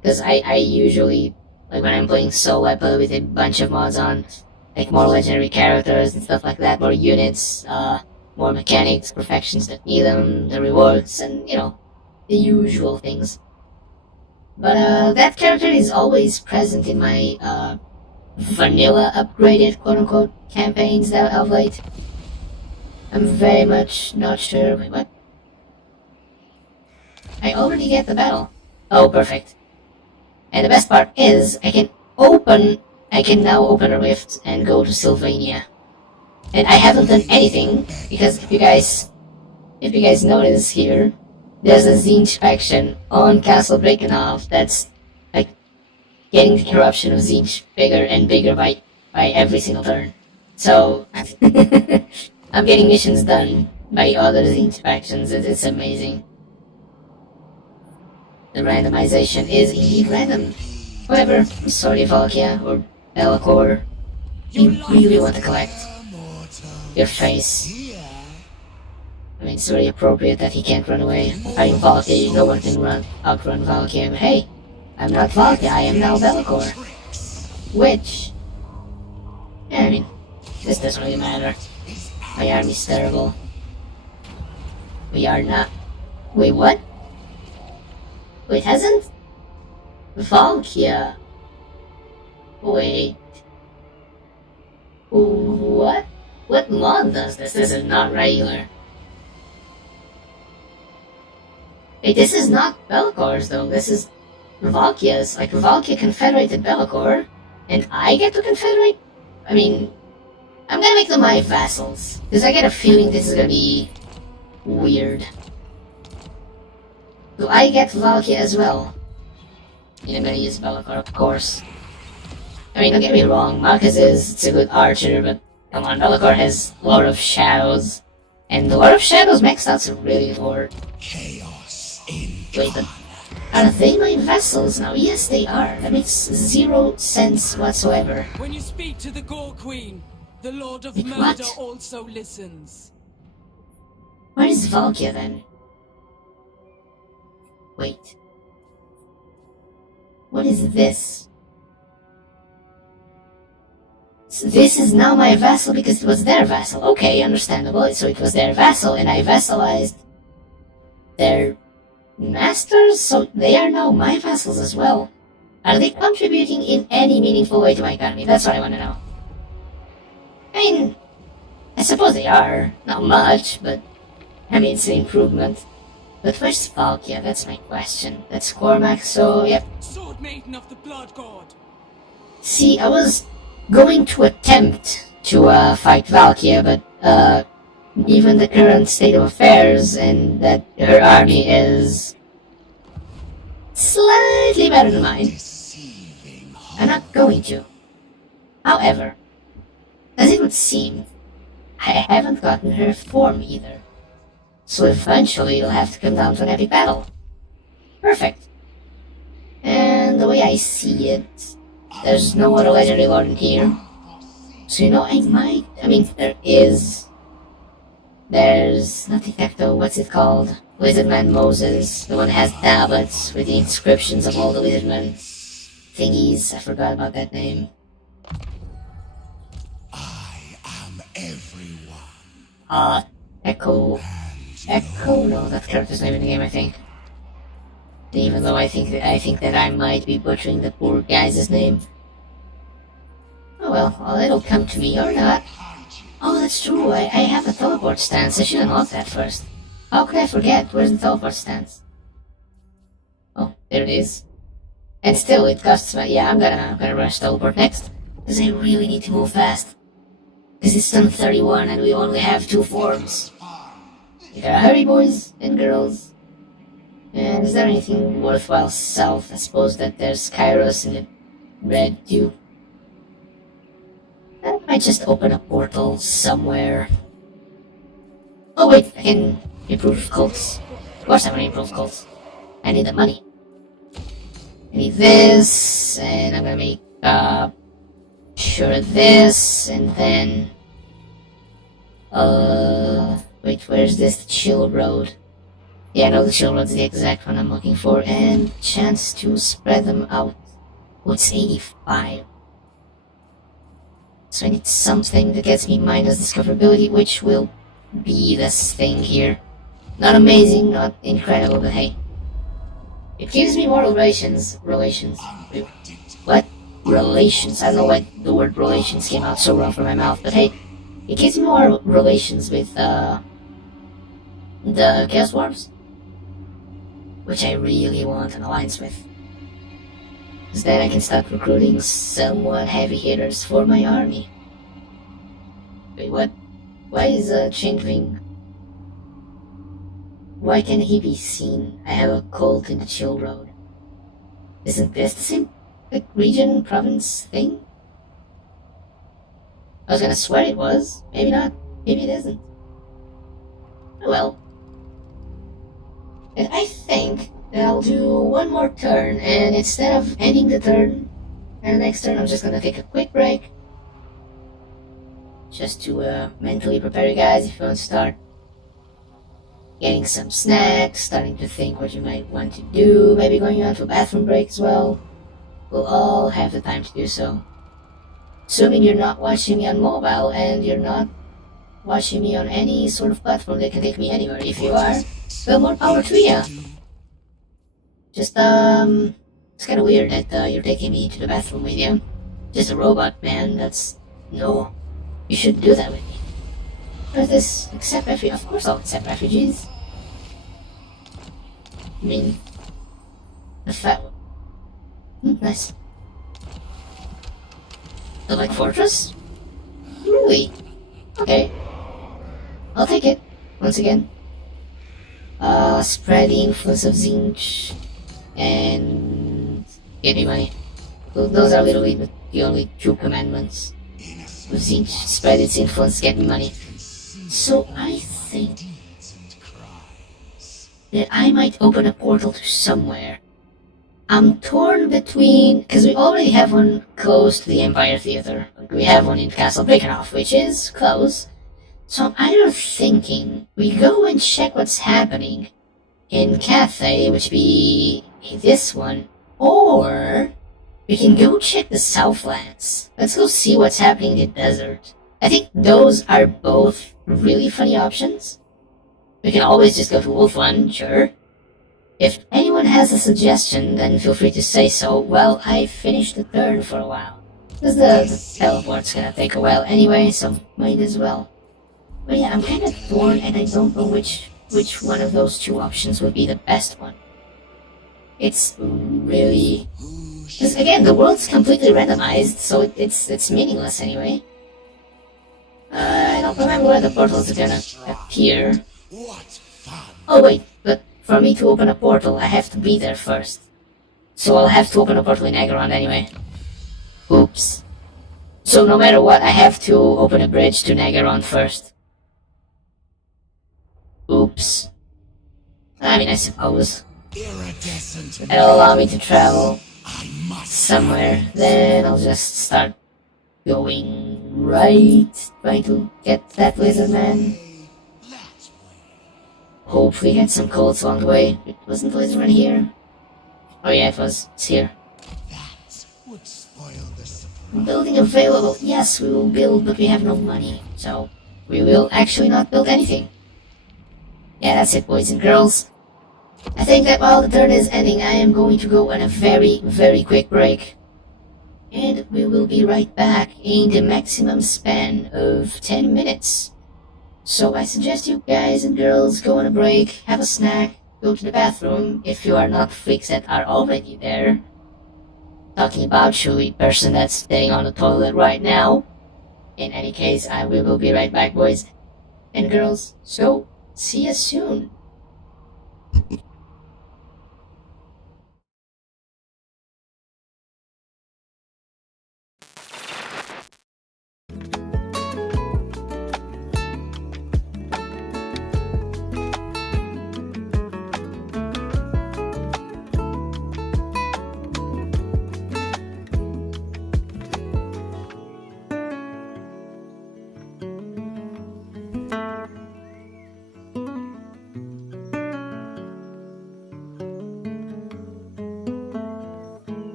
Because I usually, like when I'm playing solo, I play with a bunch of mods on, like more legendary characters and stuff like that, more units, more mechanics, perfections that need them, the rewards, and, you know, the usual things. But, that character is always present in my, vanilla upgraded, quote-unquote, campaigns that of late. I'm very much not sure. Wait, what? I already get the battle. Oh, perfect. And the best part is, I can now open a rift and go to Sylvania. And I haven't done anything, because if you guys notice here, there's a Tzeentch faction on Castle Breakenhof that's, like, getting the corruption of Tzeentch bigger and bigger by every single turn. So, I'm getting missions done by other Tzeentch factions, it's amazing. The randomization is indeed random. However, I'm sorry Valkia or Bellicor, you really want to collect your face. I mean, it's very appropriate that he can't run away. I mean, Valkia, no one can outrun Valkia, but hey, I'm not Valkia, I am now Bellicor. Which, yeah, I mean, this doesn't really matter. My army's terrible. We are not... Wait, what? Wait, hasn't... Valkia... Wait... What? What mod does this? This is not regular. Wait, this is not Bellicor's though, this is Valkia's. Like, Valkia confederated Bellicor, and I get to confederate? I mean... I'm gonna make them my vassals, because I get a feeling this is gonna be weird. Do I get Valkia as well? I mean, I'm gonna use Bellicor, of course. I mean, don't get me wrong, Marcus it's a good archer, but come on, Bellicor has Lord of Shadows, and the Lord of Shadows maxed out's really Lord. Chaos in Wait, but are they my vassals now? Yes, they are. That makes 0 sense whatsoever. When you speak to the Gore Queen, the Lord of Wait, Murder what? also listens. Where is Valkia then? Wait. What is this? So this is now my vassal because it was their vassal. Okay, understandable. So it was their vassal and I vassalized their masters, so they are now my vassals as well. Are they contributing in any meaningful way to my economy? That's what I want to know. I mean, I suppose they are. Not much, but I mean, it's an improvement. But where's Valkia? That's my question. That's Cormac, so yep. Sword Maiden of the Blood God. See, I was going to attempt to fight Valkia, but given the current state of affairs and that her army is slightly better than mine, I'm not going to. However, as it would seem, I haven't gotten her form either. So eventually it'll have to come down to an epic battle. Perfect. And the way I see it, there's no other legendary lord in here. So there's not Detecto, what's it called? Lizardman Moses, the one that has tablets with the inscriptions of all the Lizardmen thingies. I forgot about that name. I am everyone. Echo, no, that character's name in the game, I think. Even though I think that I might be butchering the poor guy's name. Oh well, it'll come to me or not. Oh, that's true, I have a teleport stance. I should unlock that first. How could I forget? Where's the teleport stance? Oh, there it is. And still, it costs me. Yeah, I'm gonna rush teleport next, because I really need to move fast. Because it's turn 31 and we only have 2 forms. You gotta hurry, boys and girls. And is there anything worthwhile south? I suppose that there's Kairos in the red too. I might just open a portal somewhere. Oh wait, I can improve cults. Of course I want to improve cults. I need the money. I need this, and I'm gonna make sure this, and then wait, where's this? The Chill Road. Yeah, no, the Chill Road's the exact one I'm looking for, and chance to spread them out. What's 85? So I need something that gets me minus discoverability, which will be this thing here. Not amazing, not incredible, but hey. It gives me more relations. What? Relations. I don't know why the word relations came out so wrong from my mouth, but hey. It gives me more relations with, the Chaos Dwarves. Which I really want an alliance with. Because then I can start recruiting somewhat heavy hitters for my army. Wait, what? Why is Changeling? Why can't he be seen? I have a cult in the Chill Road. Isn't this the same, like, region, province thing? I was gonna swear it was. Maybe not. Maybe it isn't. Oh well. And I think that I'll do one more turn, and instead of ending the turn, and the next turn I'm just gonna take a quick break. Just to mentally prepare you guys if you want to start getting some snacks, starting to think what you might want to do, maybe going on to a bathroom break as well. We'll all have the time to do so. Assuming you're not watching me on mobile and you're not watching me on any sort of platform that can take me anywhere. If you are, well, more power to you. Just, it's kinda weird that you're taking me to the bathroom with you. Just a robot, man, no. You shouldn't do that with me. But this, accept refugees, of course I'll accept refugees. I mean, the fat one. Nice. The like fortress? Really? Okay. I'll take it, once again. Spread the influence of Zinch, and give me money. Those are literally the only 2 commandments. With Zinch, spread its influence, get me money. So I think that I might open a portal to somewhere. I'm torn between, because we already have one close to the Empire Theater. We have one in Castle Breakenhoff, which is close. So I'm either thinking we go and check what's happening in Cathay, which be this one, or we can go check the Southlands. Let's go see what's happening in the desert. I think those are both really funny options. We can always just go to Wolf One, sure. If anyone has a suggestion, then feel free to say so. Well, I finished the turn for a while. Because the teleport's gonna take a while anyway, so might as well. But yeah, I'm kinda torn and I don't know which one of those 2 options would be the best one. It's really Because again, the world's completely randomized, so it's meaningless anyway. I don't remember where the portals are gonna appear. What fun! Oh wait, but for me to open a portal, I have to be there first. So I'll have to open a portal in Agarond anyway. Oops. So no matter what, I have to open a bridge to Nagaron first. Oops. I mean, I suppose. Iridescent. That'll allow me to travel I must somewhere. Then I'll just start going right, trying to get that lizard man. that way. Hopefully get some codes along the way. It wasn't the lizard man here? Oh yeah, it was. It's here. That would spoil the surprise. Building available. Yes, we will build, but we have no money. So, we will actually not build anything. Yeah, that's it, boys and girls. I think that while the turn is ending, I am going to go on a very, very quick break. And we will be right back in the maximum span of 10 minutes. So I suggest you guys and girls go on a break, have a snack, go to the bathroom if you are not freaks that are already there. Talking about you, the person that's staying on the toilet right now. In any case, we will be right back, boys and girls. So, see you soon.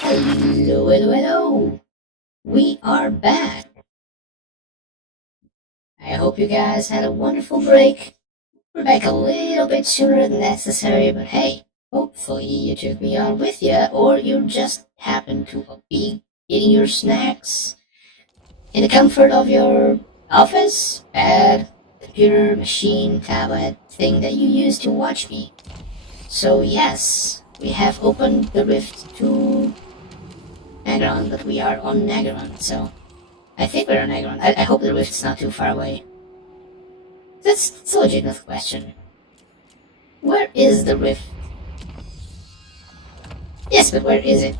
Hello, hello, hello! We are back! I hope you guys had a wonderful break. We're back a little bit sooner than necessary, but hey, hopefully you took me on with you, or you just happened to be eating your snacks in the comfort of your office, bed, computer, machine, tablet, thing that you use to watch me. So yes, we have opened the rift to Nagaron, but we are on Nagaron, so I think we're on Nagaron. I hope the rift's not too far away. That's a legitimate question. Where is the rift? Yes, but where is it?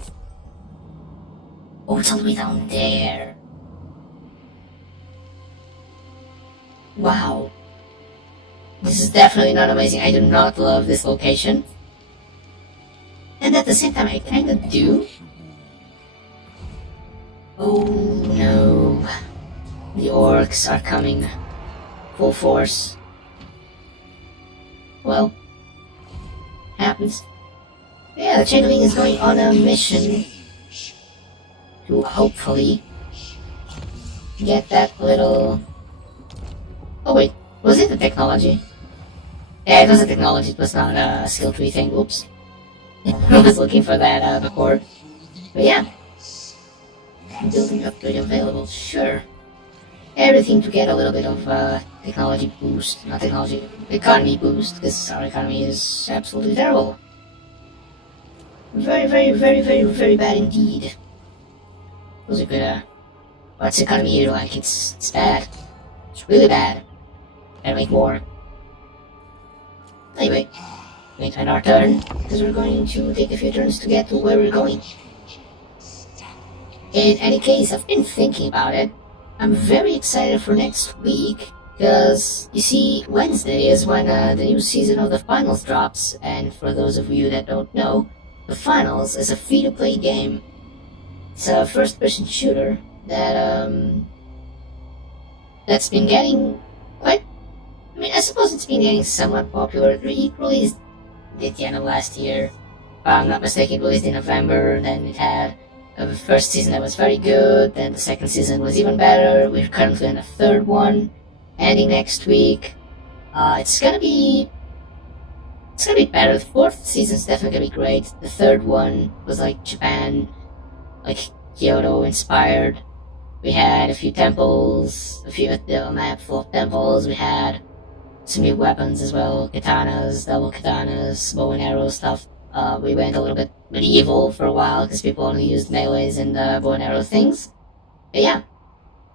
Oh, it's all the way down there. Wow. This is definitely not amazing. I do not love this location. And at the same time, I kinda do. Oh no. The orcs are coming. Full force. Well, happens. Yeah, the Changeling is going on a mission to hopefully get that little... Oh wait, was it the technology? Yeah, it was a technology, it was not a skill tree thing, oops. I was looking for that before. But yeah. Building upgrade available, sure. Everything to get a little bit of technology boost, not technology, economy boost, because our economy is absolutely terrible. Very, very, very, very, very bad indeed. Those are good, what's economy here like? It's bad. It's really bad. Gotta make more. Anyway, wait on our turn, because we're going to take a few turns to get to where we're going. In any case, I've been thinking about it. I'm very excited for next week, because, you see, Wednesday is when the new season of the Finals drops, and for those of you that don't know, the Finals is a free-to-play game. It's a first-person shooter that, that's been getting quite... I mean, I suppose it's been getting somewhat popular. It released at the end of last year. If I'm not mistaken, it released in November, then it had the first season that was very good, then the second season was even better. We're currently on the third one, ending next week. It's gonna be better. The fourth season's definitely gonna be great. The third one was like Japan, like Kyoto inspired. We had a few temples, a map full of temples. We had some new weapons as well, katanas, double katanas, bow and arrow stuff. We went a little bit medieval for a while because people only used melees and bow and arrow things. But yeah,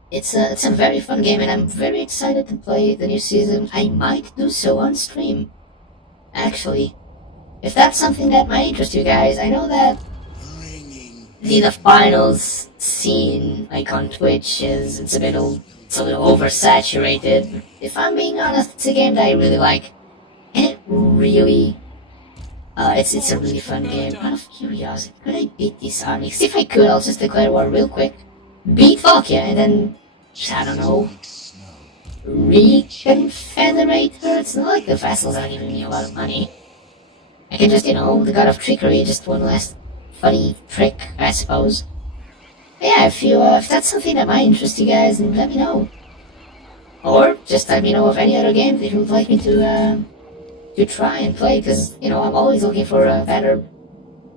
it's a very fun game, and I'm very excited to play the new season. I might do so on stream, actually, if that's something that might interest you guys. I know that the finals scene, like on Twitch, it's a little oversaturated. If I'm being honest, it's a game that I really like, and it really. It's a really fun game. Out of curiosity, could I beat these armies? If I could, I'll just declare war real quick. Beat Valkia, and then, I don't know, reconfederate her? It's not like the vassals are giving me a lot of money. I can just, the god of trickery, just one last funny trick, I suppose. But yeah, if that's something that might interest you guys, then let me know. Or, just let me know of any other game that you would like me to try and play, because, I'm always looking for a better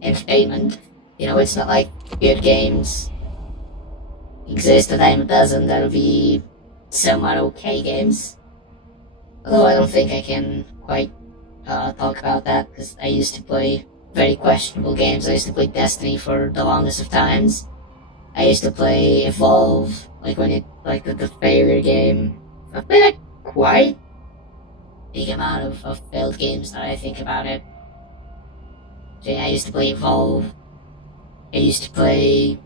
entertainment. It's not like good games exist a dime a dozen that would be somewhat okay games. Although I don't think I can quite talk about that, because I used to play very questionable games. I used to play Destiny for the longest of times. I used to play Evolve, the failure game. I've played quite big amount of failed games now that I think about it. So yeah, I used to play Evolve. I used to play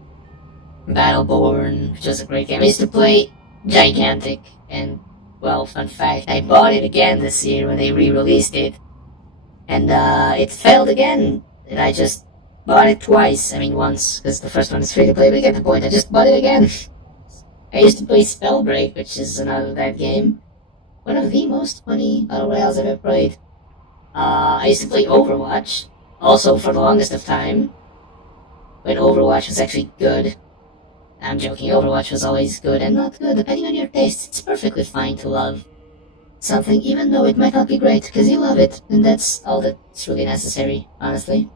Battleborn, which was a great game. I used to play Gigantic, and, well, fun fact, I bought it again this year when they re-released it. And, it failed again, and I just bought it twice. I mean, once, because the first one is free to play, but you get the point, I just bought it again. I used to play Spellbreak, which is another bad game. One of the most funny battle royales I've ever played. I used to play Overwatch, also for the longest of time, when Overwatch was actually good. I'm joking, Overwatch was always good and not good, depending on your taste. It's perfectly fine to love something, even though it might not be great, because you love it, and that's all that's really necessary, honestly.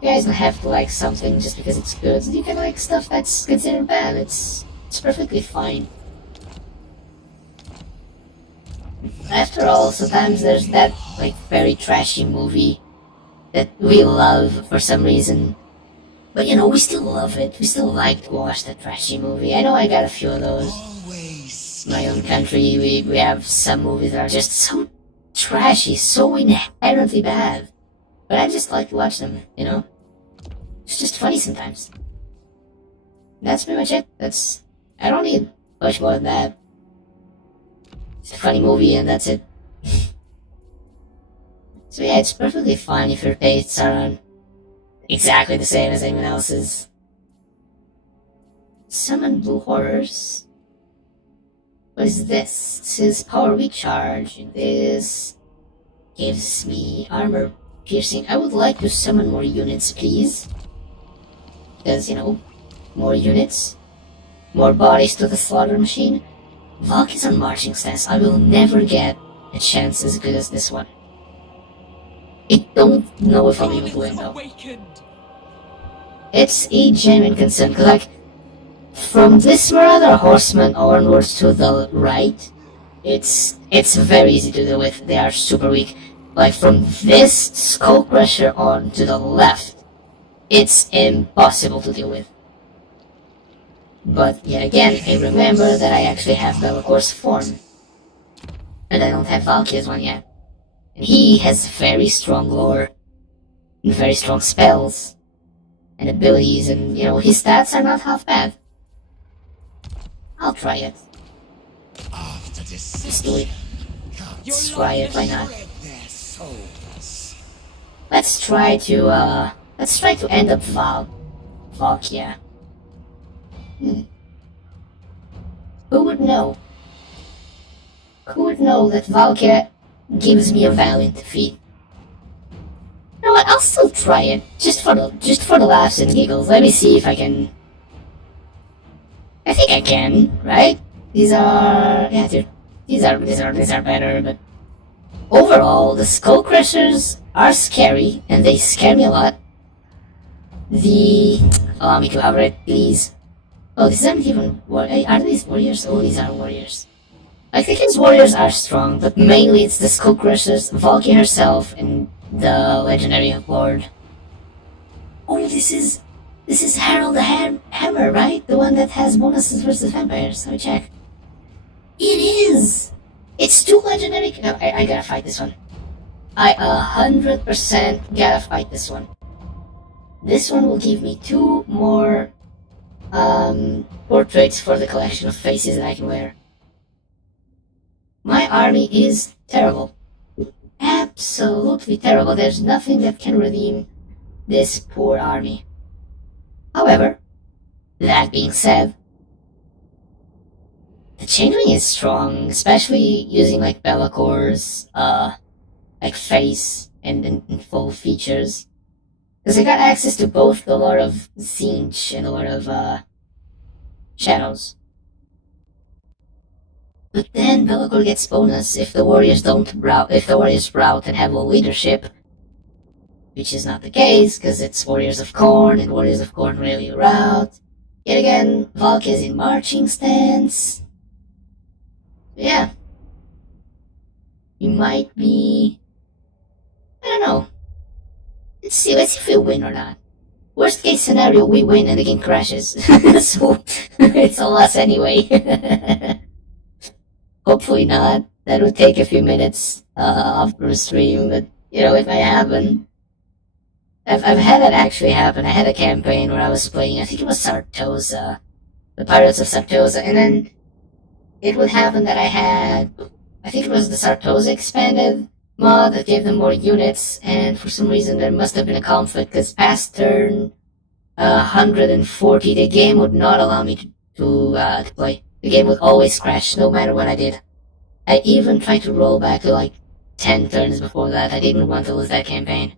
You guys don't have to like something just because it's good. You can like stuff that's considered bad. It's perfectly fine. After all, sometimes there's that like very trashy movie that we love for some reason. But you know, we still love it. We still like to watch that trashy movie. I know I got a few of those. Always. In my own country, we have some movies that are just so trashy, so inherently bad. But I just like to watch them, you know? It's just funny sometimes. That's pretty much it. I don't need much more than that. It's a funny movie and that's it. So yeah, it's perfectly fine if your tastes aren't exactly the same as anyone else's. Summon blue horrors. What is this? This is power recharge. This gives me armor piercing. I would like to summon more units, please. Because, you know, more units. More bodies to the slaughter machine. Valk is on marching stance. I will never get a chance as good as this one. I don't know if I'll be able to win though. It's a genuine concern, because like, from this Marauder Horseman onwards to the right, it's very easy to deal with. They are super weak. Like from this Skullcrusher on to the left, it's impossible to deal with. But yet again, I remember that I actually have Bellacor's form. And I don't have Valkyria's one yet. And he has very strong lore, and very strong spells, and abilities, and you know, his stats are not half bad. I'll try it. After this, Let's do it. Let's try it, why not? their souls. Let's try to end up Valkyria. Who would know? Who would know that Valkyria gives me a valiant defeat? You know what? I'll still try it, just for the laughs and giggles. Let me see if I can. I think I can, right? These are better, but overall, the Skullcrushers are scary, and they scare me a lot. Allow me to hover it, please. Oh, these aren't even are these warriors? Oh, these are warriors. I think his warriors are strong, but mainly it's the Skullcrushers, Valkyrie herself, and the legendary lord. Oh, this is Harold the Hammer, right? The one that has bonuses versus vampires. Let me check. It is! It's two legendary... No, I gotta fight this one. I 100% gotta fight this one. This one will give me 2 more portraits for the collection of faces that I can wear. My army is terrible. Absolutely terrible. There's nothing that can redeem this poor army. However, that being said, the Changeling is strong, especially using like Bellacor's like face and full features. Because I got access to both the Lord of Zinch and the Lord of Shadows. But then Be'lakor gets bonus if the warriors rout and have low leadership, which is not the case because it's Warriors of Khorne and Warriors of Khorne rarely rout. Yet again, Valk is in marching stance. Yeah, he might be. I don't know. Let's see if we win or not. Worst case scenario, we win and the game crashes. So it's a loss anyway. Hopefully not. That would take a few minutes after the stream, but you know, it might happen. I've had it actually happen. I had a campaign where I was playing, I think it was Sartosa, the Pirates of Sartosa, and then it would happen that I think it was the Sartosa expanded mod that gave them more units, and for some reason there must have been a conflict, because past turn 140, the game would not allow me to play. The game would always crash, no matter what I did. I even tried to roll back to like 10 turns before that. I didn't want to lose that campaign.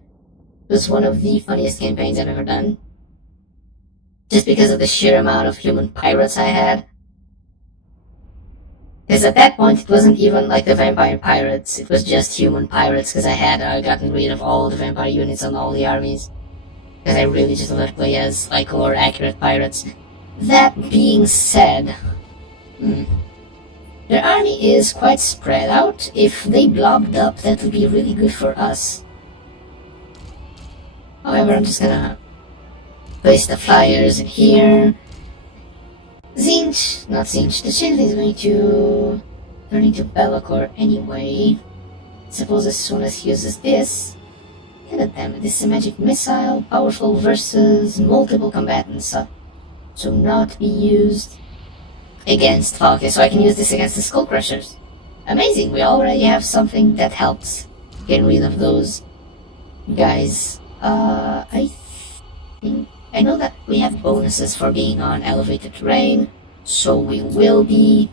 It was one of the funniest campaigns I've ever done. Just because of the sheer amount of human pirates I had. Because at that point, it wasn't even like the vampire pirates, it was just human pirates, because I had gotten rid of all the vampire units on all the armies. Because I really just wanted to play as, like, more accurate pirates. That being said, their army is quite spread out. If they blobbed up, that would be really good for us. However, I'm just gonna place the flyers in here. Not Zinch, the Changeling is going to turn into Bellicor anyway. Suppose as soon as he uses this. God damn it, this is a magic missile, powerful versus multiple combatants, so not be used against Valkyrie, so I can use this against the Skull Crushers. Amazing, we already have something that helps get rid of those guys. I know that we have bonuses for being on elevated terrain, so we will be.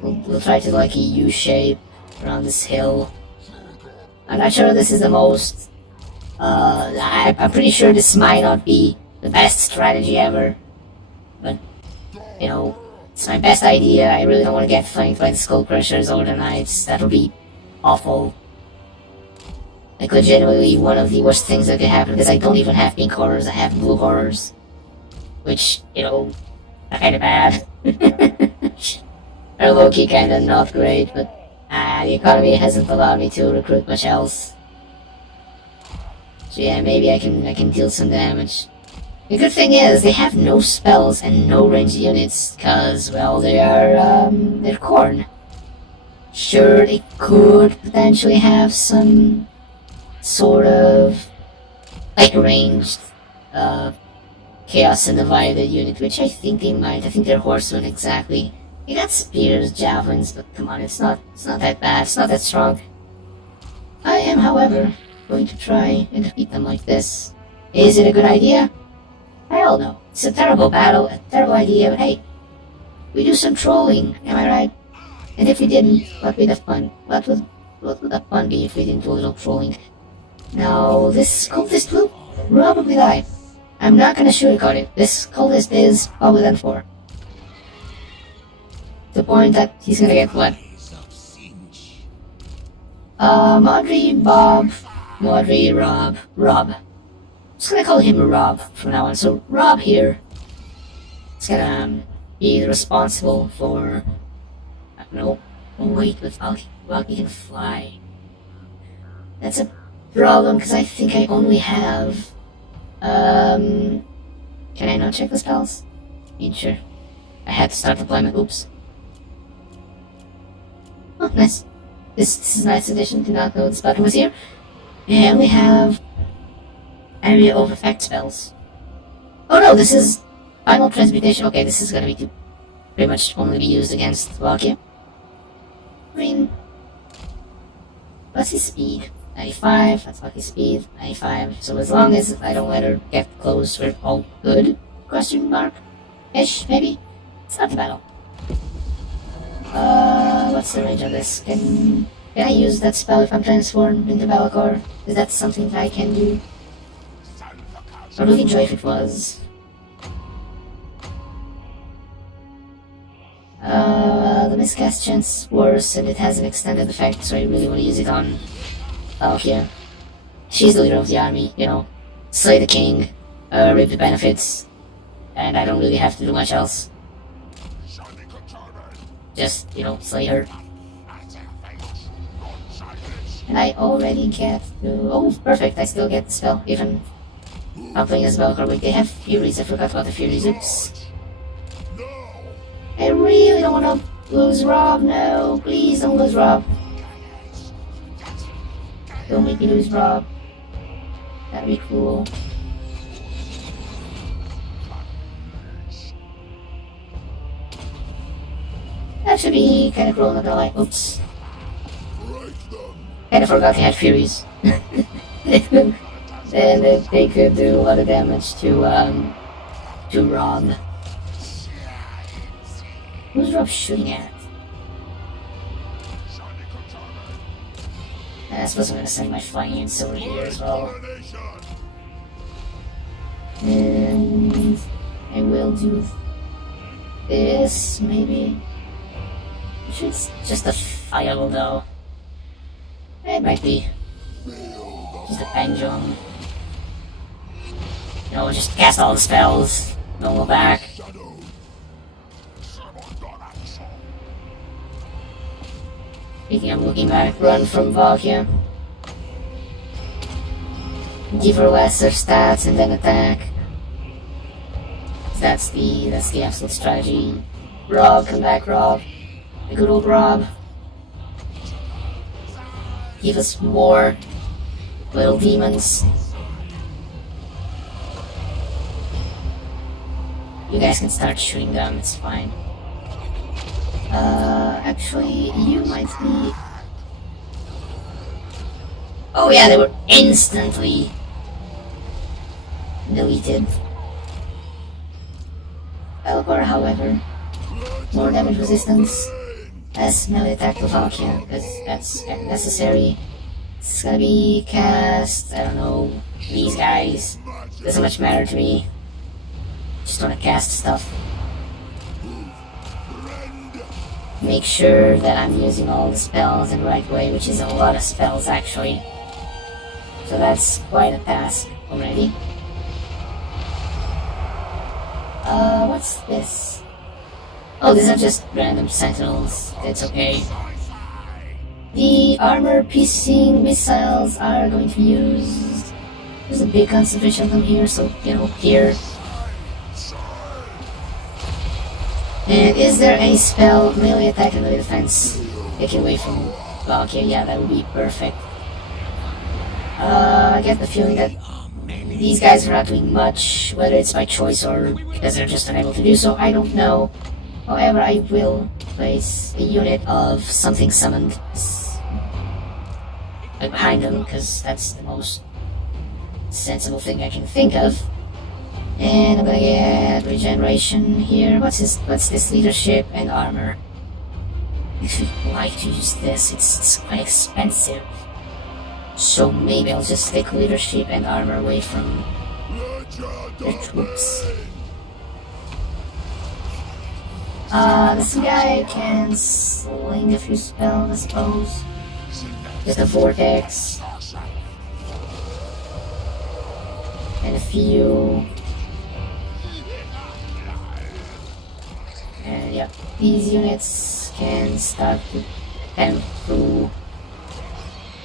We'll try to like a U shape around this hill. I'm not sure this is the most. I'm pretty sure this might not be the best strategy ever, but you know, it's my best idea. I really don't want to get flanked by the Skull Crushers or the Knights. That would be awful. Like, legitimately, one of the worst things that could happen is I don't even have pink horrors, I have blue horrors. Which, you know, are kinda bad. Are low-key kinda not great, but the economy hasn't allowed me to recruit much else. So yeah, maybe I can deal some damage. The good thing is, they have no spells and no ranged units, cause, well, they're corn. Sure, they could potentially have some sort of like ranged chaos and divided unit, which I think they might. I think they're horsemen exactly. They got spears, javelins, but come on, it's not that bad, it's not that strong. I am, however, going to try and defeat them like this. Is it a good idea? Hell no. It's a terrible battle, a terrible idea, but hey, we do some trolling, am I right? And if we didn't, what would be the fun? What would the fun be if we didn't do a little trolling? Now, this cultist will probably die. I'm not gonna sugarcoat it. This cultist is probably done for. The point that he's gonna get what? Rob. I'm just gonna call him Rob from now on. So, Rob here is gonna be responsible for. I don't know. Oh, wait, but Valky can fly. That's a problem, because I think I only have. Can I not check the spells? Sure. I had to start deployment. Oops. Oh, nice. This is a nice addition. Did not know this button was here. And we have area of effect spells. Oh no, this is final transmutation. Okay, this is gonna be pretty much only be used against Valkyrie. Green. What's his speed? 95. That's Valkyrie's speed. 95. So as long as I don't let her get close, we're all good. Question mark? Ish, maybe? It's not the battle. What's the range of this? Can I use that spell if I'm transformed into Bellicor? Is that something that I can do? I would really enjoy if it was. The miscast chance worse, and it has an extended effect, so I really want to use it on Valkyrie. She's the leader of the army, you know. Slay the king, reap the benefits, and I don't really have to do much else. Just, you know, slay her. And I already get to... Oh, perfect, I still get the spell, even I'm playing as Bellicor. Wait, they have Furies, I forgot about the Furies, oops. I really don't want to lose Rob, no, please don't lose Rob. Don't make me lose Rob. That'd be cool. That should be kind of cool, not gonna lie. Oops. Kinda forgot they had Furies. They could do a lot of damage to Rob. Who's Rob shooting at? And I suppose I'm gonna send my flying units over here as well. And I will do this, maybe. I'm sure it's just a fireball though. It might be. Just a pendulum. You know, just cast all the spells. Don't go back. Speaking of looking back, run from Valkia. Give her lesser stats and then attack. That's the absolute strategy. Rob, come back, Rob. The good old Rob. Give us more little demons. You guys can start shooting them, it's fine. Actually, you might be... Oh yeah, they were instantly deleted. Belgor, however, more damage resistance as melee attack to Valkia, because that's necessary. It's gonna be cast, I don't know, these guys. Doesn't much matter to me. Just wanna cast stuff. Make sure that I'm using all the spells in the right way, which is a lot of spells actually. So that's quite a task already. What's this? Oh, these are just random sentinels. It's okay. The armor-piercing missiles are going to be used. There's a big concentration of them here, so, you know, here. And is there any spell, melee attack and melee defense? Take it away from Valkia, yeah, that would be perfect. I get the feeling that these guys are not doing much, whether it's by choice or because they're just unable to do so, I don't know. However, I will place a unit of something summoned behind them, because that's the most sensible thing I can think of. And I'm gonna get regeneration here. What's this? Leadership and armor. I should like to use this. It's quite expensive. So maybe I'll just take leadership and armor away from their troops. This guy can sling a few spells, I suppose. Just a vortex. And a few. And yeah, these units can start to pen through.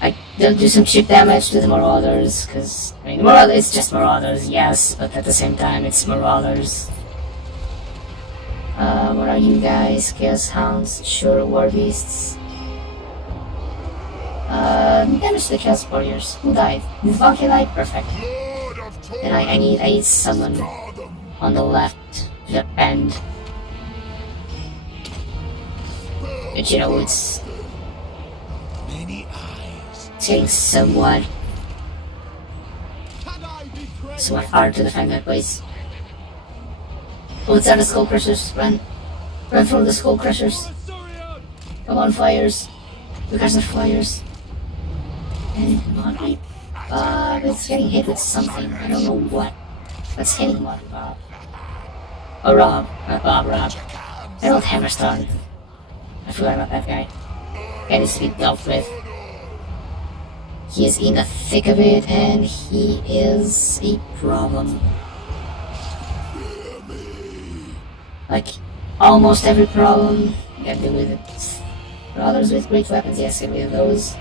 I don't do some chip damage to the Marauders, because, I mean, the Marauders, it's just Marauders, yes, but at the same time, it's Marauders. What are you guys? Chaos Hounds, sure, War Beasts. Damage to the Chaos Warriors. Who died? Did Valkyrie die? Perfect. And I need someone on the left to defend. But you know, it's getting somewhat hard to defend that place. Oh, it's the Skull Crushers. Run. Run from the Skull Crushers. Come on, flyers. You guys are flyers. And come on, it's getting hit with something. I don't know what. What's hitting one, Bob? Oh, Rob. Not Bob, Rob. They're old Hammerstone. I forgot about that guy. Guy needs to be dealt with. He is in the thick of it, and he is a problem. Like, almost every problem, you gotta deal with it. For others with great weapons, yes, get rid of those.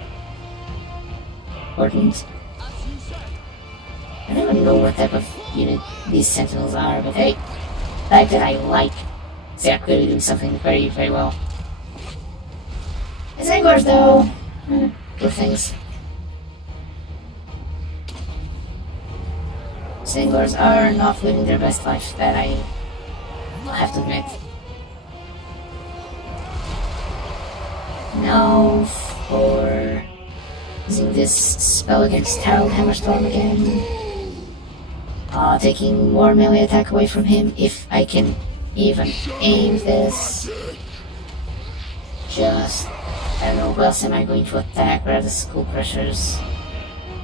Important. I don't even know what type of unit these sentinels are, but hey, the fact that I like, they're clearly doing something very, very well. The Zangors, though, good things. Zangors are not living their best life, that I have to admit. Now for using this spell against Harold Hammerstorm again. Taking more melee attack away from him if I can even aim this. Just I don't know who else am I going to attack. Where are the skull crushers?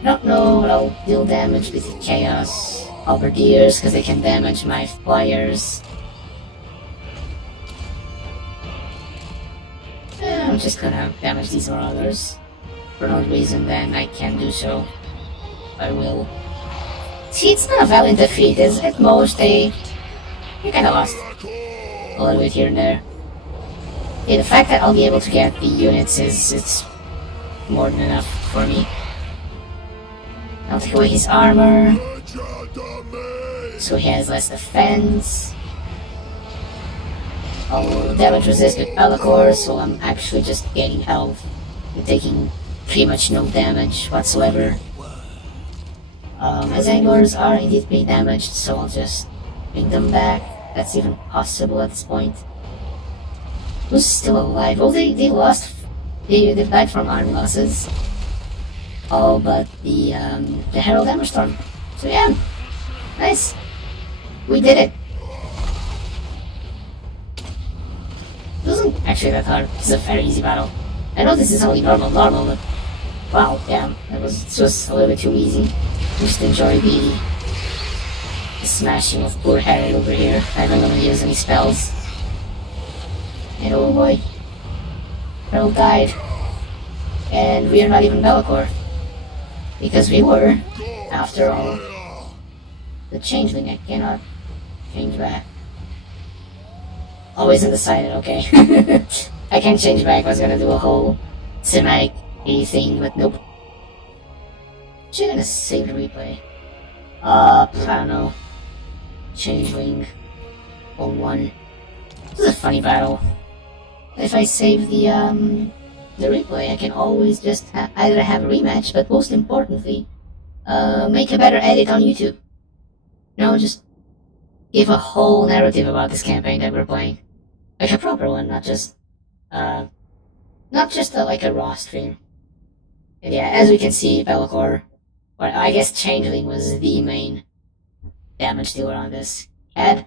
I don't know, but I'll deal damage with chaos. Halberdiers, because they can damage my flyers. I'm just gonna damage these marauders. For no reason, then I can do so. I will. See, it's not a valiant defeat, is at most you kinda lost a little bit here and there. Yeah, the fact that I'll be able to get the units it's more than enough for me. I'll take away his armor, so he has less defense. I'll damage resist with Bellicor, so I'm actually just gaining health and taking pretty much no damage whatsoever. My Zangors are indeed pretty damaged, so I'll just bring them back. That's even possible at this point. Who's still alive? Oh, they lost. They died from army losses. Oh, but the Herald Hammerstorm. So yeah, nice. We did it. It wasn't actually that hard. This is a very easy battle. I know this is only normal, but wow, damn, it was a little bit too easy. Just enjoy the smashing of poor Harry over here. I don't gonna use any spells. And oh boy, Harold died, and we are not even Bellicor, because we were, after all, the Changeling. I cannot change back. Always undecided, okay. I can't change back. I was gonna do a whole cinematic thing, but nope. Actually gonna save the replay. I don't know. Changeling 01. This is a funny battle. If I save the replay, I can always just either have a rematch, but most importantly, make a better edit on YouTube. You know, just give a whole narrative about this campaign that we're playing. Like a proper one, not just like a raw stream. And yeah, as we can see, Bellicor, or I guess Changeling was the main damage dealer on this, had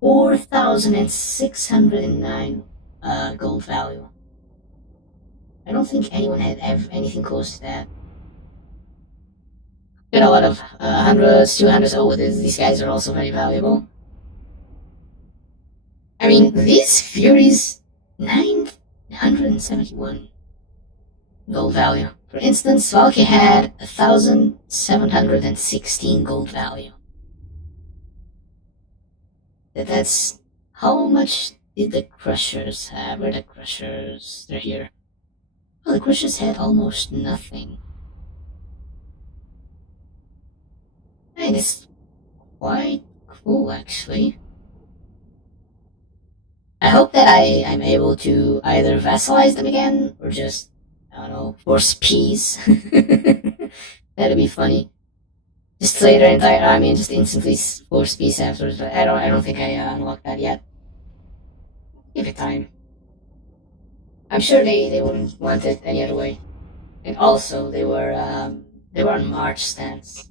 4,609 gold value. I don't think anyone had anything close to that. Got a lot of 100s, 200s. Oh, these guys are also very valuable. I mean, these Furies, 971 gold value. For instance, Valky had 1,716 gold value. That's how much did the Crushers have? Where are the Crushers? They're here. Well, the Crushers had almost nothing. And it's quite cool, actually. I hope that I'm able to either vassalize them again, or just, I don't know, force peace. That'd be funny. Just slay their entire army and just instantly force peace afterwards, but I don't think I unlocked that yet. Give it time. I'm sure they wouldn't want it any other way. And also, they were on March stance.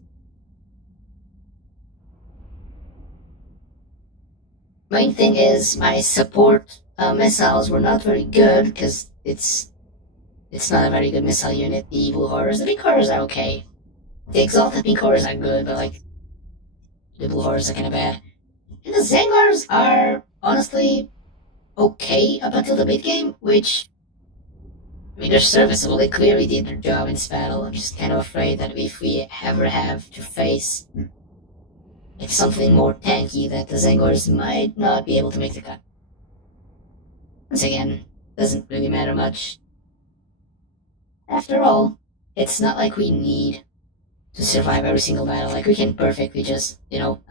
Main thing is, my support missiles were not very good, because it's not a very good missile unit. The Blue Horrors, the Big Horrors are okay. The Exalted Pink Horrors are good, but like, the Blue Horrors are kinda bad. And the Zangars are, honestly, okay up until the mid-game, which, I mean, they're serviceable. They clearly did their job in this battle. I'm just kind of afraid that if we ever have to face it's something more tanky, that the Zangors might not be able to make the cut. Once again, doesn't really matter much. After all, it's not like we need to survive every single battle. Like, we can perfectly just, you know,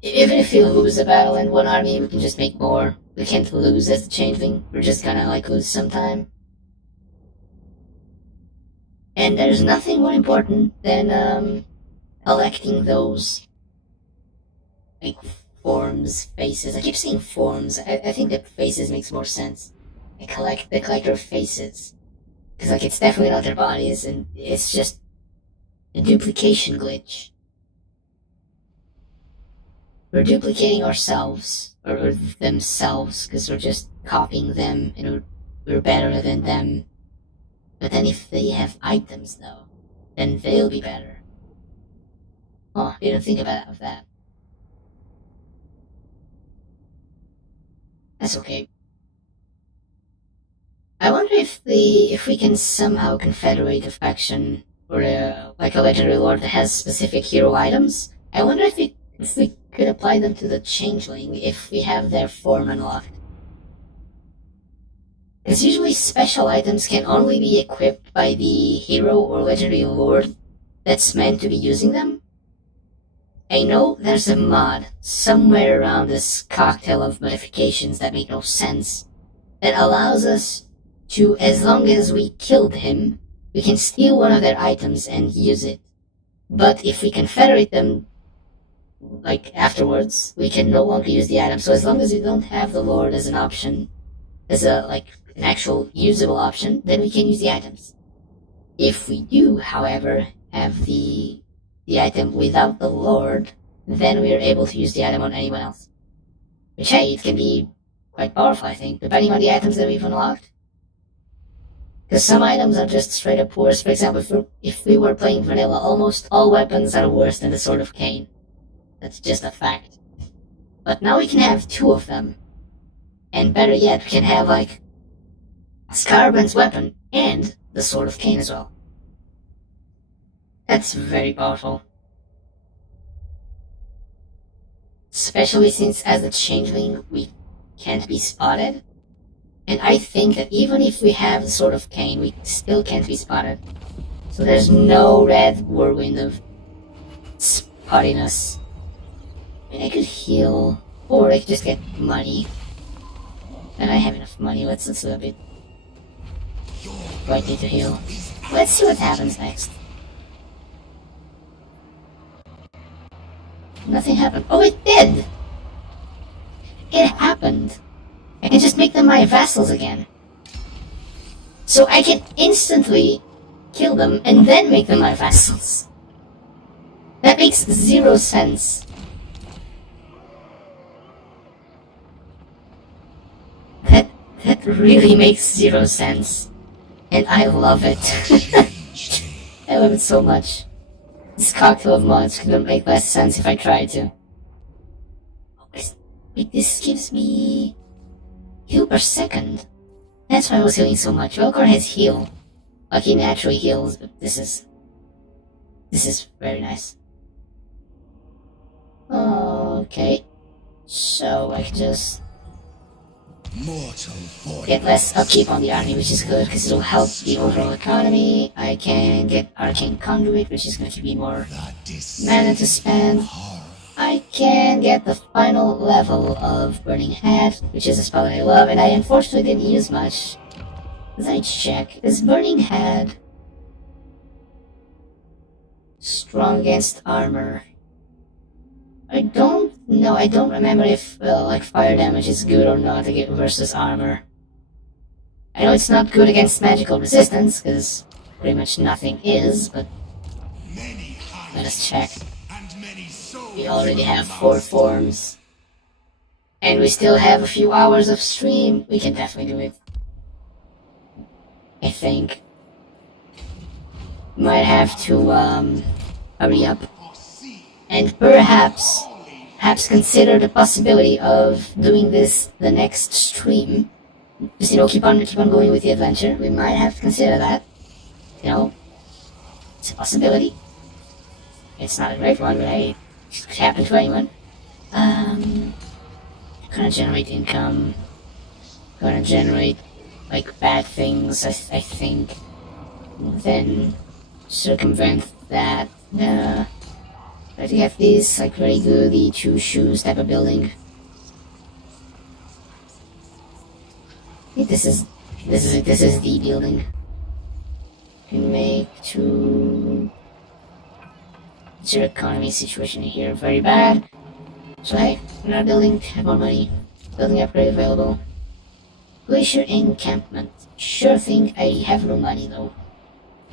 even if we lose a battle in one army, we can just make more. We can't lose as the Changeling. We're just gonna, like, lose some time. And there's nothing more important than, collecting those, like, forms, faces. I keep saying forms. I think that faces makes more sense. The collector faces. Because, like, it's definitely not their bodies, and it's just a duplication glitch. we're duplicating ourselves, or themselves, because we're just copying them, and we're better than them. But then if they have items, though, then they'll be better. Oh, didn't think about that. That's okay. I wonder if we can somehow confederate a faction, or like a legendary lord that has specific hero items. I wonder if we could apply them to the Changeling if we have their form unlocked. Because usually special items can only be equipped by the hero or legendary lord that's meant to be using them. I know there's a mod somewhere around this cocktail of modifications that make no sense that allows us to, as long as we killed him, we can steal one of their items and use it. But if we confederate them, like, afterwards, we can no longer use the item. So as long as we don't have the Lord as an option, as an actual usable option, then we can use the items. If we do, however, have the item without the Lord, then we are able to use the item on anyone else. Which, hey, it can be quite powerful, I think, depending on the items that we've unlocked. Because some items are just straight up worse. For example, if we were playing vanilla, almost all weapons are worse than the Sword of Cain. That's just a fact. But now we can have 2 of them. And better yet, we can have, like, Scaraband's weapon and the Sword of Cain as well. That's very powerful. Especially since, as a Changeling, we can't be spotted. And I think that even if we have the Sword of Cain, we still can't be spotted. So there's no red whirlwind of spotting us. I mean, I could heal, or I could just get money. And I have enough money, let's do a bit. Do I need to heal? Let's see what happens next. Nothing happened. Oh, it did! It happened! I can just make them my vassals again. So I can instantly kill them and then make them my vassals. That makes 0 sense. That really makes 0 sense. And I love it. I love it so much. This cocktail of mods couldn't make less sense if I tried to. Wait, this gives me heal per second. That's why I was healing so much. Velcor has heal. Like he naturally heals, but this is very nice. Okay. So I can just get less upkeep on the army, which is good because it'll help the overall economy. I can get Arcane Conduit, which is going to be more mana to spend. I can get the final level of Burning Head, which is a spell that I love, and I unfortunately didn't use much. Let's I check. Is Burning Head strong against armor? I don't know. I don't remember if like fire damage is good or not versus armor. I know it's not good against magical resistance because pretty much nothing is, but let us check. We already have 4 forms, and we still have a few hours of stream. We can definitely do it. I think might have to hurry up. And perhaps consider the possibility of doing this the next stream. Just, keep on going with the adventure. We might have to consider that. It's a possibility. It's not a great one, but hey, it could happen to anyone. Gonna generate income. Gonna generate, like, bad things, I think. Then circumvent that. Try to get these, like, very good E2 shoes type of building. I think this is the building. Can make 2. It's your economy situation here very bad. So hey, we're not building, have more money. Building upgrade available. Glacier encampment. Sure thing, I have no money though.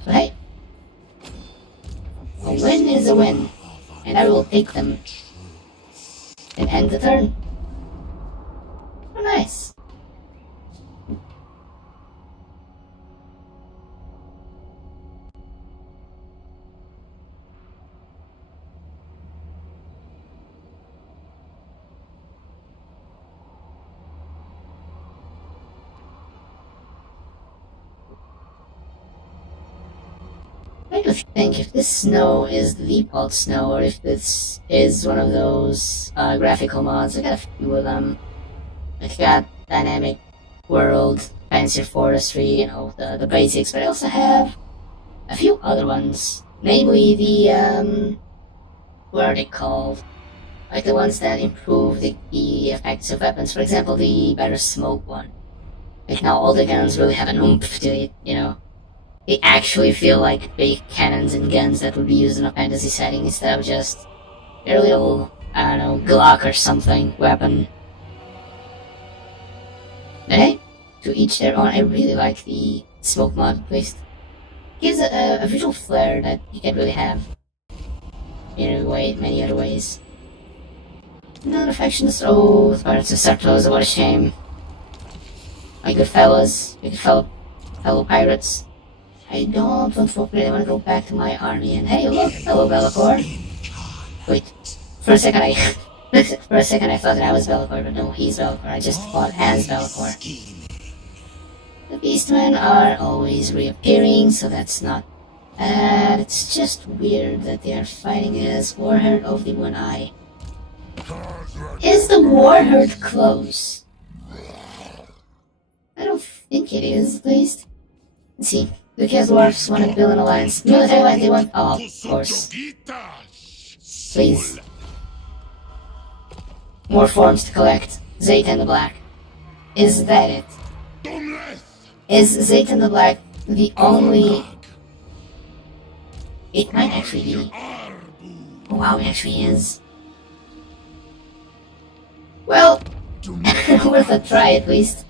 So hey, a win is a win. And I will take them. and end the turn. Oh, nice. I do think if this snow is the default snow, or if this is one of those graphical mods. I got a few of them. I got Dynamic World, Fancy Forestry, you know, the basics, but I also have a few other ones. Namely the, what are they called? Like the ones that improve the effects of weapons. For example, the Better Smoke one. Like now all the guns really have an oomph to it, you know? They actually feel like big cannons and guns that would be used in a fantasy setting instead of just a little, I don't know, Glock or something weapon. But hey, to each their own. I really like the smoke mod, at least. Gives a visual flair that you can't really have in many other ways. Another factions, oh, the Pirates of Sartosa, what a shame. My good fellows, my good fellow pirates. I don't really want to go back to my army, and hey, look, hello Be'lakor. Wait, for a second I thought that I was Be'lakor, but no, he's Be'lakor. I just fought as Be'lakor. The beastmen are always reappearing, so that's not bad. It's just weird that they are fighting as Warherd of the One Eye. Is the Warherd close? I don't think it is, at least. Let's see. The Dwarfs want to build an alliance. Military alliance, they want... Oh, of course. Please. More forms to collect. Zayt the Black. Is that it? Is Zayt the Black the only... It might actually be. Oh, wow, it actually is. Well, worth a try at least.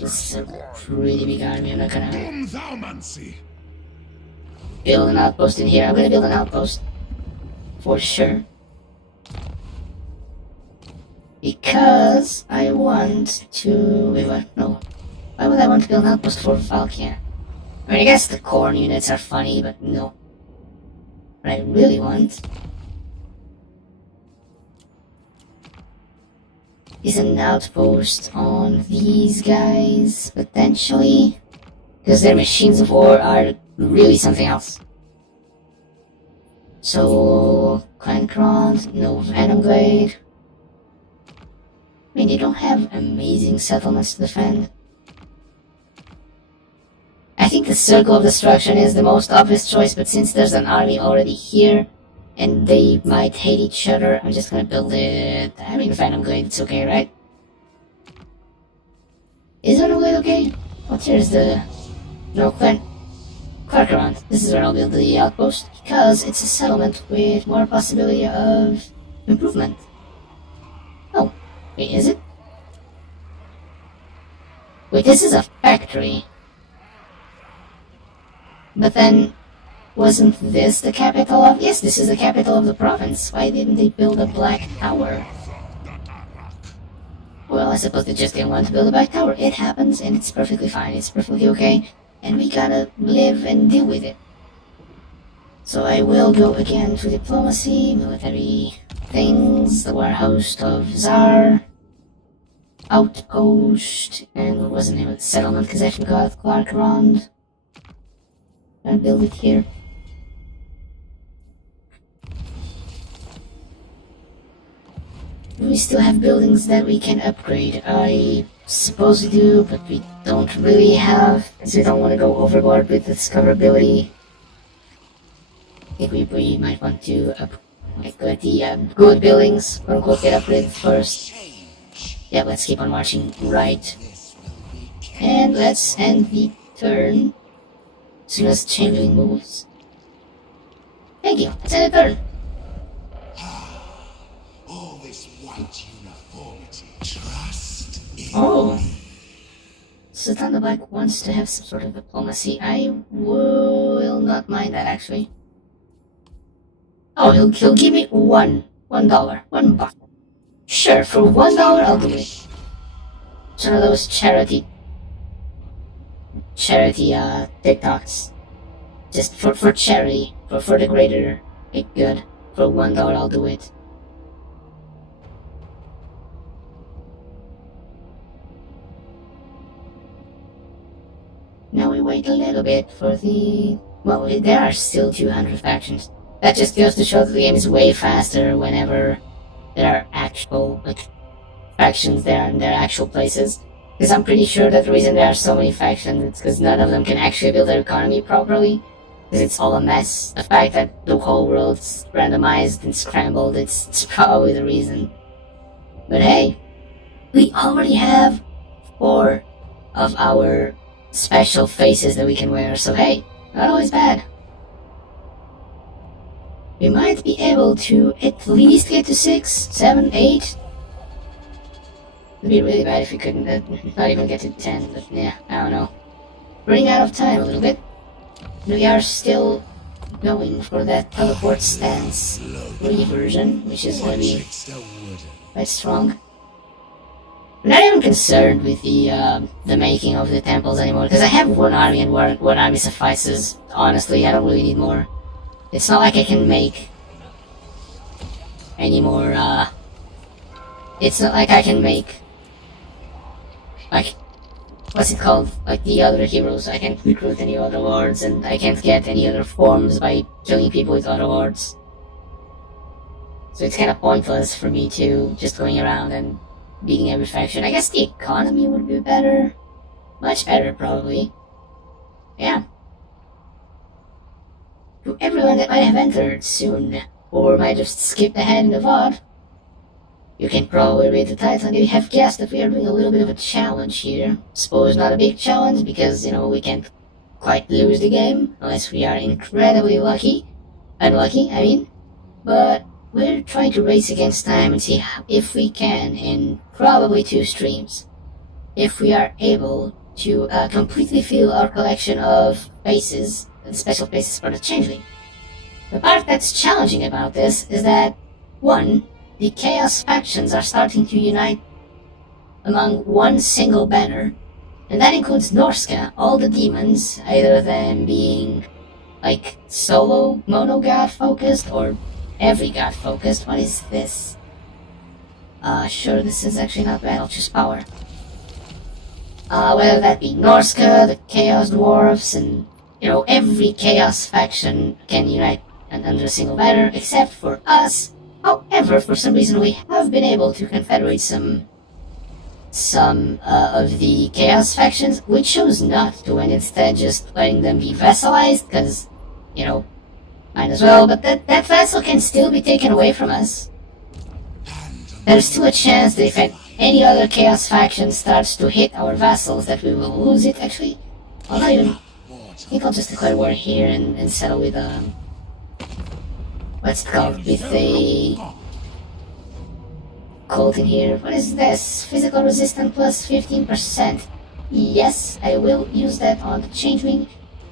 This is a pretty big army. I'm not gonna build an outpost in here. I'm gonna build an outpost for sure, because I want to. Wait, what? No. Why would I want to build an outpost for Valkia? I mean, I guess the corn units are funny, but no. What I really want is an outpost on these guys, potentially, because their machines of war are really something else. So, Clancron, no Venom Blade. I mean, they don't have amazing settlements to defend. I think the Circle of Destruction is the most obvious choice, but since there's an army already here, and they might hate each other, I'm just gonna build it. I mean, Venom Blade, it's okay, right? Is Venom Blade okay? Oh, here's the... No, Clarkerant. This is where I'll build the outpost, because it's a settlement with more possibility of improvement. Oh, wait, is it? Wait, this is a factory. But then... Wasn't this the capital of... Yes, this is the capital of the province. Why didn't they build a black tower? Well, I suppose they just didn't want to build a black tower. It happens, and it's perfectly fine. It's perfectly okay. And we gotta live and deal with it. So I will go again to diplomacy, military things, the warehouse of Tsar, outpost, and what was the name of the settlement, because I forgot, Clarkrond. I'll build it here. We still have buildings that we can upgrade. I suppose we do, but we don't really have, because we don't want to go overboard with the discoverability. I think we might want to get the good buildings, quote unquote, get upgraded first. Yeah, let's keep on marching right. And let's end the turn as soon as Changeling moves. Thank you, let's end the turn. Oh, Satan the Black wants to have some sort of diplomacy. I will not mind that, actually. Oh, Oh, he'll give me $1. $1. Sure, for $1 I'll do it. It's one of those charity TikToks. Just for charity, for the greater good. For $1 I'll do it. Now we wait a little bit for the... Well, there are still 200 factions. That just goes to show that the game is way faster whenever there are actual, like, factions there in their actual places. Because I'm pretty sure that the reason there are so many factions is because none of them can actually build their economy properly. Because it's all a mess. The fact that the whole world's randomized and scrambled, it's probably the reason. But hey, we already have 4 of our special faces that we can wear, so hey, not always bad. We might be able to at least get to 6, 7, 8. It'd be really bad if we couldn't not even get to 10, but yeah, I don't know. Running out of time a little bit. We are still going for that teleport stance reversion, which is going to be quite strong. I'm not even concerned with the making of the temples anymore, because I have 1 army and 1 army suffices. Honestly, I don't really need more. It's not like I can make any more, it's not like I can make, like, what's it called? Like the other heroes. I can't recruit any other lords, and I can't get any other forms by killing people with other lords. So it's kind of pointless for me to just going around and beating every faction. I guess the economy would be better. Much better, probably. Yeah. To everyone that might have entered soon, or might just skip ahead in the VOD, you can probably read the title and you have guessed that we are doing a little bit of a challenge here. Suppose not a big challenge, because, you know, we can't quite lose the game, unless we are incredibly unlucky, I mean. But we're trying to race against time and see if we can, in probably 2 streams, if we are able to completely fill our collection of faces, special faces for the Changeling. The part that's challenging about this is that, 1, the Chaos factions are starting to unite among one single banner, and that includes Norska, all the demons, either of them being, like, solo, mono-god focused, or every god focused. What is this? Sure, this is actually not bad, I'll choose power. Whether that be Norska, the Chaos Dwarves, and, you know, every Chaos faction can unite under a single banner, except for us. However, for some reason we have been able to confederate some of the Chaos factions. We chose not to, and instead just letting them be vassalized, because, you know, might as well, but that vassal can still be taken away from us. There's still a chance that if any other Chaos faction starts to hit our vassals, that we will lose it, actually. I'll not even... I think I'll just declare war here and settle with, what's it called? With a... cult in here. What is this? Physical resistance plus 15%. Yes, I will use that on the Changeling,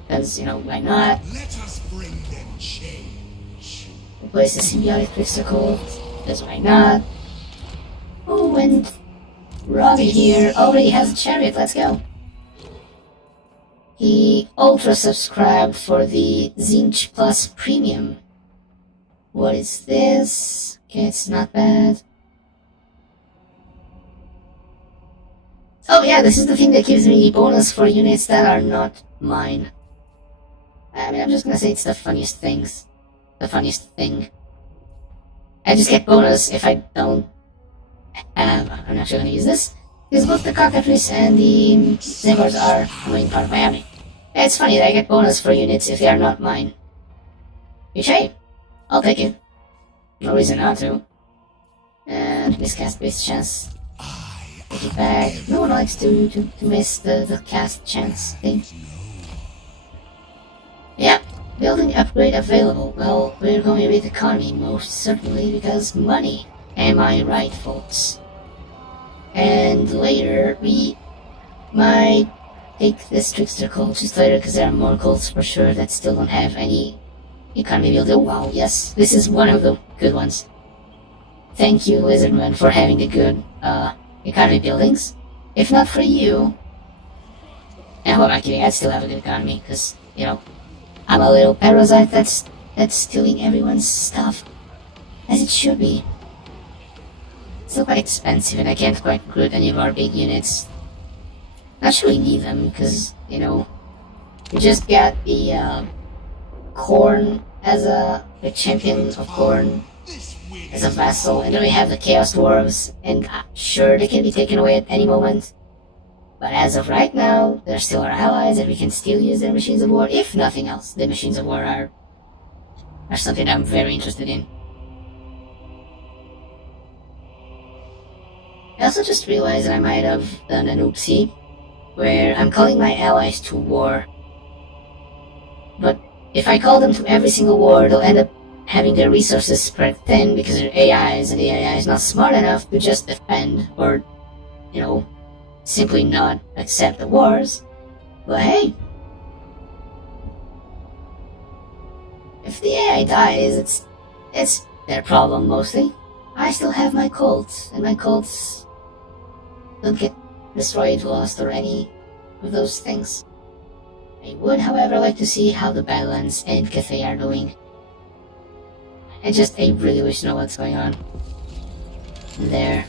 because, you know, why not? Let us bring them change. Replace the symbiotic crystal, because why not? Oh, and Robbie here already has a chariot, let's go. He ultra subscribed for the Zinch Plus Premium. What is this? Okay, it's not bad. Oh yeah, this is the thing that gives me bonus for units that are not mine. I mean, I'm just gonna say it's the funniest things. The funniest thing. I just get bonus if I don't have... I'm actually gonna use this, because both the Cockatrice and the Zingors are the main part of my army. It's funny that I get bonus for units if they are not mine. Which, hey, I'll take it. No reason not to. And miscast base chance. Take it back. No one likes to miss the cast chance thing. Yep, building upgrade available. Well, we're going with economy most certainly, because money. Am I right, folks? And later we might take this trickster cult just later, because there are more cults for sure that still don't have any Economy builder. Wow, yes, this is one of the good ones. Thank you, Lizardman, for having the good economy buildings. If not for you, and who am I kidding? I'd still have a good economy, because, you know, I'm a little parasite that's stealing everyone's stuff, as it should be. It's still quite expensive, and I can't quite recruit any of our big units. Not sure we need them, because, you know, we just got the Corn as the champion of Corn as a vassal, and then we have the Chaos Dwarves, and sure, they can be taken away at any moment. But as of right now, they're still our allies, and we can still use their machines of war. If nothing else, the machines of war are something I'm very interested in. I also just realized that I might have done an oopsie, where I'm calling my allies to war. But if I call them to every single war, they'll end up having their resources spread thin because they're AIs, and the AI is not smart enough to just defend or, you know, simply not accept the wars. But hey, if the AI dies, it's their problem mostly. I still have my cults, and my cults don't get destroyed, lost, or any of those things. I would, however, like to see how the Badlands and Cathay are doing. I really wish to know what's going on there.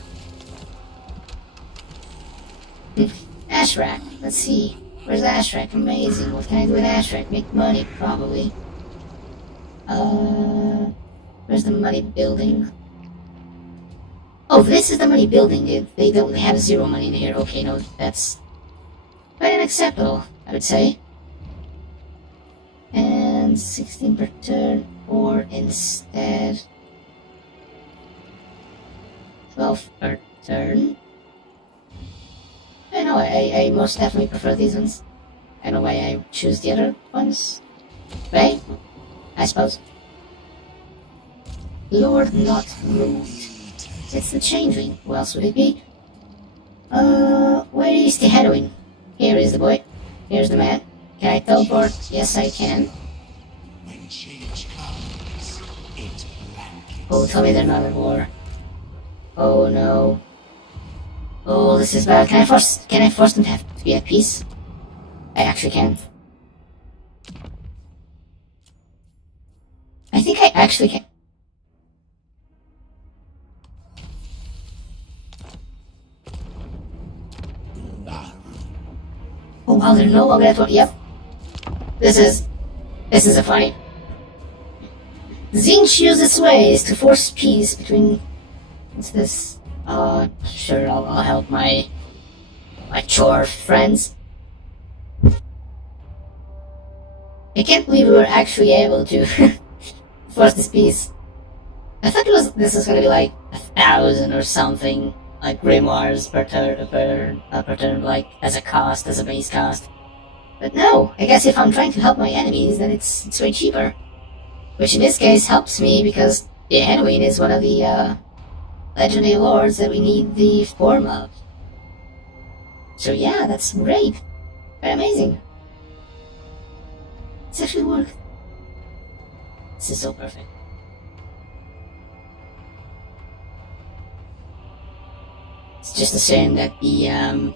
Ashrak, let's see. Where's Ashrak? Amazing. What can I do with Ashrak? Make money, probably. Where's the money building? Oh, this is the money building. They don't have zero money in here. Okay, no, that's quite unacceptable, I would say. And 16 per turn, or instead 12 per turn. I know, I most definitely prefer these ones. I don't know why I choose the other ones. Right? I suppose. Lord not moved. It's the Changeling. Who else would it be? Where is the heroine? Here is the boy. Here's the man. Can I teleport? Yes, I can. When change comes, it blankets. Oh, tell me they're not at war. Oh no. Oh, this is bad. Can I force them to be at peace? I actually can't. I think I actually can. Oh wow, they're no longer at war. Yep. This is a funny. Zinch uses ways to force peace between. What's this? Sure, I'll help my chore friends. I can't believe we were actually able to force this peace. I thought this was gonna be like 1,000 or something, like grimoires per turn, like as a base cost. But no, I guess if I'm trying to help my enemies, then it's way cheaper. Which in this case helps me because the Halloween is one of the legendary lords that we need the form of. So yeah, that's great. Very amazing. It's actually worked. This is so perfect. It's just a shame that the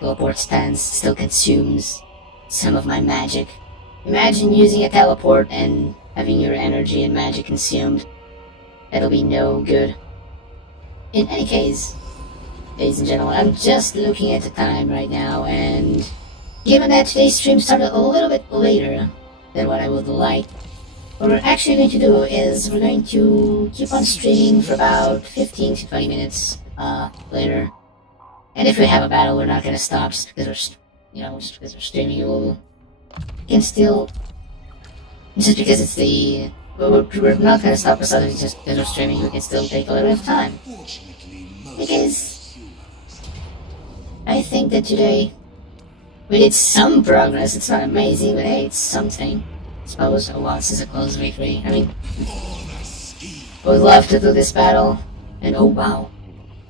teleport stance still consumes some of my magic. Imagine using a teleport and having your energy and magic consumed. That'll be no good. In any case, ladies and gentlemen, I'm just looking at the time right now, and given that today's stream started a little bit later than what I would like, what we're actually going to do is we're going to keep on streaming for about 15 to 20 minutes later. And if we have a battle, we're not going to stop just because we're streaming. We can still, just because it's the, we're not going to stop for something just because we're streaming. We can still take a little bit of time. Because I think that today we did some progress. It's not amazing, but hey, it's something. I suppose. Oh wow, this is a close victory. I mean, I would love to do this battle. And oh wow.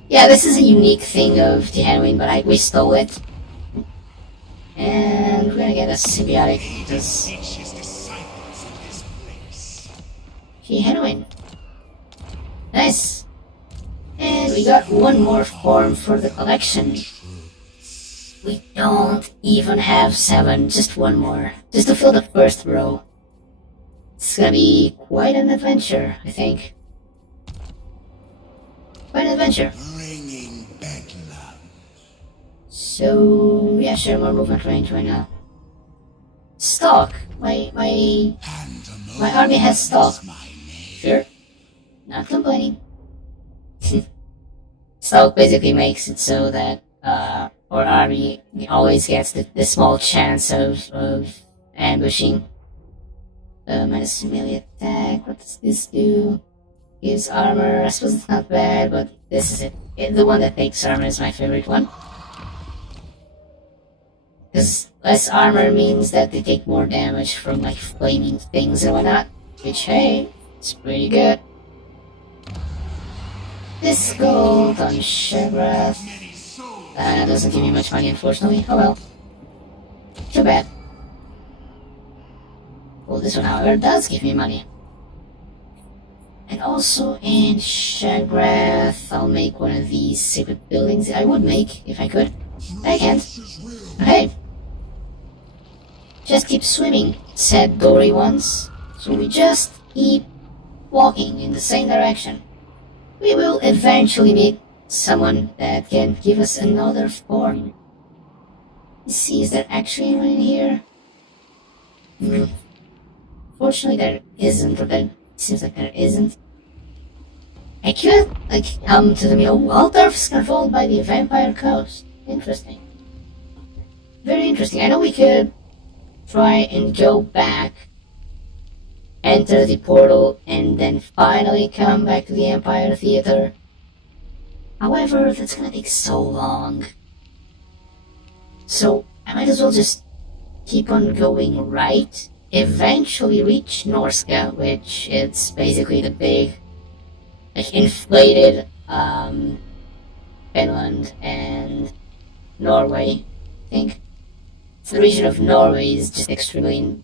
Yeah, this is a unique thing of the Halloween, but we stole it. And we're gonna get a symbiotic. Okay, heroin. Nice. And we got one more form for the collection. We don't even have 7, just one more. Just to fill the first row. It's gonna be quite an adventure, I think. Quite an adventure. Bringing bedlam. So, yeah, sure, more movement range right now. Stock. My army has stock. Sure. Not complaining. Stock basically makes it so that our army always gets the small chance of ambushing. Minus melee attack. What does this do? Gives armor. I suppose it's not bad, but this is it. The one that takes armor is my favorite one. Because less armor means that they take more damage from like flaming things and whatnot. Which, hey, it's pretty good. This gold on Shegrath. Doesn't give me much money, unfortunately. Oh well. Too bad. Well, this one, however, does give me money. And also in Shegrath, I'll make one of these secret buildings. I would make, if I could. I can't. Okay. Just keep swimming, said Dory once. So we just keep walking in the same direction. We will eventually meet someone that can give us another form. Let's see, is there actually anyone in here? Fortunately there isn't, or that seems like there isn't. I could, like, come to the middle. Waldorf is controlled by the Vampire Coast. Interesting. Very interesting. I know we could try and go back, enter the portal, and then finally come back to the Empire Theater. However, that's gonna take so long. So, I might as well just keep on going right, eventually reach Norska, which it's basically the big, like, inflated, Finland and Norway, I think. The region of Norway is just extremely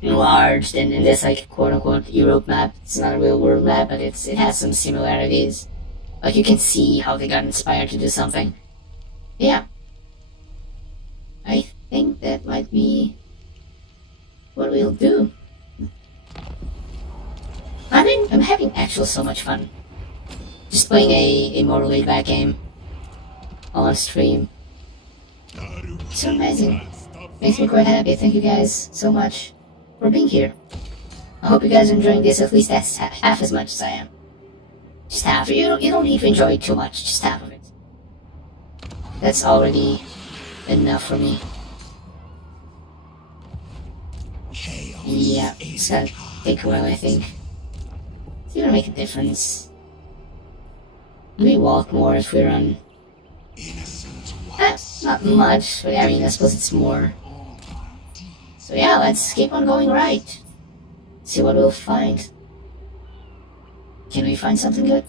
enlarged in this, like, quote-unquote Europe map. It's not a real world map, but it has some similarities. Like, you can see how they got inspired to do something. Yeah. I think that might be what we'll do. I'm having actually so much fun. Just playing a more laid-back game on stream. It's so amazing. Makes me quite happy. Thank you guys so much for being here. I hope you guys are enjoying this at least half as much as I am. Just half. You don't need to enjoy it too much. Just half of it. That's already enough for me. Yeah, it's gonna take a while, I think. It's gonna make a difference. We walk more if we run. Not much, but I mean, I suppose it's more. So yeah, let's keep on going right. See what we'll find. Can we find something good?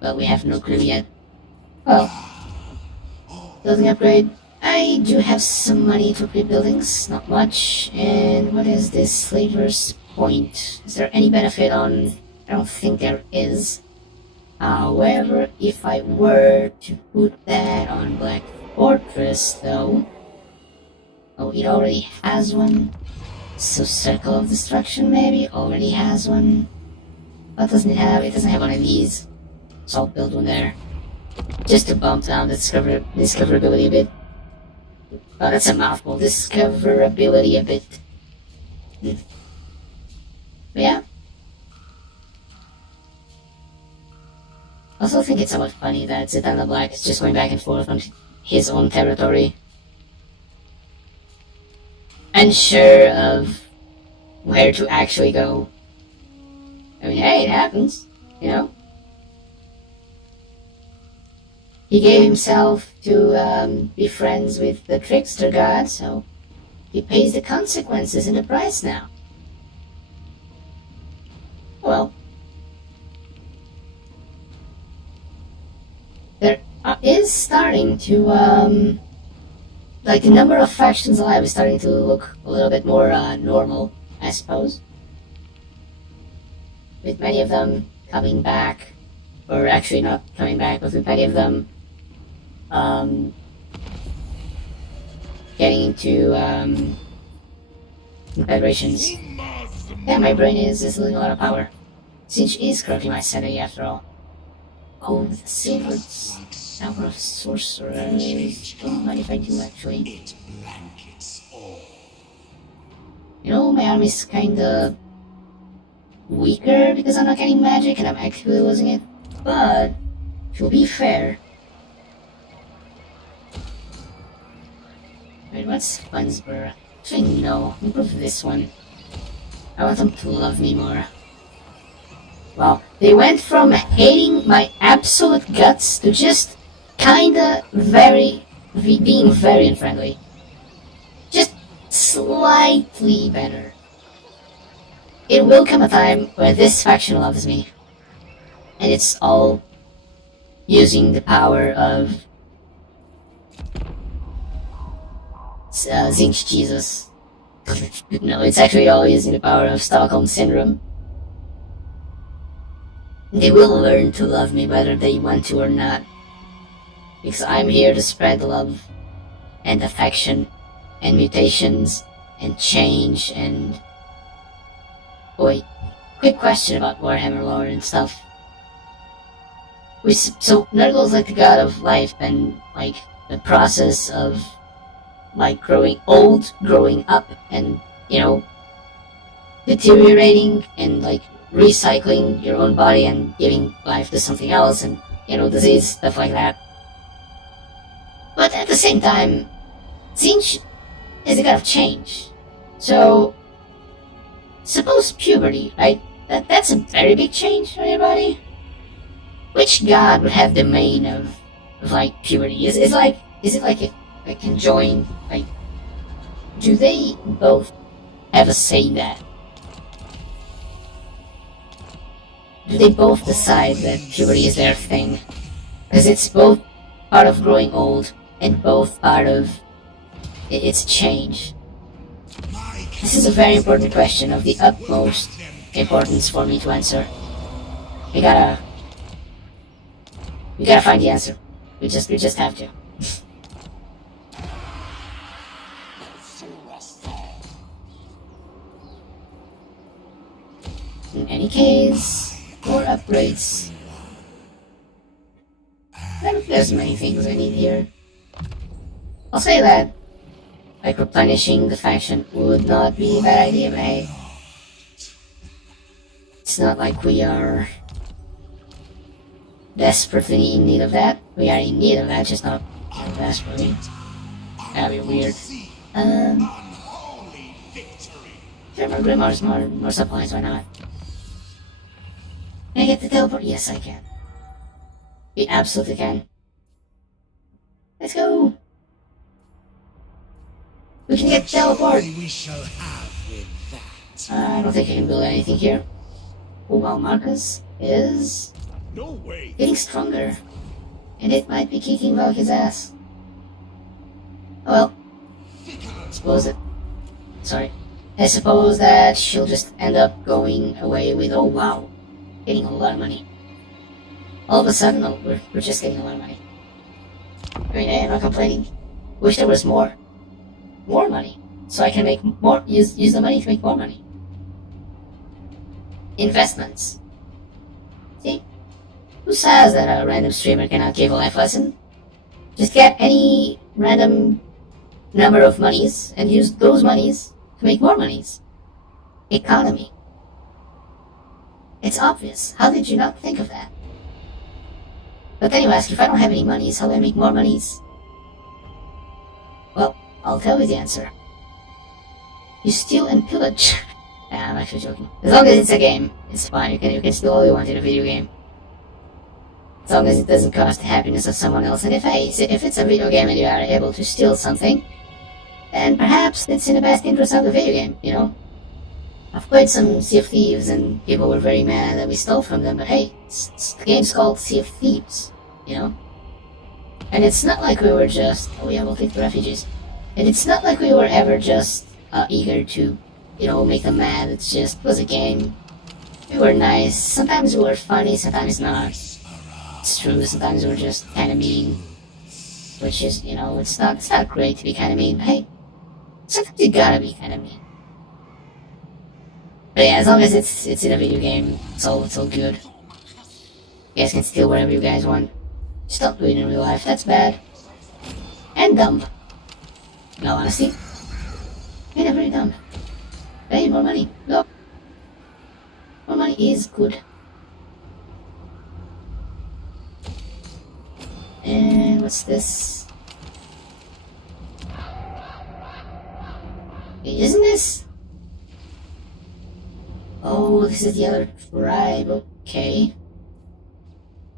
Well, we have no clue yet. Well, building upgrade. I do have some money to upgrade buildings, not much. And what is this Slaver's Point? Is there any benefit on... I don't think there is. However, if I were to put that on Black Fortress, though... Oh, it already has one. So Circle of Destruction, maybe, already has one. What doesn't it have? It doesn't have one of these. So I'll build one there. Just to bump down the discoverability a bit. Oh, that's a mouthful. Discoverability a bit. But yeah. I also think it's somewhat funny that Zidane Black is just going back and forth on his own territory. Unsure of where to actually go. I mean, hey, it happens, you know? He gave himself to be friends with the trickster god, so he pays the consequences in the price now. Well, there is starting to, like, the number of factions alive is starting to look a little bit more normal. I suppose. With many of them coming back, or actually not coming back, but with many of them getting into confederations. Yeah, my brain is losing a lot of power. Since is currently my Senate after all. Oh, the silver number of sorcerers. Don't mind if I do actually. It blankets all. You know, my army's kinda weaker because I'm not getting magic and I'm actively losing it. But, to be fair. Wait, what's Funsburg? Actually, no. Improve this one. I want them to love me more. Wow, they went from hating my absolute guts to just kinda being very unfriendly. Just slightly better. It will come a time where this faction loves me. And it's all using the power of Zinch Jesus. No, it's actually all using the power of Stockholm Syndrome. They will learn to love me whether they want to or not. Because I'm here to spread the love and affection and mutations and change and... Wait, quick question about Warhammer lore and stuff. So, Nurgle's like the god of life and like the process of like growing old, growing up, and you know, deteriorating and like recycling your own body and giving life to something else, and you know, disease, stuff like that. But at the same time, Zinch is a god of change. So, suppose puberty, right? That's a very big change for your body. Which god would have the domain of like puberty? Is it like a conjoined, like, do they both have a say in that? Do they both decide that puberty is their thing? Because it's both part of growing old and both part of its change. This is a very important question of the utmost importance for me to answer. We gotta find the answer. We just have to. In any case, more upgrades. There's many things I need here. I'll say that, like, replenishing the faction would not be a bad idea, but hey, it's not like we are desperately in need of that. We are in need of that, just not desperately. That'd be weird. Sure, more Grimoires, more supplies, why not? Can I get the teleport? Yes, I can. We absolutely can. Let's go! We can get teleport! We shall have with that. I don't think I can build anything here. Oh well, Marcus is No way. getting stronger. And it might be kicking Valky's ass. Oh well. I suppose that she'll just end up going away with, oh wow, getting a lot of money. All of a sudden, oh, we're just getting a lot of money. I mean, I'm not complaining. Wish there was more money, so I can make more, use the money to make more money. Investments. See? Who says that a random streamer cannot give a life lesson? Just get any random number of monies and use those monies to make more monies. Economy. It's obvious. How did you not think of that? But then you ask, if I don't have any monies, how do I make more monies? Well, I'll tell you the answer. You steal and pillage. Nah, I'm actually joking. As long as it's a game, it's fine. You can steal all you want in a video game. As long as it doesn't cost the happiness of someone else. And if it's a video game and you are able to steal something, then perhaps it's in the best interest of the video game, you know? I've played some Sea of Thieves and people were very mad that we stole from them, but hey, the game's called Sea of Thieves, you know? And it's not like we were just, oh yeah, we'll take the refugees. And it's not like we were ever just eager to make them mad. It was a game. We were nice. Sometimes we were funny, sometimes not. It's true, sometimes we were just kind of mean. Which is, it's not great to be kind of mean, but hey, sometimes you gotta be kind of mean. But yeah, as long as it's in a video game, it's all good. You guys can steal whatever you guys want. Just don't do it in real life, that's bad. And dumb. No, honestly. Yeah, very dumb. Hey, more money. Go. More money is good. And what's this? Isn't this? Oh, this is the other tribe. Okay.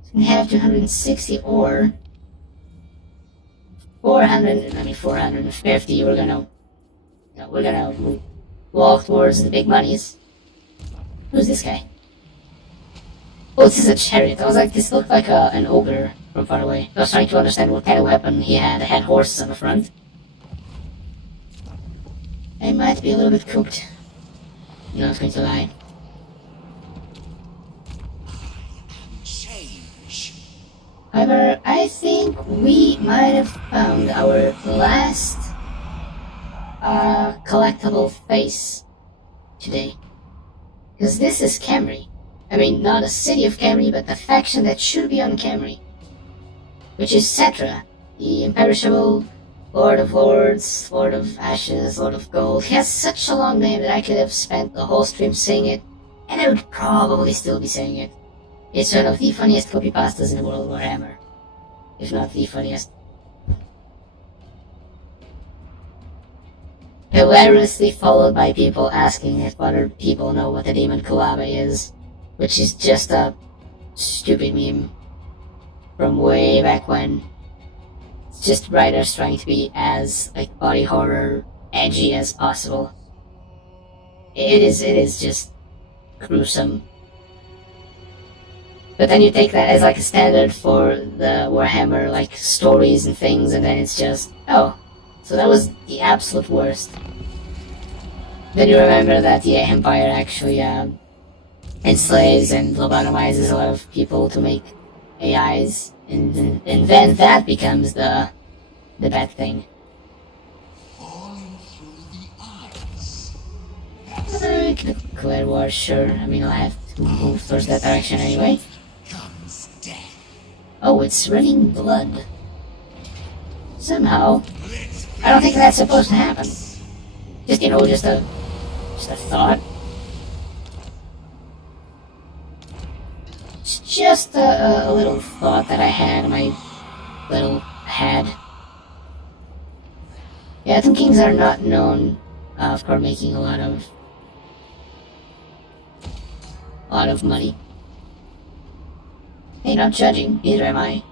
So we have 260 or 450. We're gonna walk towards the big monies. Who's this guy? Oh, this is a chariot. I was like, this looked like an ogre from far away. I was trying to understand what kind of weapon he had. It had horses on the front. I might be a little bit cooked. Not going to lie. Change. However, I think we might have found our last collectible face today. Because this is Camry. I mean, not a city of Camry, but the faction that should be on Camry. Which is Cetra, the imperishable Lord of Lords, Lord of Ashes, Lord of Gold. He has such a long name that I could have spent the whole stream saying it, and I would probably still be saying it. It's one of the funniest copypastas in the world of Warhammer. If not the funniest. Hilariously followed by people asking if other people know what the Demon Kulaba is, which is just a stupid meme from way back when. It's just writers trying to be as body horror edgy as possible. It is just gruesome. But then you take that as a standard for the Warhammer stories and things, and then it's just, oh, so that was the absolute worst. Then you remember that the Empire actually enslaves and lobotomizes a lot of people to make AIs, and then that becomes the bad thing. Falling through the eyes. Declare war, sure. I mean, I'll have to move towards that direction anyway. Comes death. Oh, it's running blood. Somehow. I don't think that's supposed to happen. Just a thought. It's just a little thought that I had in my little head. Yeah, Tomb Kings are not known for making a lot of money. Hey, not judging, neither am I.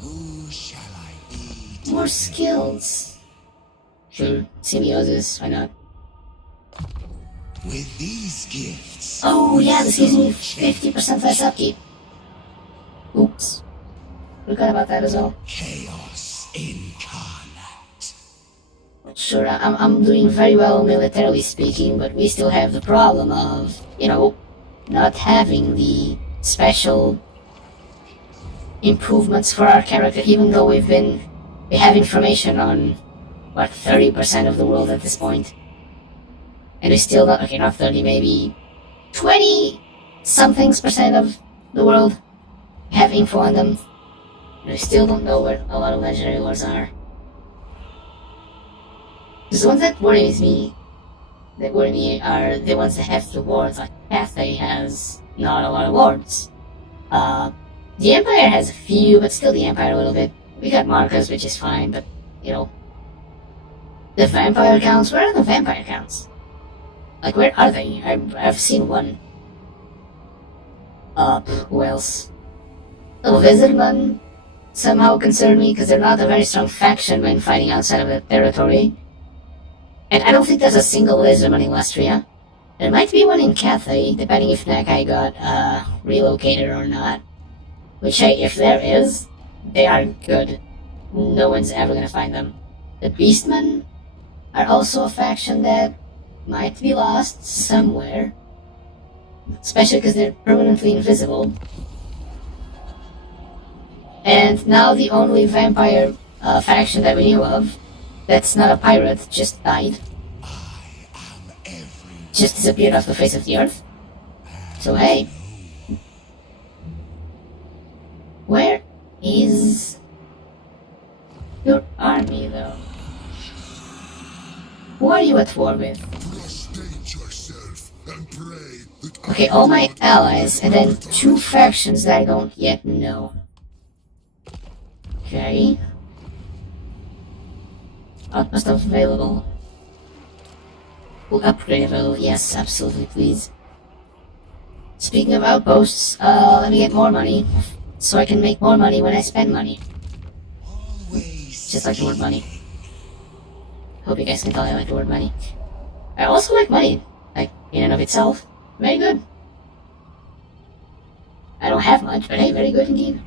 Who shall I eat? More skills. Sure, symbiosis, why not? With these gifts. Oh yeah, this gives me 50% less upkeep. Oops. Forgot about that as well. Chaos incarnate. Sure, I'm doing very well militarily speaking, but we still have the problem of, not having the special improvements for our character, even though we have information on 30% of the world at this point. And we still not 30, maybe 20 somethings% of the world have info on them. And we still don't know where a lot of legendary lords are. The ones that worry me are the ones that have the wards. Cathay has not a lot of wards. The Empire has a few, but still the Empire a little bit. We got Marcus, which is fine, but the vampire counts. Where are the vampire counts? Where are they? I've seen one. Who else? The Lizardmen somehow concern me because they're not a very strong faction when fighting outside of the territory. And I don't think there's a single Lizardman in Lestria. There might be one in Cathay, depending if Nakai got relocated or not. Which, if there is, they are good. No one's ever gonna find them. The Beastmen? are also a faction that might be lost somewhere. Especially because they're permanently invisible. And now the only vampire faction that we knew of that's not a pirate just died. Just disappeared off the face of the earth. So hey. Where is your army though? Who are you at war with? Okay, all my allies and then 2 factions that I don't yet know. Okay. Outpost available. Upgrade available. Yes, absolutely, please. Speaking of outposts, let me get more money. So I can make more money when I spend money. Just like the word money. Hope you guys can tell I like the word money. I also like money. Like, in and of itself. Very good. I don't have much, but hey, very good indeed.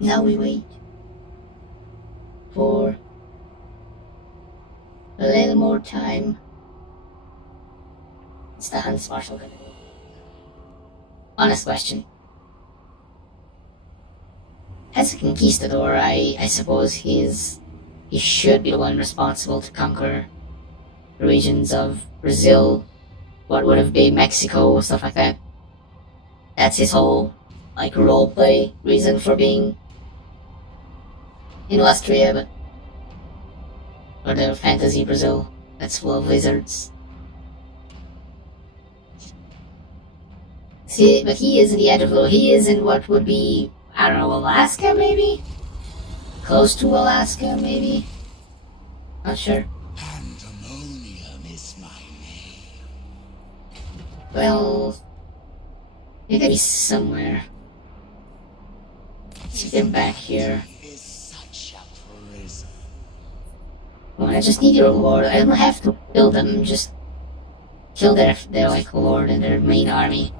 Now we wait for a little more time. What's the Hunts Marshal gonna do? Honest question. As a conquistador, I suppose he should be the one responsible to conquer the regions of Brazil, what would have been Mexico, stuff like that. That's his whole, like, roleplay reason for being in Austria, but or the fantasy Brazil that's full of lizards. See, but he is in the edge of the he is in what would be, I don't know, Alaska maybe? Close to Alaska maybe? Not sure. Pandemonium is my name. Well, it could be somewhere. Let's get back here. Is such a prison. Well, I just need your lord. I don't have to build them, just kill their like lord and their main army.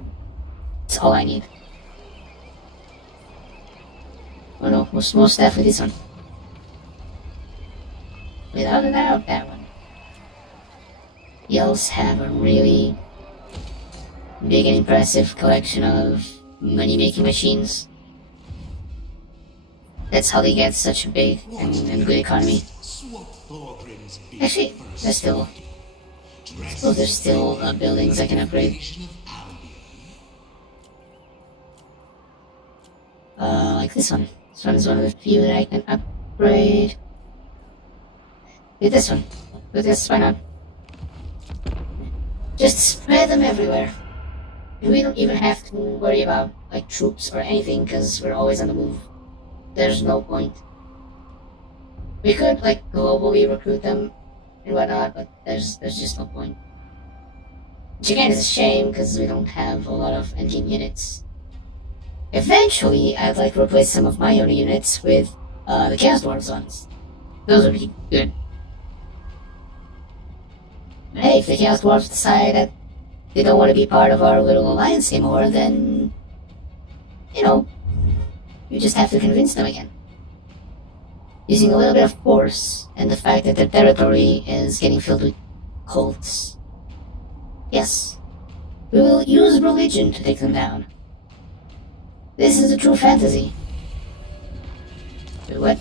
That's all I need. Oh no, most definitely this one. Without a doubt, that one. The elves have a really big and impressive collection of money-making machines. That's how they get such a big and good economy. Actually, there's still buildings I can upgrade. Like this one. This one is one of the few that I can upgrade. With this one. With this, why not? Just spread them everywhere. We don't even have to worry about like troops or anything because we're always on the move. There's no point. We could like globally recruit them and whatnot, but there's just no point. Which again is a shame because we don't have a lot of engine units. Eventually, I'd like to replace some of my own units with the Chaos Dwarves ones. Those would be good. But hey, if the Chaos Dwarves decide that they don't want to be part of our little alliance anymore, then, you know, you just have to convince them again. Using a little bit of force and the fact that their territory is getting filled with cults. Yes, we will use religion to take them down. This is a true fantasy. Wait, what?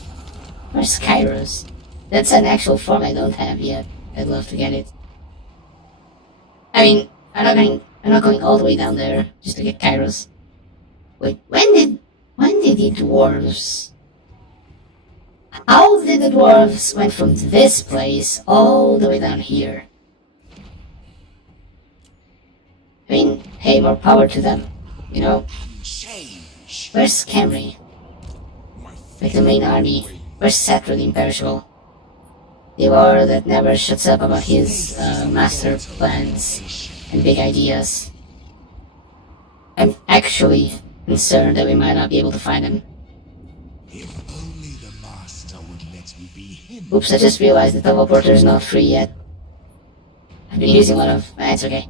Where's Kairos? That's an actual form I don't have yet. I'd love to get it. I mean, I'm not going all the way down there just to get Kairos. Wait, when did the dwarves? How did the dwarves went from this place all the way down here? I mean, hey, more power to them, you know? Where's Camry? Like the main army. Where's Satro the Imperishable? The war that never shuts up about his master plans and big ideas. I'm actually concerned that we might not be able to find him. If only the master would let me be him. Oops, I just realized the teleporter is not free yet. I've been using a lot of... it's okay.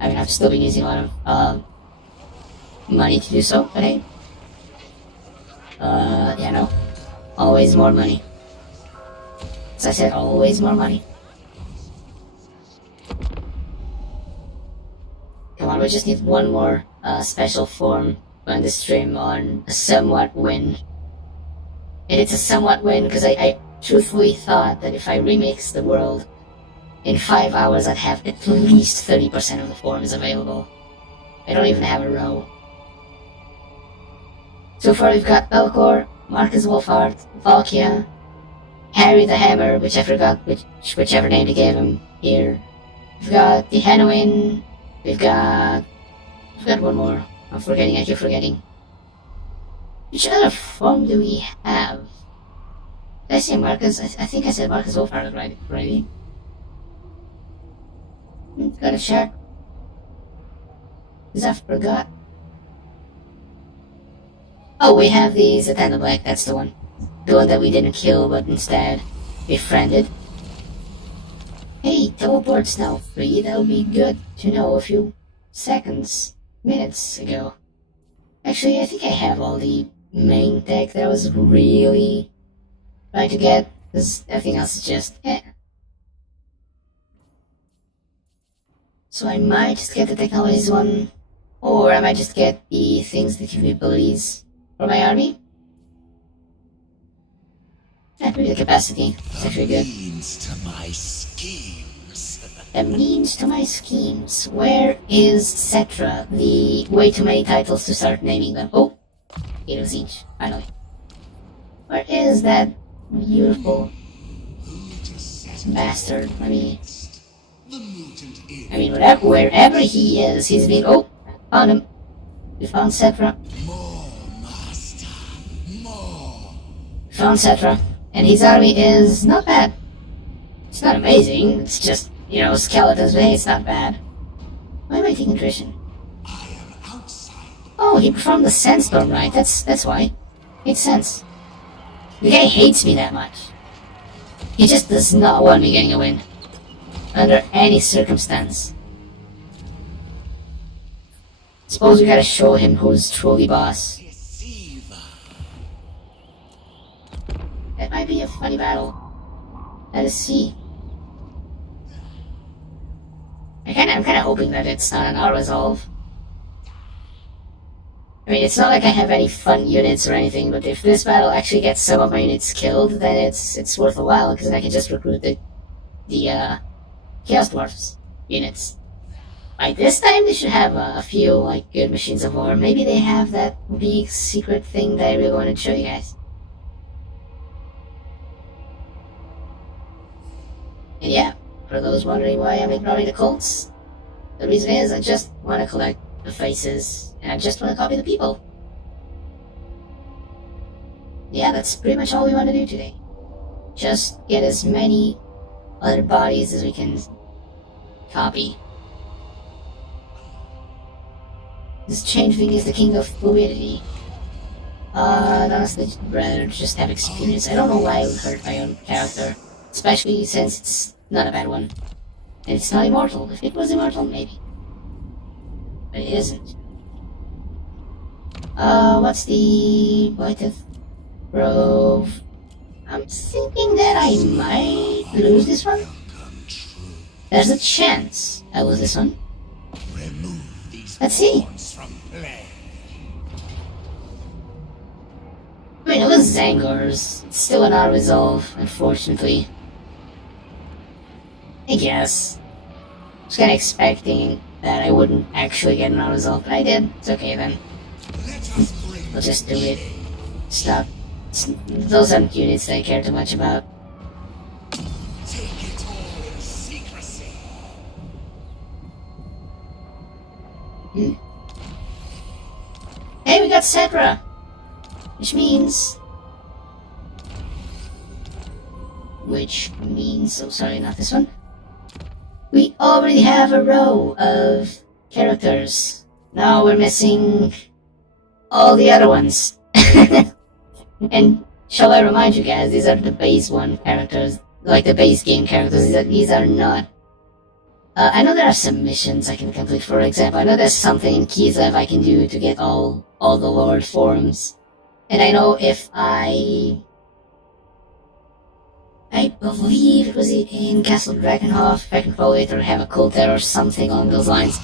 I mean, I've still been using a lot of money to do so, but hey. Yeah, no. Always more money. As I said, always more money. Come on, we just need one more special form on the stream on a somewhat win. And it's a somewhat win because I truthfully thought that if I remix the world, in 5 hours I'd have at least 30% of the forms available. I don't even have a row. So far we've got Belcor, Marcus Wolfhard, Valkia, Harry the Hammer, which I forgot whichever name they gave him here. We've got the Hanuin, we've got one more. I'm forgetting, I keep forgetting. Which other form do we have? Did I say Marcus? I think I said Marcus Wolfhard already. Gotta check. Because I forgot. Oh, we have the Zatanna Black, that's the one. The one that we didn't kill, but instead befriended. Hey, teleport's now free. That'll be good to know a few minutes ago. Actually, I think I have all the main tech that I was really trying to get, because everything else is just So I might just get the technologies one, or I might just get the things that give me abilities for my army. Maybe the capacity. It's actually good. The means to my schemes. Where is Cetra? The way too many titles to start naming them. Oh! 8 of each, finally. Where is that beautiful bastard? I mean, wherever he is, he's been. Oh! Found him. We found Cetra. We found Cetra. And his army is not bad. It's not amazing, it's just, skeletons, but hey, it's not bad. Why am I taking attrition? Oh, he performed the Sandstorm right, that's why. Makes sense. The guy hates me that much. He just does not want me getting a win. Under any circumstance. Suppose we gotta show him who's truly boss. That might be a funny battle. Let us see. I'm kinda hoping that it's not an auto-resolve. I mean, it's not like I have any fun units or anything, but if this battle actually gets some of my units killed, then it's worth a while, because I can just recruit the Chaos Dwarfs units. By this time, they should have a few, good machines of war. Maybe they have that big secret thing that I really wanted to show you guys. And yeah, for those wondering why I'm ignoring the cults, the reason is I just want to collect the faces, and I just want to copy the people. Yeah, that's pretty much all we want to do today. Just get as many other bodies as we can copy. This Changeling is the king of fluidity. I'd honestly rather just have experience. I don't know why I would hurt my own character. Especially since it's not a bad one. And it's not immortal. If it was immortal, maybe. But it isn't. What's the Voideth Grove? I'm thinking that I might lose this one. There's a chance I lose this one. Let's see. I mean, it was Zangor's. It's still an auto-resolve, unfortunately. I guess. I was kinda expecting that I wouldn't actually get an auto-resolve, but I did. It's okay then. We'll just do it. Stop. Those aren't units that I care too much about. Hey, we got Cetra! Which means... oh sorry, not this one. We already have a row of characters. Now we're missing all the other ones. And shall I remind you guys, these are the base one characters, like the base game characters. These are not... I know there are some missions I can complete. For example, I know there's something in Kislev I can do to get all the Lord forms. And I know if I believe it was in Castle Drakenhof. If I can follow it or have a cult there or something along those lines.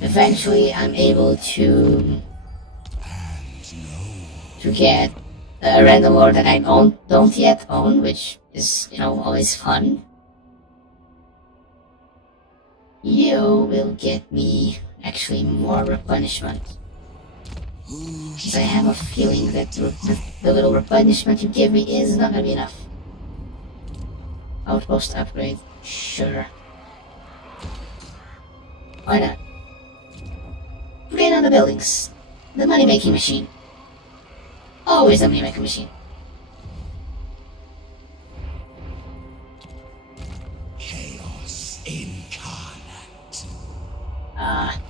Eventually, I'm able to get a random lore that I don't yet own, which is, you know, always fun. You will get me actually more replenishment. Because I have a feeling that the little replenishment you give me is not gonna be enough. Outpost upgrade, sure. Why not? Upgrade on the buildings. The money making machine. Always the money making machine. Chaos incarnate.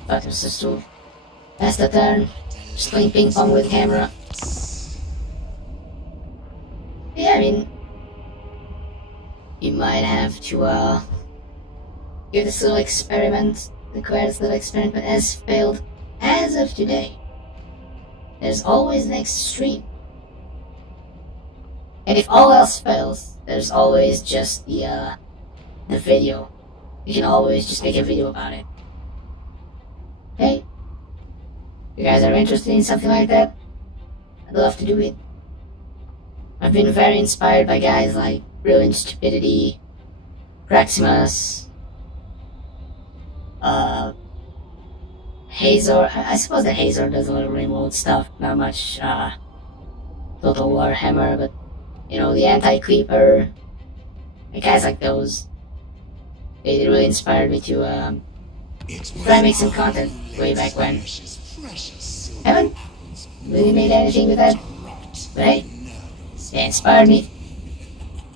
Thought it was just to pass the turn. Just playing ping pong with camera. Yeah, I mean, you might have to give this little experiment, declare this little experiment has failed as of today. There's always next stream. And if all else fails, there's always just the video. You can always just make a video about it. Hey, you guys are interested in something like that? I'd love to do it. I've been very inspired by guys like Brilliant Stupidity, Praximus, Hazor. I suppose that Hazor does a little remote stuff, not much Total Warhammer, but you know, the Anti-Creeper, and guys like those. They really inspired me to try and make some content way back when. Haven't really made anything with that, but hey, they inspired me.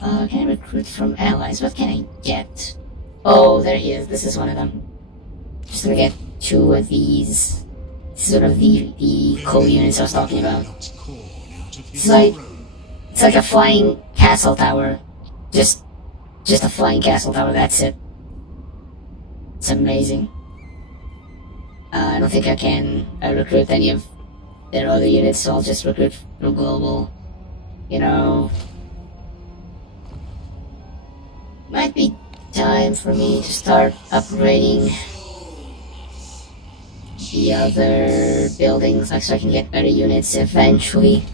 Can I recruit from allies? What can I get? Oh, there he is. This is one of them. Just gonna get 2 of these. This is sort of the coal units I was talking about. It's like a flying castle tower. Just a flying castle tower, that's it. It's amazing. I don't think I can recruit any of their other units, so I'll just recruit from global. You know, might be time for me to start upgrading the other buildings, like so I can get better units eventually.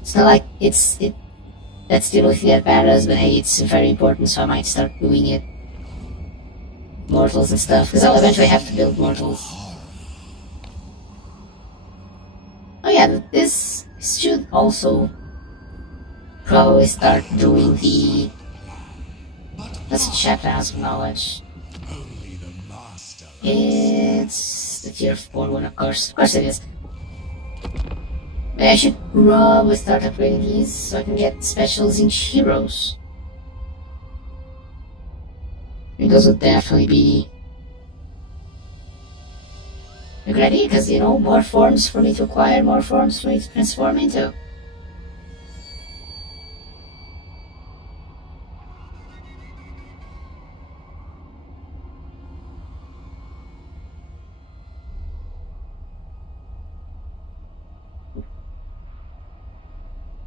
It's not like that's the only thing that matters, but hey, it's very important, so I might start doing it. Mortals and stuff, because I'll eventually have to build mortals. Oh yeah, this should also probably start doing the... Let's check the House of Knowledge. It's the tier 4 one, of course. Of course it is. But I should probably start upgrading these so I can get specials in heroes. And those would definitely be a good idea, because, you know, more forms for me to acquire, more forms for me to transform into.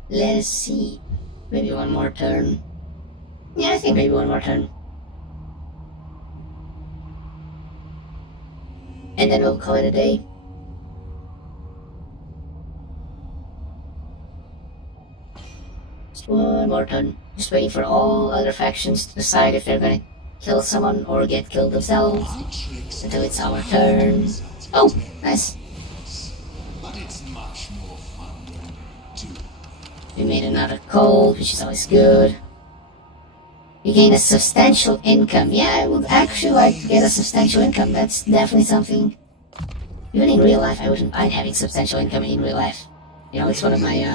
Let's see. Maybe one more turn. Yeah, I think maybe one more turn. And then we'll call it a day. Just one more turn. Just waiting for all other factions to decide if they're gonna kill someone or get killed themselves. Until it's our turn. Oh, nice. We made another cult, which is always good. We gain a substantial income. Yeah, I would actually like to get a substantial income. That's definitely something. Even in real life, I wouldn't mind having substantial income in real life. You know, it's one of my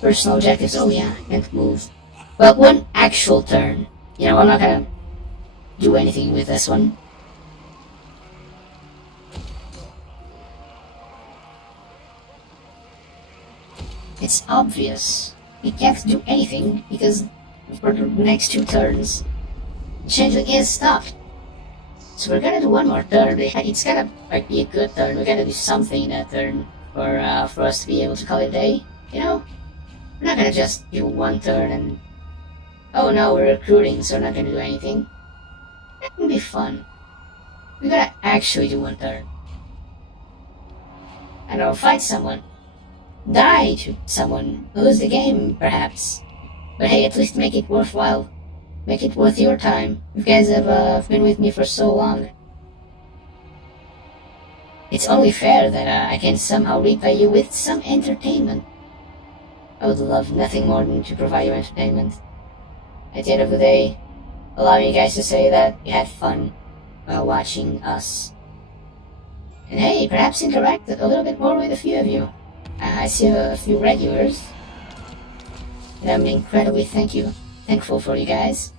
personal objectives. Oh yeah, I can't move. Well, one actual turn. You know, I'm not gonna do anything with this one. It's obvious. We can't do anything because for the next 2 turns, Changeling is stopped. So we're gonna do one more turn. It's gonna be a good turn. We're gonna do something in that turn for us to be able to call it a day. You know, we're not gonna just do one turn and Oh no, we're recruiting, so we're not gonna do anything. That can be fun. We gotta actually do one turn. I don't know, fight someone. Die to someone. Lose the game, perhaps. But hey, at least make it worthwhile. Make it worth your time. You guys have been with me for so long. It's only fair that I can somehow repay you with some entertainment. I would love nothing more than to provide you entertainment. At the end of the day, allow you guys to say that you had fun while watching us. And hey, perhaps interact a little bit more with a few of you. I see a few regulars. And I'm incredibly thankful for you guys.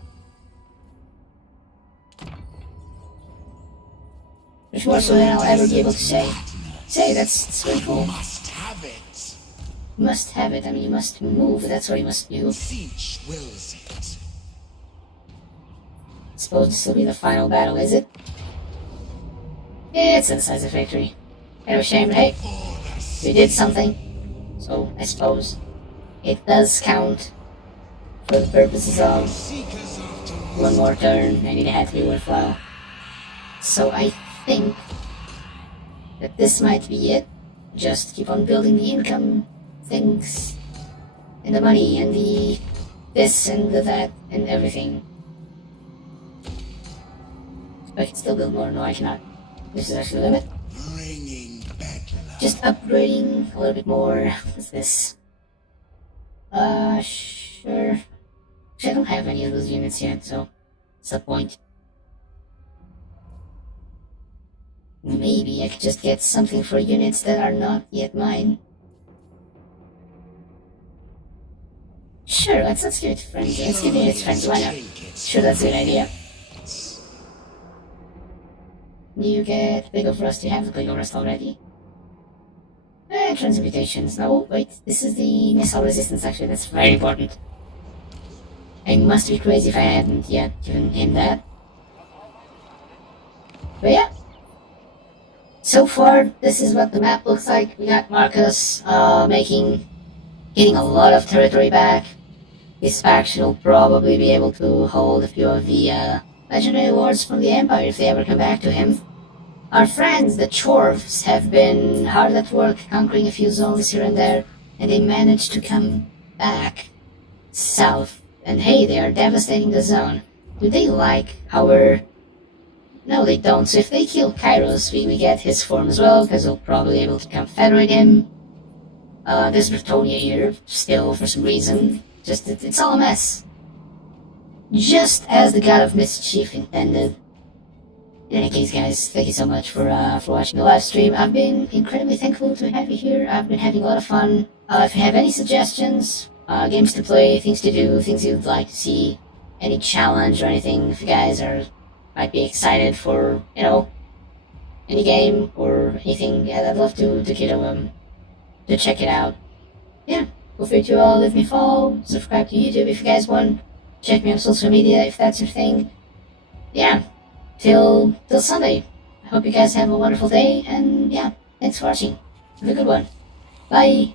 There's more so than I'll ever be able to say. That's really cool. Must have it. Must have it, I mean you must move, that's what you must do. Finch wills it. Suppose this will be the final battle, is it? It's a decisive victory. Kind of a shame, but hey, we did something. So, I suppose it does count for the purposes of Seekers after one more turn, and it had to be worthwhile. So I think that this might be it. Just keep on building the income things, and the money, and the this, and the that, and everything. I can still build more. No, I cannot. This is actually the limit. bringing bedlam. Just upgrading a little bit more. What's this? Sure. Actually, I don't have any of those units yet, so what's the point? Maybe I could just get something for units that are not yet mine. Sure, let's give it to friends. Let's give it to friends, why not? Sure, that's a good idea. You get Big of Rust, you have the Big of Rust already. Transmutations. No, wait, this is the missile resistance actually, that's very important. I must be crazy if I hadn't yet given him that. But yeah. So far, this is what the map looks like. We got Marcus getting a lot of territory back. His faction will probably be able to hold a few of the legendary lords from the Empire if they ever come back to him. Our friends, the Chorvs, have been hard at work conquering a few zones here and there, and they managed to come back south. And hey, they are devastating the zone. Do they like our... No, they don't. So if they kill Kairos, we get his form as well, because they'll probably be able to confederate him. There's Bretonia here, still, for some reason. Just, it's all a mess. Just as the God of Mischief intended. In any case, guys, thank you so much for watching the live stream. I've been incredibly thankful to have you here. I've been having a lot of fun. If you have any suggestions, games to play, things to do, things you'd like to see, any challenge or anything, if you guys might be excited for, you know, any game or anything, yeah, I'd love to check it out. Yeah, feel free to leave me a follow, subscribe to YouTube if you guys want, check me on social media if that's your thing. Yeah, till Sunday. I hope you guys have a wonderful day, and yeah, thanks for watching. Have a good one. Bye!